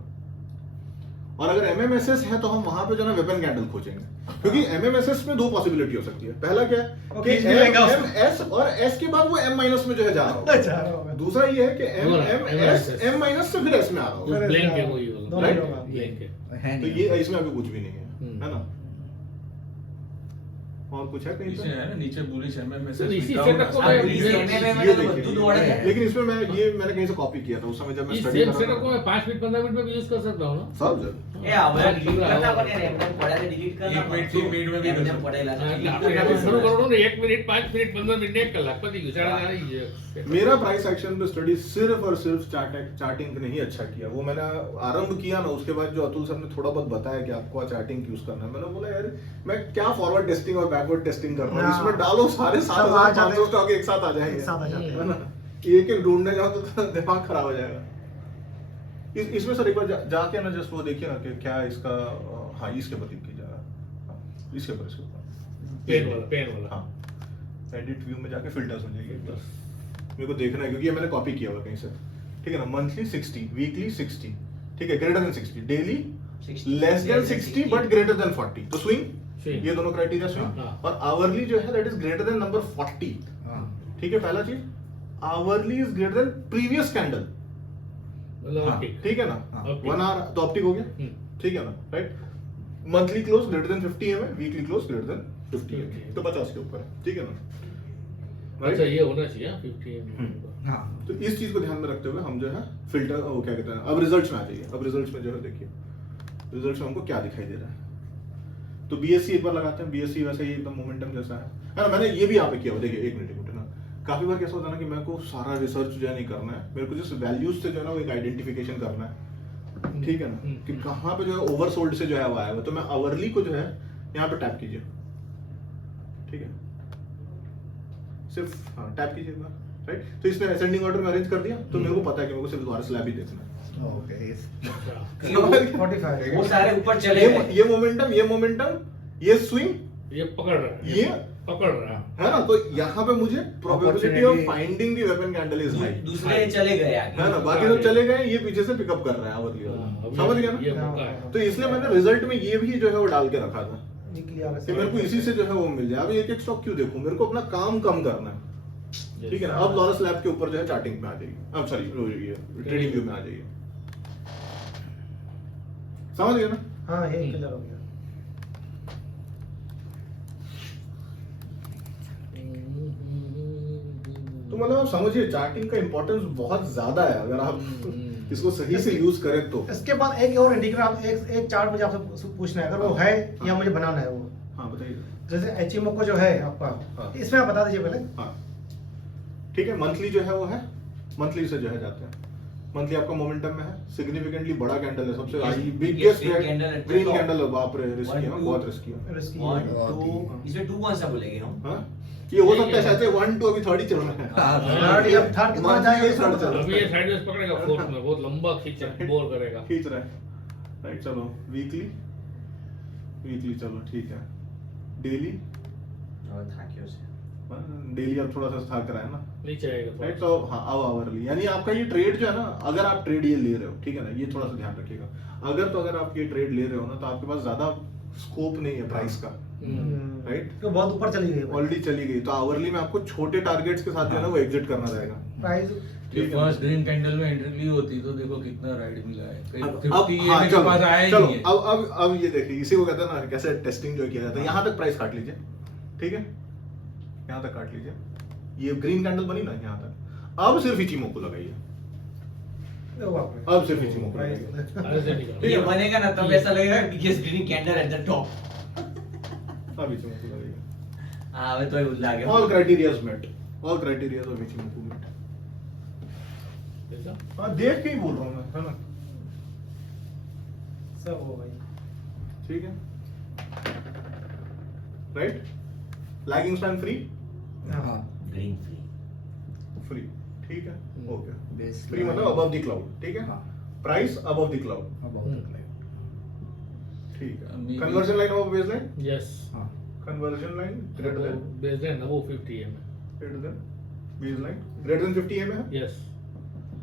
और अगर एमएमएसएस है तो हम वहां पे जो है वेपन कैंडल खोजेंगे, क्योंकि एमएमएसएस में दो पॉसिबिलिटी हो सकती है। पहला क्या है Okay, कि मिलेगा एम एस और एस के बाद वो एम माइनस में जो है जा रहा होगा। अच्छा होगा। दूसरा ये है कि एम दोनों, M M S minus M minus से फिर एस में आ रहा होगा। उस ब्लैंक है वो ये दोनों Right? होगा। ब्लैंक है। है तो नहीं। ये इसमें अभी कुछ भी नहीं है, हम्म। है ना? और कुछ है कहीं नीचे पे? है ना, नीचे बुलिश एमएमएस तो इसी setup को मैं- ये ये देखिए, दूध वाला है। लेकिन इसमें मैंने कहीं से कॉपी किया था उस समय जब मैं इस स्टडी सेम कर सेटअप रहा को था। मैं 5 मिनट 15 मिनट में भी यूज कर सकता हूँ ना। सब जब ए आवाज डिलीट करना पण यार एमएम पड़ा है डिलीट करना एक मिनट, 3 मिनट में भी कर एमएम सकते। पड़ेला delete આપણે करना આપણે શરૂ पण કરવાનું ને 1 મિનિટ 5 મિનિટ 15 મિનિટ 1 કલાક પતી ગયું સાડા ચાર આવી ગયો। मेरा प्राइस एक्शन में स्टडी सिर्फ और सिर्फ चार्टिंग ने ही अच्छा किया। वो मैंने आरंभ किया ना, उसके बाद जो अतुल सर ने थोड़ा बहुत बताया कि आपको चार्टिंग यूज करना है, मैंने बोला यार मैं क्या फॉरवर्ड टेस्टिंग और बैकवर्ड टेस्टिंग कर रहा हूँ, हाँ। इसमें डालो सारे सब आ जाते 7,500 स्टॉक एक साथ आ एक जाएंगे, साथ आ जाते है हैं। ना? एक एक ढूंढने जाओ तो दिमाग खराब हो जाएगा। इसमें सर एक बार जाके ना जस्ट वो देखिए ना कि क्या इसका हाँ इसके ऊपर क्लिक किया जा रहा है, हाँ, इसके ऊपर पेन वाला हाँ एडिट व्यू में जाके फिल्टर्स हो जाइए बस। मेरे को देखना है क्योंकि ये मैंने कॉपी किया हुआ कहीं से, ठीक है ना? मंथली 60, वीकली 60, ठीक है, greater than 60, daily 60, less than 60 but greater than 40, तो स्विंग, Swing. ये दोनों क्राइटेरिया स्विंग। हाँ। और आवरली जो है that is greater than number 40, हाँ। ठीक है, पहला चीज। Hourly is greater then previous candle, मतलब हाँ। ठीक ठीक है ना? हाँ। 1 आवर तो ऑप्टिक हो गया, हम्म। ठीक है ना? Right. Monthly close greater than 50 MA, weekly close greater than 50 MA, तो 50 के ऊपर है, ठीक है ना? अच्छा ये होना चाहिए 50 हाँ। तो इस चीज को ध्यान में रखते हुए हम जो है फिल्टर वो क्या कहते हैं, अब रिजल्ट्स में आ जाइए। अब रिजल्ट्स में जो है देखिए रिजल्ट्स में हमको क्या दिखाई दे रहा है। तो बीएससी एक बार लगाते हैं, बीएससी वैसे ही एकदम मोमेंटम जैसा है ना? मैंने ये भी यहाँ पे किया हुआ, देखिए एक मिनट ना। काफी बार कैसा होता है ना कि मेरे को सारा रिसर्च जो है नहीं करना है, मेरे को जस्ट वैल्यूज से जो है ना वो एक आइडेंटिफिकेशन करना है, ठीक है ना? कि कहाँ पे जो है ओवरसोल्ड से जो है वो आया हुआ, तो मैं आवरली को जो है यहाँ पे टैप कीजिए, ठीक है, सिर्फ हाँ टैप कीजिएगा, राइट? तो इसने असेंडिंग ऑर्डर में अरेंज कर दिया, तो मेरे को पता है कि मेरे को सिर्फ दोबारा स्लैब ही देखना है। Okay yes। अच्छा 45 वो सारे ऊपर चले गए ये मोमेंटम, ये स्विंग, ये पकड़ रहा है ये पकड़ रहा है। है ना? तो यहाँ पे मुझे probability of Opportunity- finding the weapon candle is high, दूसरे चले गए आगे है ना? बाकी सब चले गए, ये पीछे से पिकअप कर रहा है आवरली हाँ, वाला, अभी समझ गया ये ना? मौका है। तो इसलिए मैंने रिजल्ट में ये भी जो है वो डाल के रखा था निकली आ कि मेरे को इसी से जो है वो मिल जाए। अब एक एक स्टॉक क्यों देखूं, मेरे को अपना काम कम करना है, ठीक है ना? अब लॉरेंस लैब के ऊपर जो है चार्टिंग में आ जाइए, अब सॉरी ये ट्रेडिंग व्यू में आ जाइए, समझ गए ना? हाँ ये क्लियर हो गया। तो मतलब आप समझिए चार्टिंग का इंपॉर्टेंस बहुत ज्यादा है अगर आप इसको सही से यूज करें तो। इसके बाद एक और इंडिकेटर आप एक चार्ट मुझे आपसे पूछना है, अगर वो है या मुझे बनाना है वो, हाँ बताइए। जैसे एचएमओ को जो है आपका, हाँ। इसमें आप बता दीजिए पहले। हाँ ठीक है, मंथली जो है वो है, मंथली से जो है जाते हैं। मंथली आपका मोमेंटम में है, सिग्निफिकेंटली बड़ा कैंडल है, सबसे high biggest big candle at the green top. Candle है, बाप रे रिस्की है, 1, 2. बहुत रिस्की है। रिस्की 1 है। 2 इसमें 2 कौन सा बोलेंगे हम हाँ ये हो सकता है शायद से 1 2 अभी थर्ड ही चल रहा है। हाँ, थर्ड या थर्ड के बाद Monthly जाएगा ये थर्ड चल रहा अभी है, ये साइडवेज पकड़ेगा फोर्थ में, बहुत लंबा खींच बोर करेगा। खींच रहा है, राइट? चलो वीकली, वीकली चलो ठीक है, डेली, और थाकियो से डेली अब थोड़ा सा थक रहा है ना, नीचे आएगा थोड़ा राइट? तो हाँ अब आवरली, यानी आपका ये ट्रेड जो है ना, अगर आप ट्रेड ये ले रहे हो, ठीक है ना, ये थोड़ा सा ध्यान रखिएगा। अगर आप ये ट्रेड ले रहे हो ना, तो आपके पास ज्यादा स्कोप नहीं है प्राइस का, राइट? तो बहुत ऊपर चली गई ऑलरेडी चली गई, तो आवरली में आपको छोटे टारगेट्स के साथ जो है ना वो एग्जिट करना रहेगा। प्राइस। ये फर्स्ट ग्रीन कैंडल में एंट्री ली होती तो देखो कितना राइड मिला है, कहीं अब 50 हाँ, के पास आया ही चलो नहीं है। अब ये देखिए, इसी को कहते हैं ना कैसे टेस्टिंग जो किया जाता है। यहाँ तक प्राइस काट लीजिए, ठीक है, यहाँ तक काट लीजिए, ये ग्रीन कैंडल बनी ना यहाँ तक, अब सिर्फ इचिमोकू लगाइए, अब सिर्फ इचिमोकू लगाइए, ऐसे निकाल। ये बनेगा ना तब ऐसा लगेगा biggest green candle at the top अब इचिमोकू लगाइए। हां હવે તો એવું લાગે All criterias met, all criterias of Ichimoku met। ऐसा हाँ देख के ही बोल रहा हूँ मैं, है ना? सब हो भाई। ठीक है, राइट? लैगिंग स्पैन फ्री, हाँ ग्रीन फ्री फ्री, ठीक है, ओके। बेस फ्री मतलब अबव द क्लाउड, ठीक है? हाँ प्राइस अबव द क्लाउड, ठीक है। Maybe- conversion line above base line, yes हाँ conversion line greater than base line वो 50 है base line greater than 50 M है, यस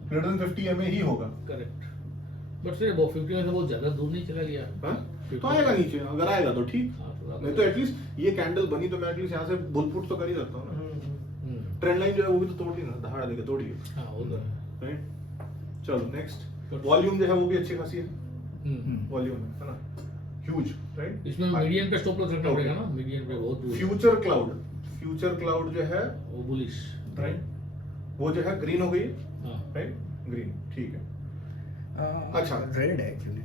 ग्रेटर देन 50 एम ही होगा। करेक्ट। बट सर वो 50 में से बहुत ज्यादा दूर नहीं चला गया। हाँ? तो आएगा नीचे, अगर आएगा तो ठीक, हाँ, थोड़ा- नहीं तो एटलीस्ट ये कैंडल बनी तो मैं एटलीस्ट यहाँ से बुल पुट तो कर ही सकता हूँ ना। ट्रेंड लाइन जो है वो भी तो तोड़ दी ना, दहाड़ देके तोड़ी है, हाँ, वो तो है। राइट। चलो नेक्स्ट, वॉल्यूम जो है वो भी अच्छी खासी है, वॉल्यूम है ना, ह्यूज, राइट। इसमें मीडियन पे स्टॉप लॉस रखना पड़ेगा ना, मीडियन पे बहुत दूर। फ्यूचर क्लाउड जो है, वो बुलिश, राइट, वो जो है ग्रीन हो गई, हाँ। राइट, ग्रीन, ठीक है। अच्छा। रेड है एक्चुअली।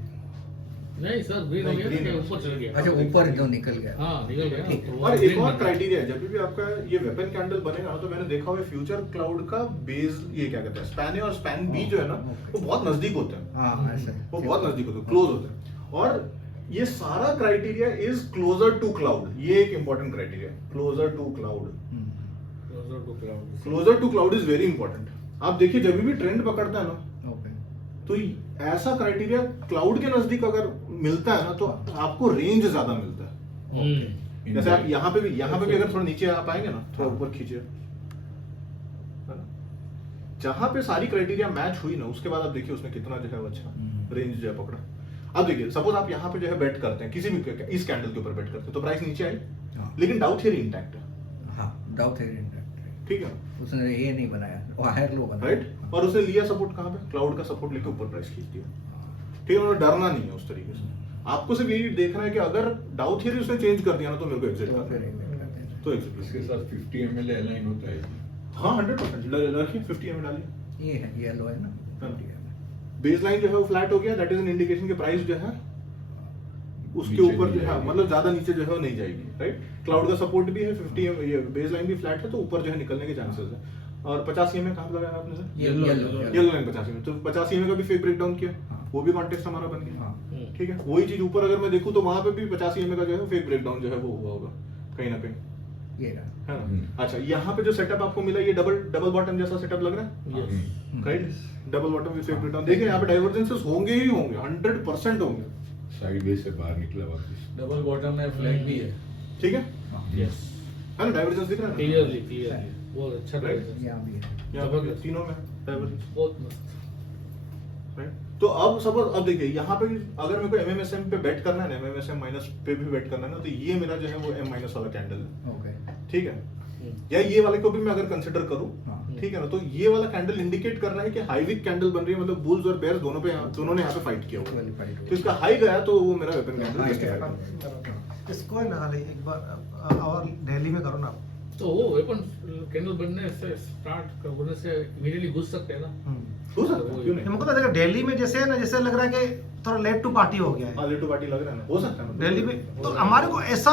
नहीं सर, ग्रीन हो नहीं, गया green तो है। ऊपर चल गया। अच्छा, ऊपर जो निकल गया। हाँ, निकल गया। ठीक। तो वो और एक green और बन गया। क्राइटेरिया है, जब भी आपका ये वेपन कैंडल बनेगा तो मैंने देखा हुआ है फ्यूचर क्लाउड का बेस, ये क्या कहते हैं, स्पैन ए और स्पैन बी जो है ना, वो बहुत नजदीक होते हैं, हाँ ऐसे वो बहुत नजदीक होते हैं, क्लोज होते हैं। और ये सारा criteria is closer to cloud, ये एक important criteria, closer to cloud. Closer to cloud. Closer to cloud is very important. आप देखिए जब भी ट्रेंड पकड़ता है ना, ओके। तो ऐसा क्राइटेरिया क्लाउड के नजदीक अगर मिलता है ना, तो आपको रेंज ज्यादा मिलता है। हम्म। जैसे आप यहाँ पे भी अगर थोड़ा नीचे आप आएंगे ना, थोड़ा ऊपर खींचिए, है ना? जहां पे सारी क्राइटेरिया मैच हुई ना, उसके बाद आप देखिए उसमें कितना जो है वो अच्छा रेंज जो है पकड़ा। अब देखिए सपोज आप यहाँ पे जो है बेट करते हैं, किसी भी इस कैंडल के ऊपर बेट करते हैं, तो प्राइस नीचे आई, हाँ। लेकिन डाउ थियरी इंटैक्ट है, हाँ, डाउ थ्योरी इंटैक्ट। ठीक है, उसने ये नहीं बनाया, वो हायर लो बनाया। राइट। और उसने लिया सपोर्ट कहाँ पे, क्लाउड का सपोर्ट लेके ऊपर प्राइस खींच दिया, ठीक है। उन्हें डरना नहीं है उस तरीके से, आपको सिर्फ यही देखना है कि अगर डाउ थियरी उसने चेंज कर दिया ना, तो मेरे को एग्जिट तो करना फिर है, exit करते हैं। तो एग्जिट। इसके साथ 50 ml अलाइन होता है। हाँ 100% रखिए, 50 में डालिए। ये है येलो है ना, हाँ। बेस लाइन जो है वो फ्लैट हो गया, दैट इज एन इंडिकेशन के प्राइस जो है उसके नीचे ऊपर नहीं जो है, जाएगी। मतलब ज्यादा नीचे जो है वो नहीं जाएगी, राइट। क्लाउड का सपोर्ट भी है 50, ये बेस लाइन भी फ्लैट है, तो ऊपर जो है निकलने के चांसेस है। और 50 में कहाँ पे लगाया आपने सर, येलो येलो लाइन 50 में, तो 50 में का भी फेक ब्रेकडाउन किया, हाँ। वो भी कॉन्टेक्स्ट हमारा बन गया, हाँ। ठीक है। वही चीज ऊपर अगर मैं देखूं तो वहां पे भी 50 में का जो है फेक ब्रेकडाउन जो है वो हुआ होगा कहीं ना कहीं, ये रहा। है ना। अच्छा, यहाँ पे जो सेटअप आपको मिला, ये डबल बॉटम जैसा सेटअप लग रहा है, Yes. Right, double bottom with fake breakdown. देखिए यहाँ पे डाइवर्जेंसेस होंगे ही होंगे, 100% होंगे, साइडवेज से बाहर निकला वापस। डबल बॉटम में फ्लैग भी है। ठीक है, Yes. है ना, डाइवर्जेंस दिख रहा है ना? Clearly. बहुत अच्छा Right. डायरेक्शन। यहाँ भी है। यहाँ पे जबरदस्त। तीनों में डाइवर्जेंस, बहुत मस्त। राइट। तो अब सपोज, अब देखिए यहाँ पे अगर मेरे को MMSM पे बेट करना है ना, MMSM माइनस पे भी बेट करना है ना, तो ये मेरा जो है वो M माइनस वाला कैंडल है, ओके। ठीक है। या ये वाले को भी मैं अगर कंसिडर करूं, हाँ। ठीक है ना, तो ये वाला कैंडल इंडिकेट कर रहा है कि हाई वीक कैंडल बन रही है, मतलब बुल्स और बेयर्स दोनों ने यहाँ पे फाइट किया हुआ है। Qualified तो इसका हाई गया तो वो मेरा वेपन कैंडल High justify गया। करता है। इसको है ना हाल ही एक बार और दिल्ली में करो ना आप। तो वो वेपन कैंडल बनने से स्टार्ट होने से इमीडिएटली घुस सकते हैं ना। हो सकता है, क्यों नहीं? हमको तो देखो दिल्ली में जैसे है ना, जैसे लग रहा है कि थोड़ा लेट टू पार्टी हो गया है लेट टू पार्टी लग रहा है ना, हो सकता है, दिल्ली में। तो हमारे को ऐसा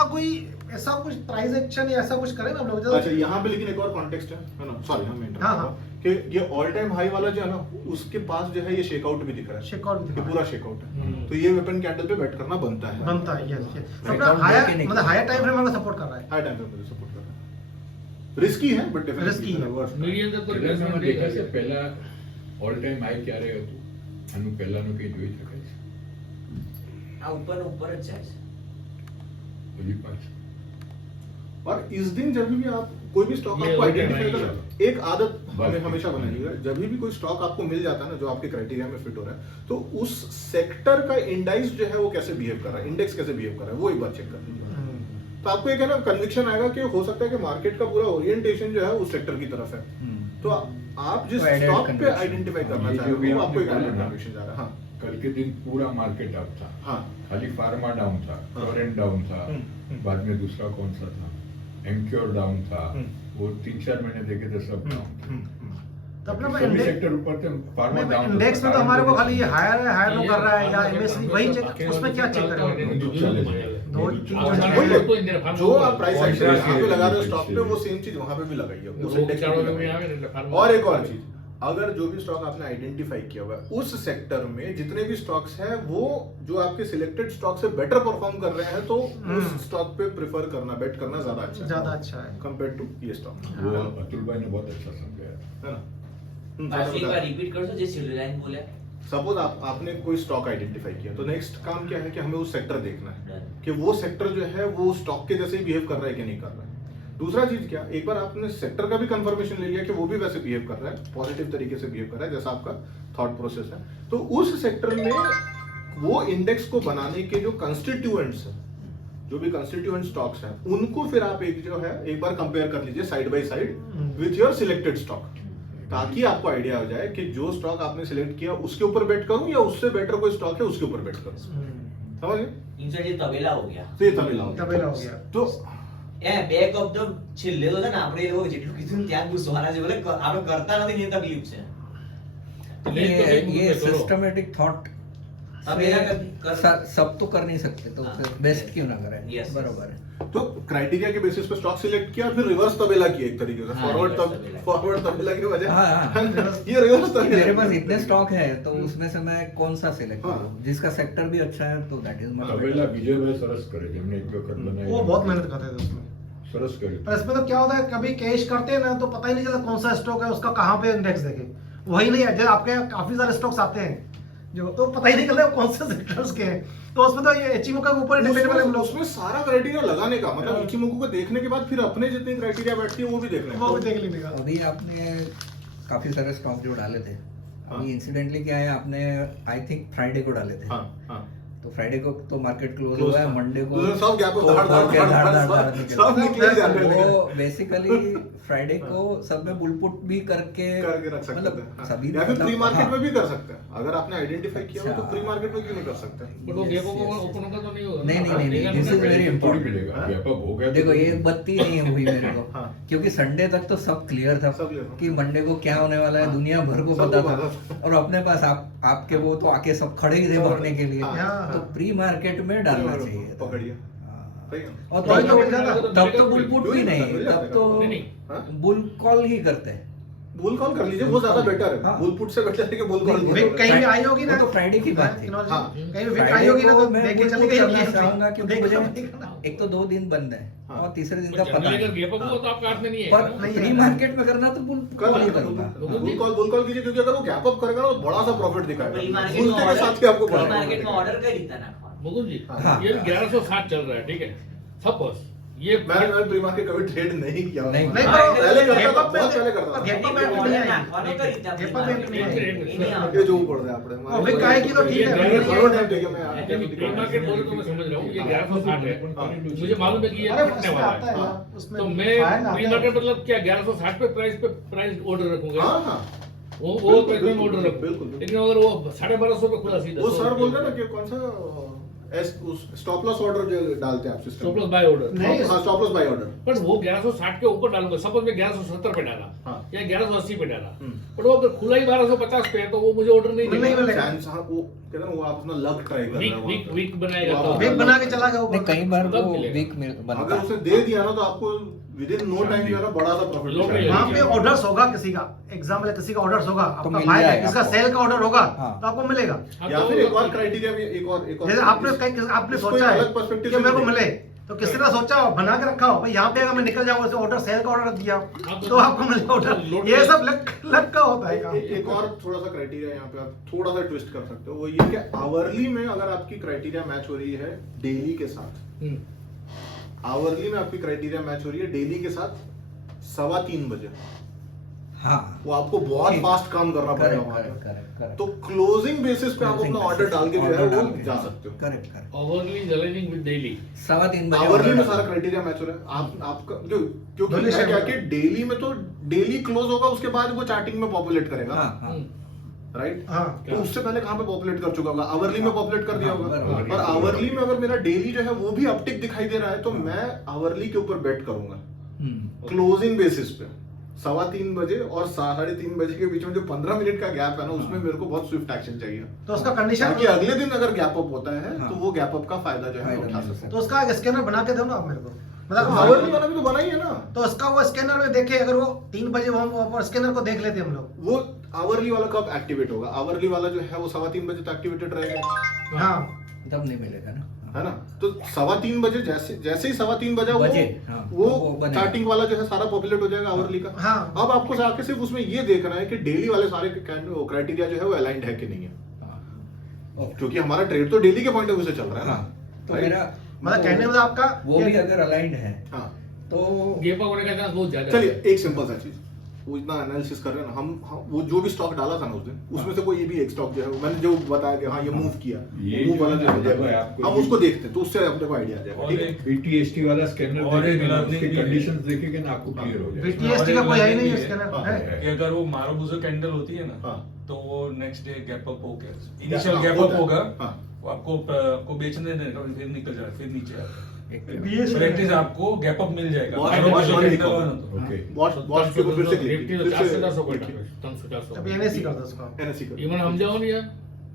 कुछ प्राइस एक्शन या ऐसा कुछ करें ना हम लोग, अच्छा यहाँ पे लेकिन एक और कॉन्टेक्स्ट है ना, सॉरी हम हाँ, हाँ। कि ये ऑल टाइम हाई वाला जो है ना, उसके पास जो है ये शेकआउट भी दिख रहा है, शेकआउट भी दिख ये रहा है। पूरा शेकआउट है, तो ये वेपन कैंडल पे बैट करना बनता है, बनता है, यस यस। Right. अपना Breakout हायर लेके मतलब हायर टाइम फ्रेम में सपोर्ट कर रहा है। हाई टाइम पे मुझे सपोर्ट कर रहा है, रिस्की है बट Risky है। મીડિયમ તક તો પહેલા મેં રિપ્લેસમેન્ટ દેખા છે નહીં પહેલા ઓલ ટાઈમ હાઈ ક્યારે હતું આનું પહેલાનું કંઈ જોઈ શકાય છે આ ઉપર જ જાય છે હજી પાછું और इस दिन जब भी आप कोई भी स्टॉक ये आपको all time आइडेंटिफाई high कर, है। एक आदत हमें बस। हमेशा बनाइएगा, जब भी कोई स्टॉक आपको मिल जाता है ना जो आपके क्राइटेरिया में फिट हो रहा है, तो उस सेक्टर का इंडाइस जो है वो कैसे बिहेव कर रहा है, इंडेक्स कैसे बिहेव कर रहा है, वो एक बार चेक कर लीजिए। तो आपको एक है ना कन्विक्शन आएगा कि हो सकता है कि मार्केट का पूरा ओरिएंटेशन जो है उस सेक्टर की तरफ है, तो आप जिस वो added स्टॉक पे conviction। आइडेंटिफाई करना ये चाह जो रहे भी हो वो आपको एक आपने added बोला ना। conviction जा रहा है। हाँ कल के दिन पूरा मार्केट अप था हाँ खाली फार्मा डाउन था हाँ। टोरेंट डाउन था हम्म। बाद में दूसरा कौन सा था एमक्योर डाउन था हम्म। वो 3-4 महीने देखे थे सब डाउन थे तो अपना सभी इंडेक्स सेक्टर ऊपर थे फार्मा डाउन इंडेक्स में तो हमारे को खाली ये हायर है, हायर लो कर रहा है या एमएससी वही चेक, उसमें क्या चेक करेंगे? दो तीन वही है। जो आप प्राइस Contrast एक्शन यहाँ पे ये लगा रहे हो है, स्टॉक पे, वो सेम चीज वहां पे भी लगाइए, उस वो इंडेक्स पे चारों भी में लगाइए। आवे ना, फार्मा- और एक और चीज, अगर जो भी स्टॉक आपने आइडेंटिफाई किया हुआ है उस सेक्टर में जितने भी स्टॉक्स हैं वो जो आपके सिलेक्टेड स्टॉक से बेटर परफॉर्म कर रहे हैं, तो उस स्टॉक पे प्रेफर करना, बेट करना ज्यादा अच्छा है, ज्यादा अच्छा है। कंपेयर टू ये स्टॉक, वो अतुल भाई ने बहुत अच्छा समझाया है ना। પાછું એક વાર રિપીટ કરશો જે સિલ્વરલાઇન बोला सपोज आपने कोई स्टॉक आइडेंटिफाई किया, तो नेक्स्ट काम क्या है कि हमें उस सेक्टर देखना है Done. कि वो सेक्टर जो है वो स्टॉक के जैसे ही बिहेव कर रहा है कि नहीं कर रहा है। दूसरा चीज क्या, एक बार आपने सेक्टर का भी कंफर्मेशन ले लिया कि वो भी वैसे बिहेव कर रहा है, पॉजिटिव तरीके से बिहेव कर रहा है जैसा आपका थॉट प्रोसेस है। तो उस सेक्टर में वो इंडेक्स को बनाने के जो कंस्टिट्यूएंट्स हैं, जो भी कंस्टिट्यूएंट स्टॉक्स हैं, उनको फिर आप एक बार कंपेयर कर लीजिए side by side with your selected stock, ताकि आपको आइडिया हो जाए कि जो स्टॉक आपने सिलेक्ट किया उसके ऊपर बेट करूं या उससे बेटर कोई स्टॉक है उसके ऊपर बेट करूं। समझ गए? ઇન્સર્ટ એ તબેલા हो गया तो ये तमिल हो गया। तो એ બેક ઓફ ધ છેલ્લે તો છે ને આપણે એ લોકો જેટલું કીધું ને ત્યાં જ ઘૂસવાના છે, ભલે આપણે કરતા નથી ને એ તકલીફ છે। ये सिस्टमेटिक थॉट તબેલા कर सब तो कर नहीं सकते, तो हाँ, फिर बेस्ट क्यों ना करें? Yes, बरोबर है। तो क्राइटेरिया के बेसिस पे स्टॉक सिलेक्ट किया, फिर रिवर्स तबेला किया एक तरीके से, हाँ, reverse तबेला। फॉरवर्ड तबेला के बजाय हाँ, हाँ। ये रिवर्स कि तबेला। मेरे पास इतने स्टॉक है तो उसमें से मैं कौन सा सिलेक्ट हाँ। करूं, जिसका सेक्टर भी अच्छा है तो दैट इज मच તબેલા વિજયભાઈ સરસ કરે, જેમને એક વખત वो બનાવી बहुत मेहनत करते थे उसमें। સરસ કર્યું। पर इसमें तो क्या होता है, कभी कैश करते हैं ना तो पता ही नहीं चलता कौन सा स्टॉक है, उसका कहाँ पे इंडेक्स देखे, वही नहीं है। जब आपके यहाँ काफी सारे स्टॉक्स आते हैं जो, तो पता ही नहीं चलता कौन से सेक्टर्स के हैं, तो उसमें तो ये इचिमोका के ऊपर डिपेंड वाले हम लोग उसमें सारा क्राइटेरिया लगाने का मतलब इचिमोकू को देखने के बाद फिर अपने जितनी क्राइटेरिया बैठती है वो भी देखने वो का। भी देख लेने का। अभी आपने काफी सारे स्टॉक जो डाले थे, हाँ। अभी इंसिडेंटली क्या है, आपने आई थिंक फ्राइडे को डाले थे। हाँ हाँ तो फ्राइडे को तो मार्केट क्लोज Close हुआ है, था। मंडे को तो सब गैप तो धाड़ धाड़ धाड़ धाड़ धाड़ धाड़ धाड़ निकल सब निकले जा रहे थे। वो बेसिकली फ्राइडे को सब में बुलपुट भी करके करके रख सकते मतलब हैं। सभी या फिर मतलब, प्री मार्केट हाँ। में भी कर सकते हैं, अगर आपने आइडेंटिफाई किया हो तो अच्छा। प्री मार्केट में क्यों नहीं कर सकते? बट वो Yes, गेपो को yes, ओपन होगा तो नहीं होगा। नहीं, नहीं, नहीं, this is very थोड़ी important। मिलेगा, हाँ? व्यापक हो गया तो देखो ये बत्ती नहीं हुई मेरे को, हाँ। क्योंकि संडे तक तो सब क्लियर था सब clear था। कि मंडे को क्या होने वाला है, हाँ। दुनिया भर को सबको पता पता था, और अपने पास आपके वो तो आके सब खड़े ही थे भरने के लिए, हाँ, तो प्री मार्केट में डालना चाहिए था। पकड़िए। हाँ। सही है। और तो तब मिल जाता। तब तो बुलपुट भी नहीं, तब तो नहीं, नहीं। हाँ? बुल कॉल ही करते हैं। बुल कॉल कर लीजिए, वो ज्यादा बेटर है। हाँ। बुल पुट से बेटर है कि बुल कॉल। नहीं, विक कहीं भी आई होगी ना, वो तो फ्राइडे की बात थी। टेक्नोलॉजी, हाँ। कहीं भी विक फ्राइडे आई होगी ना को तो मैं देख के बुलपुट चले गए करना ये थी। चाहूंगा, क्योंकि देख मुझे के- एक तो 2 दिन बंद है हाँ। और तीसरे दिन का पता जनरली अगर नहीं, गेपो को तो आपका हाथ में नहीं है पर ना? नहीं प्री है। मार्केट में करना तो बुल कर कॉल ही लीजिए, करूंगा। बुल कॉल कीजिए, क्योंकि अगर वो गैप अप करेगा ना तो बड़ा सा प्रॉफिट दिखाएगा। પ્રી માર્કેટ बुलते के साथ ही आपको बड़ा profit માર્કેટ માં दिखाएगा। ઓર્ડર કઈ રીતના નાખવાનો? मुकुंद जी हाँ। ये 1160 चल रहा है, ठीक है, सपोज ये मैंने प्री मार्केट कभी ट्रेड नहीं किया। नहीं, नहीं, हाँ, पहले करता गेप था, अप में- बहुत पहले करता पर था। गेप अप में ઓર્ડર नहीं आई। નાખવાનો કઈ રીતના गेप પ્રી अप में માર્કેટ? नहीं आई। એ नहीं ये આવડતું। जो ऊपर है आपने वो विक आएगी तो ठीक है, ये विक बड़ो टाइम देखिए मैं प्री मार्केट बोले तो मैं समझ रहा हूँ ये 1160 है, मुझे मालूम है कि ये अरे फटने उसमें वाला आता है है, ना, उसमें तो मैं फायर आता प्री है। मार्केट मतलब क्या 1160 पे प्राइस ऑर्डर रखूंगा, हाँ हाँ वो बिल्कुल, प्राइस में बिल्कुल, ऑर्डर बिल्कुल, रखूँ, बिल्कुल। लेकिन अगर वो 1250 पे खुला सीधा वो सर बोल रहे हैं ना कि कौन सा स्टॉप लॉस ऑर्डर जो डालते हैं आप system stop loss by order, नहीं, हाँ स्टॉप लॉस बाय ऑर्डर। पर वो 1160 के ऊपर डालूंगा, सपोज मैं 1170 पे डाला हाँ। या 1180 पे डाला, हम्म। पर वो अगर खुला ही 1250 पे है तो वो मुझे ऑर्डर नहीं नहीं देगा, मिलेगा। चांस हाँ वो कहते हैं ना वो आप अपना लक ट्राई कर रहे वीक हैं वहाँ वीक पे। वीक बनाएगा वो तो आप- विक बना के चला गया नहीं, ऊपर। कई बार कब वो मिलेगा? वीक बनता अगर है। उसने दे दिया ना तो आपको विद इन नो टाइम जो है ना बड़ा सा प्रॉफिट लॉटरी वहाँ पे ऑर्डर्स होगा किसी का, एग्जाम्पल किसी का ऑर्डर्स होगा, आपका मिल बाय है, जाएगा किसका आपको। सेल का ऑर्डर होगा हाँ। तो आपको मिलेगा। हाँ, या तो फिर एक और क्राइटेरिया में एक और जैसे आपने आपने इसको सोचा एक है अलग perspective कि से मेरे को देखिए। मिले, तो किसी ने सोचा हो बना के रखा हो भाई यहाँ पे अगर मैं निकल जाऊंगा, जैसे ऑर्डर सेल का ऑर्डर दिया हाँ, तो आपको मिलेगा ऑर्डर। लॉटरी- ये सब लक का होता है काम। एक और थोड़ा सा क्राइटेरिया यहाँ पे आप थोड़ा सा ट्विस्ट कर सकते हो, वो ये कि आवरली में अगर आपकी क्राइटेरिया मैच हो रही है डेली के साथ, आवरली में आपकी क्राइटेरिया मैच हो रही है डेली के साथ 3:15 बजे, हाँ, वो आपको बहुत ठीक। फास्ट काम करना पड़ेगा करेक्ट वहाँ करेक्ट पे। करेक्ट तो क्लोजिंग बेसिस पे आप अपना ऑर्डर डाल के जो है वो जा सकते हो। Correct correct overly aligning with daily 3:15 बजे आवरली में order सारा डालो। क्राइटेरिया मैच हो रहा है आपका क्योंकि Donation है क्या होगा। कि डेली में तो डेली क्लोज होगा, उसके बाद वो चार्टिंग में पॉपुलेट करेगा हाँ, हाँ। राइट। हाँ। तो उससे पहले कहाँ पे पॉपुलेट कर चुका होगा, आवरली में पॉपुलेट कर दिया हाँ, होगा। बराबर। और आवरली में अगर मेरा डेली जो है वो भी अपटिक दिखाई दे रहा है तो मैं आवरली के ऊपर बेट करूंगा हम्म, क्लोजिंग बेसिस पे 3:15 बजे और 3:30 बजे के बीच में जो 15 मिनट का गैप है ना, उसमें मेरे को बहुत स्विफ्ट एक्शन चाहिए, तो उसका कंडीशन, ताकि अगले दिन अगर गैप अप होता है हाँ। तो वो गैप अप का फायदा जो है मैं फायदा उठा मिल सकता तो उसका स्कैनर बना के दो ना आप मेरे को, मतलब आवरली वाला भी तो बना ही है ना। तो उसका वो स्कैनर में देखे, अगर वो 3 बजे वो स्कैनर को देख लेते हम लोग। वो आवरली वाला कब एक्टिवेट होगा, आवरली वाला जो है वो 3:15 बजे तक एक्टिवेटेड रहेगा, हाँ, तब नहीं मिलेगा ना। है ना। तो 3:15 बजे जैसे ही 3:15 बजा बजे, हाँ, वो वो बनेगा। स्टार्टिंग वाला जो है सारा पॉपुलेट हो जाएगा आवरली का। हाँ। अब आपको आके सिर्फ उसमें ये देखना है कि डेली वाले सारे क्राइटेरिया जो है वो अलाइंड है कि नहीं है, हाँ, क्योंकि हमारा ट्रेड तो डेली के पॉइंट ऑफ व्यू से चल रहा है हाँ, ना। तो Right? मेरा मतलब कहने में आपका वो भी अगर अलाइंड है हाँ तो गेप अप होने का चांस बहुत ज्यादा चलिए एक सिंपल सा चीज, वो इतना एनालिसिस कर रहे हैं ना, हम वो जो भी स्टॉक डाला था ना उस दिन, उसमें से कोई ये भी एक स्टॉक जो है मैंने जो बताया कि हाँ ये मूव किया, ये मूव वाला जो जो है आपको हम उसको देखते हैं, तो उससे अपने को आइडिया आ जाएगा। और ठीक है, एक BTST वाला स्कैनर और एक देखेंगे ना, learning उसकी भी है। कंडीशंस देखेंगे ना आपको क्लियर हो जाएगा। BTST का कोई है ही नहीं है। स्कैनर हाँ, है। कि अगर वो मारुबुजो कैंडल होती है ना, हाँ। तो वो नेक्स्ट डे गैप अप होगा, इनिशियल हाँ, गैप होता अप है। होगा, हाँ। वो आपको बेचने देगा, फिर निकल जाएगा, फिर नीचे आएगा। BSE फिर एटलीस्ट आपको गैप अप मिल जाएगा। बहुत- मारुबुजो बहुत कैंडल लिखा हो हुआ ना है। तो। ओके वॉच के ऊपर फिर से क्लिक निफ्टी तो फिर 400 से पॉइंट 300 अभी NSE करता है उसका। NSE कर इवन हम जाओ नहीं यार,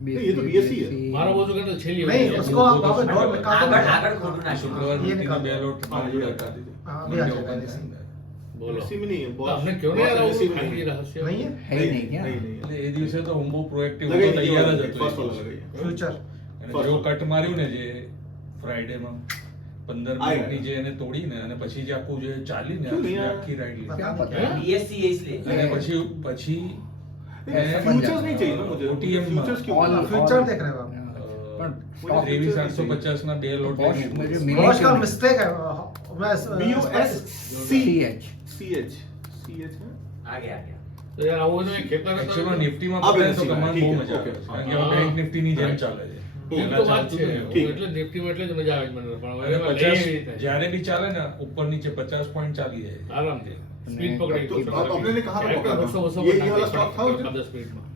नहीं, ये तो BSE है। मारा वो जो कहते छेली नहीं, उसको आप वहाँ पे वो डॉट तो निकाल दो। આગળ ખોટું નાખ્યું। शुक्रवार ये को निकाल तीन दो। बेल आउट हाँ, हमारे ये लिए हटा कर दीजिए। हाँ, मंडे अभी आ ओपन जाएगा करना है। बोलो NSE में नहीं है, तो हमने क्यों नहीं यार NSE वो में खाली नहीं है। रहस्य नहीं है है ही नहीं क्या? नहीं, नहीं, એટલે એ દિવસે તો હું બહુ પ્રોએક્ટિવ લગાઈ હતો, દીધી તૈયાર જ વાળી, હતો first એ વાળા દિવસે. લગાઈ. फ्यूचर અને જો કટ માર્યું ને જે ફ્રાઈડેમાં 15 આય. મિનિટની જે એને તોડીને અને પછી જે આખું જે ચાલી ને શું નહીં આ? આખી રાઈડ લીધી क्या पता हैं? BSE इसलिए અને પછી फ्यूचर्स नहीं चाहिए ना मुझे, OTM में। फ्यूचर्स क्यों? All- फ्यूचर देख रहे हो आप। પણ stock 23,850 ना बेल आउट Bosch मेरे मिनी बॉश का क्यों- मिस्टेक है BUSC CH CH है? आगे आ गया। तो यार આવું તો ખેતર એકચ્યુઅલમાં નિફ્ટીમાં આ પકડે તો બેન કમાન ઠીક બહુ है, મજા ओके, આવે છે. हाँ। કારણ કે હવે બેંક નિફ્ટીની જેમ ચાલે છે એ પહેલા તો વાત ચાલતું છે હતું ને. ઠીક. એટલે નિફ્ટીમાં એટલે જ મજા આવે છે મને પણ અને હવે 50 એવી રીતે જ્યારે બી ચાલે ને ઉપર નીચે 50 પોઈન્ટ ચાલી જાય. આરામથી સ્પીડ પકડી तो आप आपने ने कहा था ક્યારેક पकड़ा બસો था? બસો ये वाला स्टॉक था उस दिन? 10 मिनिટમાં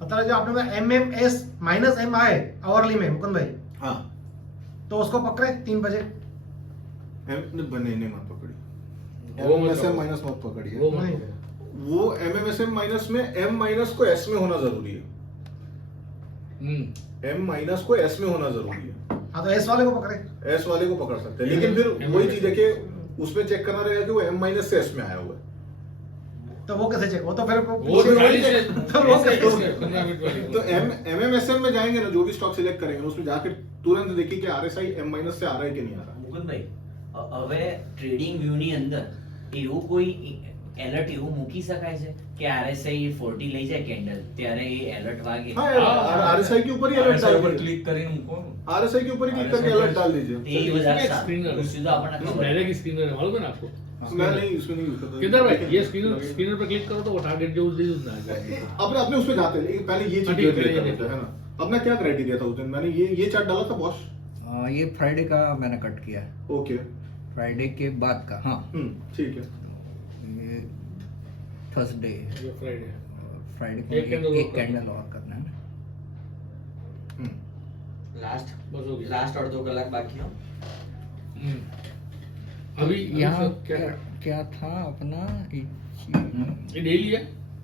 मतलब जो आपने MMS माइनस M आए आवरली में मुकुंद भाई, हाँ, तो उसको पकड़े 3 बजे। ने बने ने मत पकड़ी, वो मत MMSM पकड़ो। माइनस मत पकड़ी वो है। मत नहीं। पकड़ो। वो MMSM माइनस में M माइनस को S में होना जरूरी है, M माइनस को S में होना जरूरी है, हाँ तो S वाले को पकड़े। S वाले को पकड़ सकते हैं, लेकिन फिर M वही चीज है कि उसमें चेक करना रहेगा कि वो M माइनस से S में आया हुआ है। तो वो कैसे चेक? वो तो फिर वो फिर 40 से तो वो कैसे? 15 मिनट वाली तो MMSM में जाएंगे ना, जो भी स्टॉक सिलेक्ट करेंगे उसमें जाकर तुरंत देखिए कि RSI M माइनस से आ रहा है कि नहीं आ रहा है। મુકુંદભાઈ હવે ટ્રેડિંગ વ્યૂ ની અંદર એવું કોઈ એલર્ટ એવું મૂકી શકાય છે કે RSI 40 લઈ જાય કેન્ડલ ત્યારે એ એલર્ટ વાગે हाँ यार, RSI के ऊपर ही अलर्ट RSI डाल ઉપર दीजिए, ક્લિક કરીને મૂકો ને. RSI के ऊपर ही क्लिक करके अलर्ट डाल दीजिए। એ વધારે एक screener સારું है। સીધું આપણને ખબર डायरेक्ट स्क्रीनर है मालूम है ना आपको मैं नहीं इसमें नहीं यूज करता। किधर भाई ये लेकिन- स्क्रीनर पे क्लिक करो तो वो टारगेट जो दे ना आ जाए अपने अपने उसमें जाते हैं, लेकिन पहले ये चीज हाँ, ठीक है, क्लियर ये करना होता है ना। अपना क्या क्राइटेरिया था उस दिन? मैंने ये चार्ट डाला था बॉस। ये फ्राइडे का मैंने कट किया है, ओके, फ्राइडे के बाद का। हाँ ठीक है। ये थर्सडे ये फ्राइडे फ्राइडे को एक candle और एक करना कैंडल और करना है ना। લાસ્ટ बस हो गया લાસ્ટ અડધો કલાક બાકી હો अभी यहाँ क्या क्या क्या था अपना ये डेली है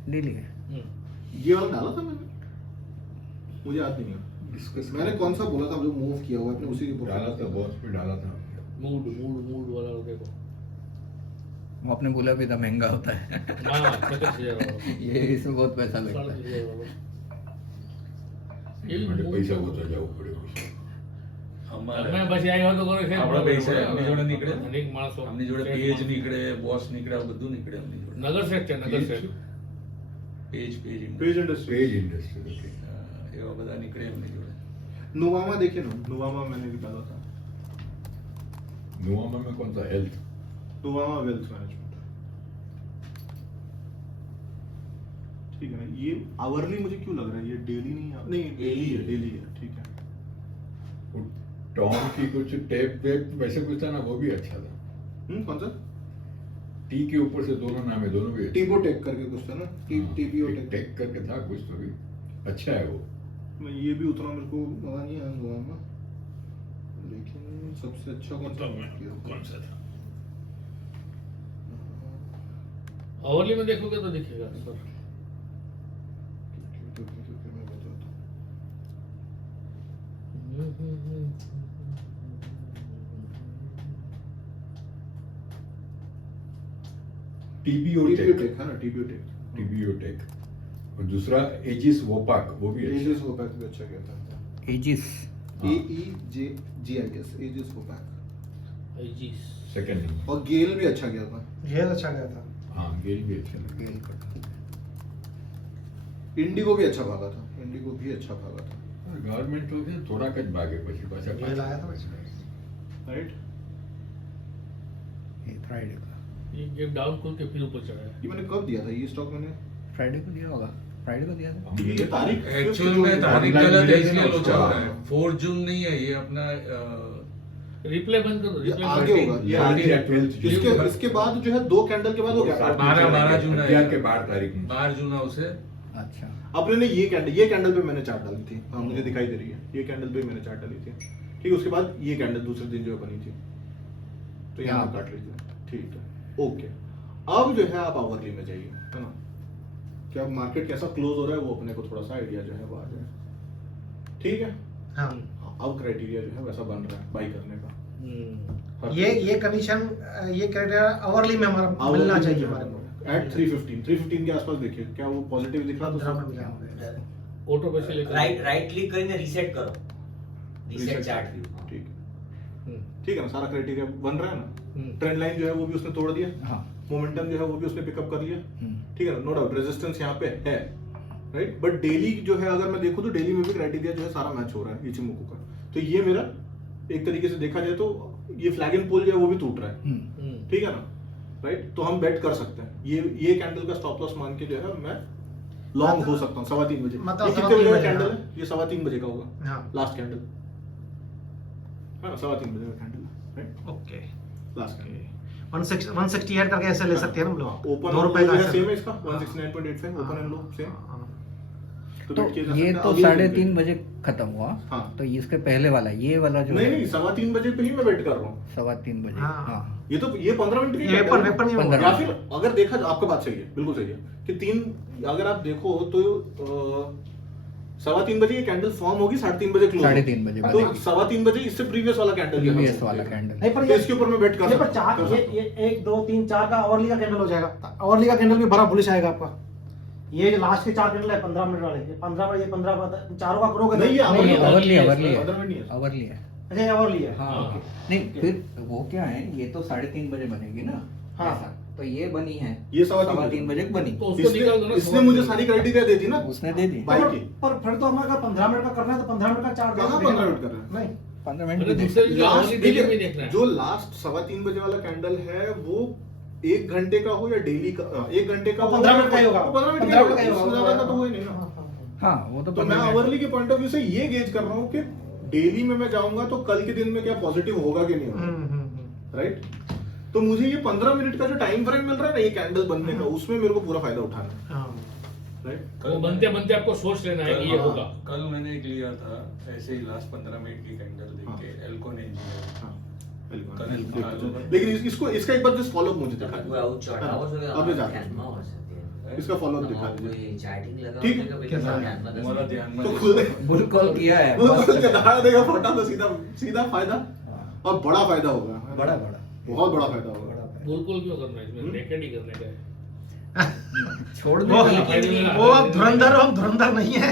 डेली है। ये वाला डाला था मैंने, मुझे याद नहीं है डिस्कस मैंने कौन सा बोला था जो मूव किया हुआ है, आपने उसी के ऊपर डाला था, बॉस पे डाला था। मूड मूड मूड वाला देखो वो आपने बोला भी था महंगा होता है। हाँ 36,000 वाला ये इसमें बहुत पैसा लगता है। 36,000 वाला ये भी માટે mood પૈસા છે. ગોતવા જવું પડે પછી. અમારે તમે પછી આવ્યો તો કરો છે આપણા પૈસા એમની જોડે નીકળે, અનેક માણસો આમની જોડે પેજ નીકળે, બોસ નીકળે, આ બધું નીકળે એમની જોડે. નગર શ્રેષ્ઠ છે નગર શ્રેષ્ઠ page page industry. Page industry okay. એવા બધા નીકળે એમની જોડે. नुवामा देखिए ना, नुवामा मैंने भी डाला था, નોવામાં में कौन सा हेल्थ नुवामा वेल्थ मैनेजमेंट। ठीक है ना, ये आवरली मुझे क्यों लग रहा है, ये डेली नहीं नहीं डेली है, डेली है, ठीक है। टॉम की कुछ टेप वेप वैसे कुछ था ना, वो भी अच्छा था। कौन सा? टी के ऊपर से दोनों नाम है, दोनों भी अच्छे। टीबो टेक करके कुछ था ना, टीपीओ टेक टेक। टेक करके था कुछ तो भी अच्छा है वो। मैं ये भी उतना मेरे को पता नहीं है नुवामा, लेकिन सबसे अच्छा कौन सा किया? कौन सा था ओवरली में देखोगे तो दिखेगा सर मैं बताता हूँ। टीबीओ टीपीओ टेक, टेक है ना, टीपीओ टेक। TBO take. और दूसरा एजिस वोपाक, वो भी अच्छा एजिस वोपैक भी अच्छा किया था। Aegis AEGIS Aegis Vopak. Aegis second number. और गेल भी अच्छा किया था। घेर अच्छा गया था। हाँ गेल भी अच्छा लगा। गेल का इंडिगो भी अच्छा भागा था, इंडिगो भी अच्छा भागा था, गवर्नमेंट तो છે થોડાક જ ભાગે પછી પાછા घेर आया था वैसे। राइट। ये फ्राइडे का ये गेप डाउन खुल के फिर ऊपर चढ़ा है। ये मैंने कब दिया था ये स्टॉक मैंने? फ्राइडे को दिया होगा, फ्राइडे को दिया था। ये तारीख एक्चुअल में तारीख गलत है इसलिए लोचा हो रहा है। 4 जून नहीं है ये अपना रिप्ले बंद करो, ये रिप्ले आगे होगा, ये आगे है। 12 इसके बाद जो है 2 कैंडल के बाद हो गया 12 जून है। एफटीआर के 12 तारीख में 12 जून है उसे। अच्छा, अपने ने ये कैंडल पे मैंने चार्ट डाली थी, हाँ मुझे दिखाई दे रही है, ये कैंडल पे मैंने चार्ट डाली थी, ठीक है। उसके बाद ये कैंडल दूसरे दिन जो बनी थी, तो यहाँ काट लीजिए, ठीक है, ओके। अब जो है आप आवरली में जाइए, है ना, कि अब मार्केट कैसा क्लोज हो रहा है वो अपने को थोड़ा सा आइडिया जो है वो आ जाए, ठीक है। हाँ, अब क्राइटेरिया जो है वैसा बन रहा है बाई करने का। ये कंडीशन, ये क्राइटेरिया आवरली में हमारा मिलना चाहिए हमारे को। एट 315 के आसपास देखिए क्या वो पॉजिटिव दिख रहा 15 में तो मिला होगा। ऑटो पे से लेकर राइट क्लिक કરીને रीसेट करो, रीसेट चार्ट व्यू। ठीक है, ठीक है ना, सारा क्राइटेरिया बन रहा है ना। ट्रेंड लाइन जो है वो भी उसने तोड़ दिया, हाँ, मोमेंटम जो है वो भी उसने पिकअप कर लिया, ठीक है ना, नो डाउट रेजिस्टेंस यहाँ पे है, राइट। बट डेली जो है अगर मैं देखूं तो डेली में भी क्राइटेरिया जो है सारा मैच हो रहा है इचिमोकू का। तो ये मेरा एक तरीके से देखा जाए तो ये फ्लैग एंड पोल जो है वो भी टूट रहा है, ठीक है ना, राइट। तो हम बेट कर सकते हैं ये कैंडल का स्टॉप लॉस मान के जो है मैं लॉन्ग हो सकता हूँ 3:15 बजे। मतलब ये कितने बजे 3:15 का कैंडल हाँ। है? ये 3:15 बजे का होगा, हाँ, लास्ट कैंडल, हाँ 3:15 बजे का कैंडल है, राइट, ओके। Last candle. 168 करके ऐसे ले सकते हैं ना हम लोग। ओपन 2 रुपए का सेम है इसका 169.85 ओपन एंड लो सेम। तो बेट किया जा ये सकता है। तो अभी 3:30 बजे खत्म हुआ, हाँ। तो इसके पहले वाला ये वाला जो नहीं है नहीं 3:15 बजे पे ही मैं वेट कर रहा हूँ। 3:15 बजे, हाँ। हाँ, ये तो ये 15 मिनट की ये कैंडल है। वेपन ही 15 या फिर अगर देखा जाए आपका बात सही है, बिल्कुल सही है कि 3 अगर आप देखो तो 3:15 बजे ये कैंडल फॉर्म होगी 3:30 बजे क्लोज 3:30 बजे तो बनेगी। 3:15 बजे इससे प्रीवियस वाला कैंडल प्रीवियस वाला कैंडल। नहीं पर तो इसके ऊपर मैं बेट कर नहीं पर सकता हूँ। चार ये 1 2 3 4 का आवरली का कैंडल हो जाएगा। आवरली का कैंडल भी बड़ा बुलिश आएगा आपका। ये जो लास्ट के 4 कैंडल है 15 मिनट वाले, ये 15 मिनट, ये 15 चारों का करोगे नहीं, ये नहीं, आवरली है, आवरली है, पंद्रह मिनट नहीं है। आवरली है। अच्छा ये आवरली है। हाँ, हाँ। नहीं फिर वो क्या है, ये तो 3:30 बजे बनेगी ना, हाँ। ऐसा। तो ये बनी है ये 3:15 बजे बनी, तो उसको निकाल दो ना। इसने मुझे सारी क्राइटेरिया दे दी ना उसने दे दी। बाई की। पर फिर तो हमारे 15 मिनट का करना है तो 15 मिनट का चार्ट कहाँ 15 मिनट कर रहे हैं? नहीं 15 मैंने मिनट दूसरे भी जो लास्ट आवरली डेली में देखना है। जो लास्ट 3:15 बजे वाला कैंडल है वो 1 घंटे का हो या डेली का 1 घंटे का 15 मिनट का ही होगा। 15 मिनट 15 का का ही होगा। उससे ज्यादा का तो हो ही नहीं ना। हाँ, वो तो तो मैं 15 मिनट। आवरली के पॉइंट ऑफ व्यू से ये गेज कर रहा हूँ कि डेली में मैं जाऊंगा तो कल के दिन में क्या पॉजिटिव होगा कि नहीं होगा, राइट। तो मुझे ये 15 मिनट का जो टाइम फ्रेम मिल रहा है ना ये कैंडल बनने का, उसमें मेरे को पूरा फायदा उठाना है, राइट। वो बनते बनते आपको सोच लेना है कि ये होगा। कल मैंने एक लिया था ऐसे ही लास्ट 15 मिनट की कैंडल देख के, एल्कोन इंजीनियर। हाँ, कल लेकिन इसको इसका एक बार जस्ट फॉलो अप मुझे दिखा તમે કોઈ આવું ચોટ આવો છો કે अब તમારા जाके ધ્યાનમાં હશે તે? इसका फॉलो अप दिखा તમારું दीजिए। કોઈ charting લગાવો ठीक છો કે પછી कैसा? તમારા ध્याનમાં हमारा નથી? ध्यान में तो खुद बुल कॉल किया है, वो मस्त। दिखा देगा फोटा तो सीधा सीधा फायदा और बड़ा फायदा होगा, बड़ा बड़ा बहुत बड़ा फायदा होगा। बिल्कुल क्यों करना है इसमें, नेकेड ही करने का है। छोड़ वो दे। वो अब धुरंधर, हम धुरंधर नहीं है।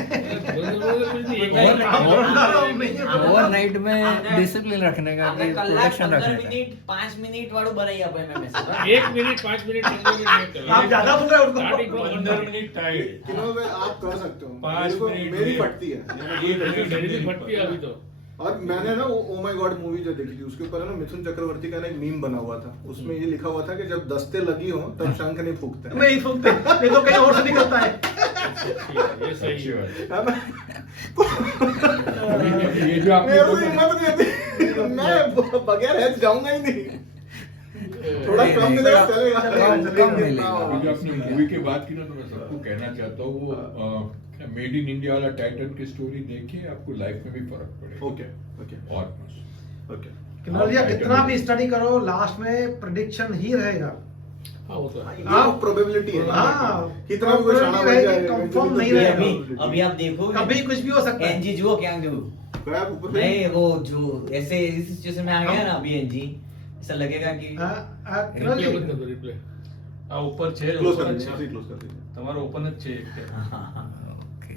ओवरनाइट में डिसिप्लिन रखने का, આપણે कि કલાક प्रोडक्शन 15 रखने का। મિનિટ 5 મિનિટ વાળું બનાવી આપો એમ મેસેज 1 मिनट 5 मिनट 15 मिनट नहीं आप ज्यादा बोल रहे हो उनको। Starting from 15 minute tight. Kilo में आप कर सकते हो, 5 मेरे को- मिनट मेरी में। फटती है। मेरी भी फटती है अभी तो। और मैंने ना ओ माय गॉड मूवी जो देखी थी उसके ऊपर है ना मिथुन चक्रवर्ती का ना एक मीम बना हुआ था, उसमें ये लिखा हुआ था कि जब दस्ते लगी हो तब शंख नहीं फूकते। नहीं फूकते, ये तो कहीं और से निकलता है। ये सही अच्छी है। बात है। मैं ये जो आपने मेरे को हिम्मत नहीं आती, मैं बगैर हेल्थ जाऊंगा ही नहीं। थोड़ा नहीं, कम नहीं, मिलेगा कम चलेगा। मिलेगा। अभी जो आपने मूवी की बात की ना तो मैं सबको कहना चाहता हूँ वो मेड इन इंडिया वाला टाइटन की स्टोरी देखिए, आपको लाइफ में भी फर्क पड़ेगा। ओके ओके और बस। ओके किन्नौलिया कितना भी स्टडी करो लास्ट में प्रेडिक्शन ही रहेगा। हाँ वो तो है। ये प्रोबेबिलिटी है। हाँ, कितना भी कोई शाना बन जाए, कंफर्म नहीं अभी रहेगा। अभी आप देखोगे कभी कुछ भी हो सकता है। एनजी जुओ क्या गयो गया ऊपर से। नहीं वो जो ऐसे इस सिचुएशन में आ गया ना अभी एनजी ऐसा लगेगा कि रिप्ले किन्नौलिया बंद कर दो, रिप्ले। આ ઉપર છે क्लोज कर ઓપન જ दीजिए, છે क्लोज कर दीजिए। તમારો ઓપन જ છે એક ओके।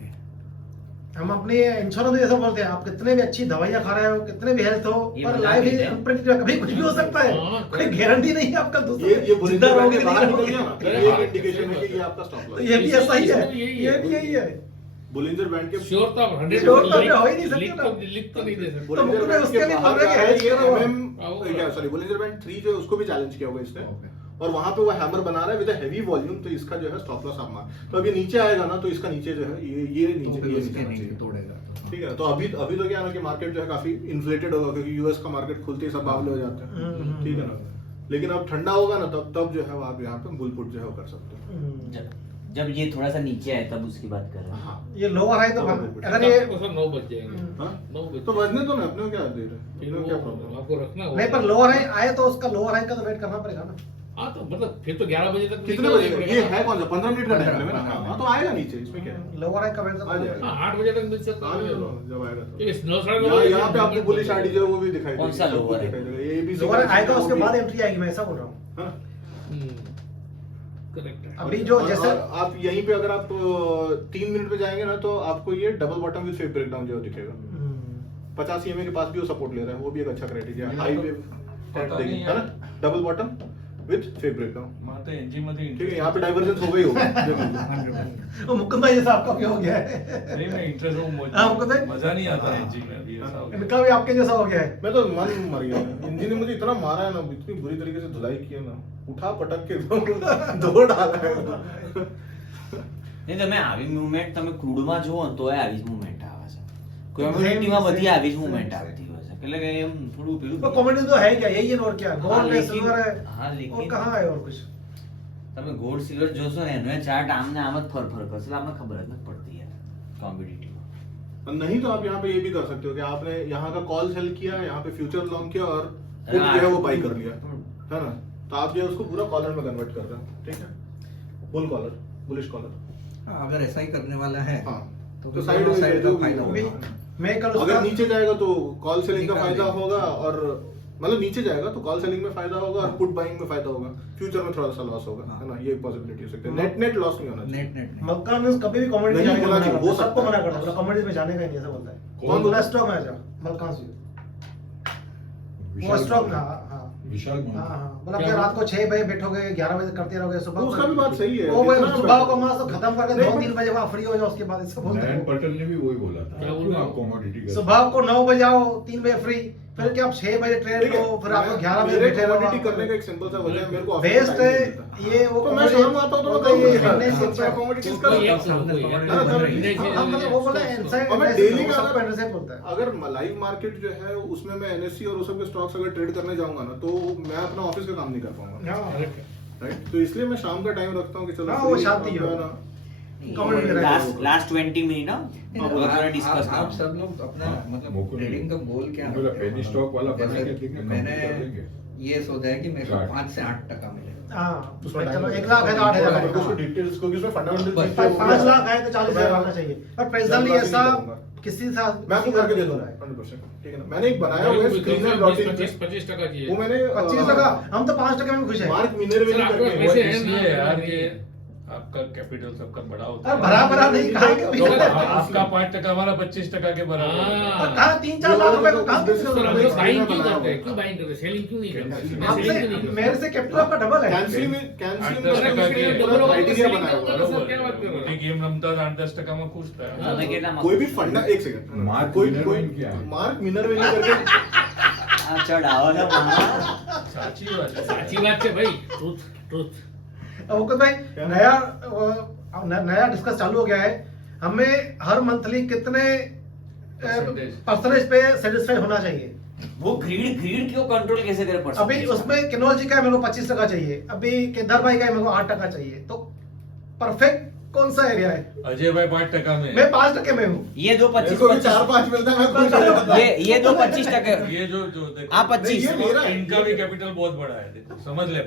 हम अपनी इंश्योरेंस ऐसा बोलते हैं, आप कितने भी अच्छी दवाइयां खा रहे हो, कितने भी हेल्थ हो, ये पर बता लाइफ देते इज हैं। अनप्रेडिक्टेबल, कभी कुछ भी हो सकता है। हाँ, कोई गारंटी नहीं है आपका दूसरा। ये जिंदा बुलिंजर रहोगे के बाहर नहीं निकल गया रहोगे। ना, ये एक इंडिकेशन है कि ये आपका स्टॉप तो लॉस। ये भी ऐसा ही है, इसमें यही है। ये भी यही है। बुलिंजर बैंड के श्योर तो आप 100% Sure तो आप हो ही नहीं सकते लिख ना। तो लिख तो नहीं दे सकते। तो बुलिंजर मुझे बैंड उसके के लिए बाहर बोल रहे जा हैं रहा है, कि ये hedge करो। MM क्या सॉरी बुलिंजर बैंड 3 जो है उसको भी चैलेंज किया होगा इसने। Okay. और वहां पे वो हैमर बना रहा है विद हैवी वॉल्यूम, तो इसका जो है स्टॉप लॉस आप मार, तो अभी नीचे आएगा ना तो इसका नीचे जो है ये नीचे तो ये उसके नीचे नीचे चाहिए। तोड़ेगा तो। ठीक है, तो अभी तो क्या है ना कि मार्केट जो है काफी इन्फ्लेटेड होगा, क्योंकि यूएस का मार्केट खुलते ही सब बावले हो जाते हैं, ठीक है ना। लेकिन अब ठंडा होगा ना तब जो है वो आप यहाँ पे बुल पुट जो है वो कर सकते हो। जब ये थोड़ा सा नीचे आए तब उसकी बात कर रहे हैं। हाँ ये लोअर है तो अगर ये आपको सर 9 बज जाएंगे। हाँ? 9 बज तो बजने दो ना, अपने को क्या दे रहे हैं, फिर अपने को वो क्या प्रॉब्लम। आपको रखना होगा। नहीं पर लोअर है आए तो उसका लोअर है का तो वेट करना पड़ेगा ना। हाँ तो मतलब फिर तो 11 बजे तक कितने बजे ये है, कौन सा 15 मिनट का टाइम है ना। हाँ तो आएगा नीचे, इसमें क्या है, लोअर है का वेट आ जाएगा। हाँ 8 बजे तक मिल सकता आने है। दो, जब आएगा तो ठीक है 9 साढ़े 9 यहाँ पे आपको बुलिश आईडी जो है वो भी दिखाई कौन देगी, सा सब कुछ lower है? दिखाई देगा। ये ABC लोअर आएगा वो उसके भी- बाद एंट्री आएगी, मैं ऐसा बोल रहा हूँ। हाँ। करेक्ट है। अभी जो और- जैसे और आप यहीं पे अगर आप 3 मिनट पे जाएंगे ना तो आपको ये double bottom with fake breakdown जो है दिखेगा। 50 EMA के पास भी वो सपोर्ट ले रहा है, वो भी एक अच्छा क्राइटेरिया है। हाई वेव पता नहीं है ना, double bottom with fake breakdown. माता एनजी मध्ये ठीक है, यहाँ पे डाइवर्जेंस हो गई होगा। वो मुकुंद भाई जैसा आपका भी हो गया है, नहीं मैं इंटरेस्ट हूँ, हाँ, वो कहते हैं- मजा नहीं आता एनजी में अभी ऐसा हो गया। इनका भी आपके जैसा हो गया है। मैं तो मन मर गया, इंजन ने मुझे इतना मारा है ना, इतनी बुरी तरीके से धुलाई की है ना, उठा पटक के दो डाला है। નહીં તમે આવી મૂવમેન્ટ તમે ક્રૂડમાં જુઓ ને તો આવી જ મૂવમેન્ટ આવે છે કોમ્યુનિટીમાં બધી આવી જ મૂવમેન્ટ આવતી હોય છે એટલે કે એમ થોડું પેલું तो कॉमेडी तो है क्या, यही है और क्या, हाँ, गोल्ड है, लेकिन- सिल्वर है, हाँ, और लेकिन- कहाँ है और कुछ। તમે ગોલ્ડ સિલ્વર જોશો ને એનો ચાર્ટ આમને આમ જ ફર કરશે એટલે આપણને ખબર જ નથી પડતી યાર કોમ્પિટિટિવમાં नहीं तो आप यहाँ पे ये भी कर सकते हो कि आपने यहाँ का कॉल सेल किया, यहाँ पे फ्यूचर लॉन्ग किया और अरे put जो है वो बाई कर हम्म। लिया, है ना। तो आप जो है उसको पूरा कॉलर में कन्वर्ट कर रहे हैं, ठीक है, बुल कॉलर, बुलिश कॉलर। हाँ, अगर ऐसा ही करने वाला है हाँ तो तो साइड साइड साइड का फायदा अभी होगा। मैं कल अगर उसका नीचे जाएगा तो कॉल सेलिंग का निकाल फायदा देंगे। होगा, और मतलब नीचे जाएगा तो कॉल सेलिंग में फायदा होगा और पुट बाइंग में फायदा होगा, फ्यूचर में थोड़ा सा लॉस होगा, हाँ। है ना। ये पॉसिबिलिटी हो सकती है, नेट लॉस नहीं होना चाहिए। नेट नेट नहीं। मक्का न्यूज़ कभी भी कॉमेडी नहीं जाने का होना मना चाहिए, करता हो है, सबको सकता मना है। करता है, बोला कॉमेडी में जाने का ही नहीं, ऐसा बोलता है। कौन बोला स्टॉक में आ जाओ, मलकान से वो विशाल स्टॉक में, मान- हाँ हाँ विशाल मान- हाँ हाँ, बोला क्या रात को 6 बजे बैठोगे, 11 बजे करते रहोगे, सुबह तो उसका भी बात सही है। वो भाई जितना सुबह बैठो। को मास तो खत्म करके नहीं, 2-3 बजे वहाँ फ्री हो जाओ, उसके बाद इसका बोलते नयन हैं। पटेल ने भी वही बोला था क्या बोल क्यों रहे आप हो? कमोडिटी सुबह को 9 बजे आओ, 3 बजे फ्री, फिर क्या आप 6 बजे ट्रेन ठीक है, लो, फिर आपको मैं- 11 बजे मेरे बैठे commodity रहो। करने का एक सिंपल सा वजह है, मेरे को office बेस्ट में time है नहीं मिलता। ये वो तो मैं शाम आता हूँ तो मैं करूँगा ये यार। नहीं मैं सोचता। commodities कोई करूँगा। एक सुनो, कोई एक हाँ, सुनो। हाँ, नहीं, हाँ, नहीं, मतलब वो बोला नहीं, इनसाइड और मैं डेली का सबको इंटरसेप्ट बोलता है। अगर लाइव मार्केट जो है उसमें मैं NSE और उस सब के स्टॉक्स अगर ट्रेड करने जाऊंगा ना तो मैं अपना ऑफिस का काम नहीं कर पाऊंगा, हाँ, करेक्ट है। राइट। तो इसलिए मैं शाम का टाइम रखता हूँ कि चलो हाँ, वो free शांति काम हो। है ना। कॉमेडी में लास्ट लास्ट 20 मिनट ना आप- वो थोड़ा आप डिस्कस आप सब लोग अपना मतलब मुकुंद ट्रेडिंग का गोल क्या मुकुंद रखते हो? penny stock वाला बना जैसे के देखना, मैंने कंप्लीट कर देंगे। ये सोचा है कि मेरे को चार्ट। 5 से 8 टका मिले। हाँ, उसमें चलो time 1 लाख है तो 8,000 मेरे को है। उसमें डिटेल्स क्योंकि उसमें फंडामेंटल बस 5 लाख है तो 40,000 आना चाहिए, और प्रेजेंटली जल्दबाजी ऐसा नहीं करूंगा। किसी साथ मैं आपको करके दे हो दूंगा रहा है। 100%, ठीक है ना। मैंने एक बनाया हुआ है स्क्रीनर डॉट इन पे, 25% चाहिए। वो मैंने 25 हम तो 5% में खुश है। मार्क मिनरवेली सर, आपके करके पास पैसे वो हैं इसलिए ना, यार ये ये आपका कैपिटल सबका बड़ा होता अरे है। भरा भरा नहीं, कहाँ के तो भी आपका 5% हमारा 25% के बराबर होता है। हाँ। कहाँ 3-4 लाख रुपए को कहाँ किसी सर, को हम मिलेगा? लोग बाइंग क्यों बनाया करते हैं? हुआ। क्यों बाइंग करते हैं? सेलिंग क्यों नहीं करते? मैं सेलिंग आपसे क्यों नहीं करता? मेरे से कैपिटल आपका डबल है। कैंसिल में कैंसिल में 8-10% मैंने के पूरा लोगों को क्राइटेरिया selling बनाया हुआ है। करोगे। सर, क्या बात कर रहे हो? मोदी गेम रमता 8-10% में खुश था। हाँ। તમે કેટલા कोई भी फंडा, एक सेकंड, मार्क कोई मिनरवेली क्या है? मार्क मिनरवेली करके આ ચડાવો ને મારા. साची बात है। साची बात है भाई, ट्रूथ ट्रूथ। अब मुकुंद भाई क्या? नया डिस्कस चालू हो गया है, हमें हर मंथली कितने Percentage। परसेंटेज पे सेटिस्फाई होना चाहिए। वो ग्रीड ग्रीड क्यों कंट्रोल कैसे करे परसेंटेज अभी उसमें किनोल जी का है, मेरे को 25% चाहिए, अभी केदार भाई का है, मेरे को 8% चाहिए, तो परफेक्ट कौन सा एरिया है? अजय भाई 5% में मैं 5% में हूँ। ये दो मेरे 25 को भी 4-5 मिलता है, मैं खुश हो जाता हूँ। ये दो 25% ये जो जो देखो आप 25 ये मेरा है। इनका भी कैपिटल बहुत बड़ा है, देखो समझ ले।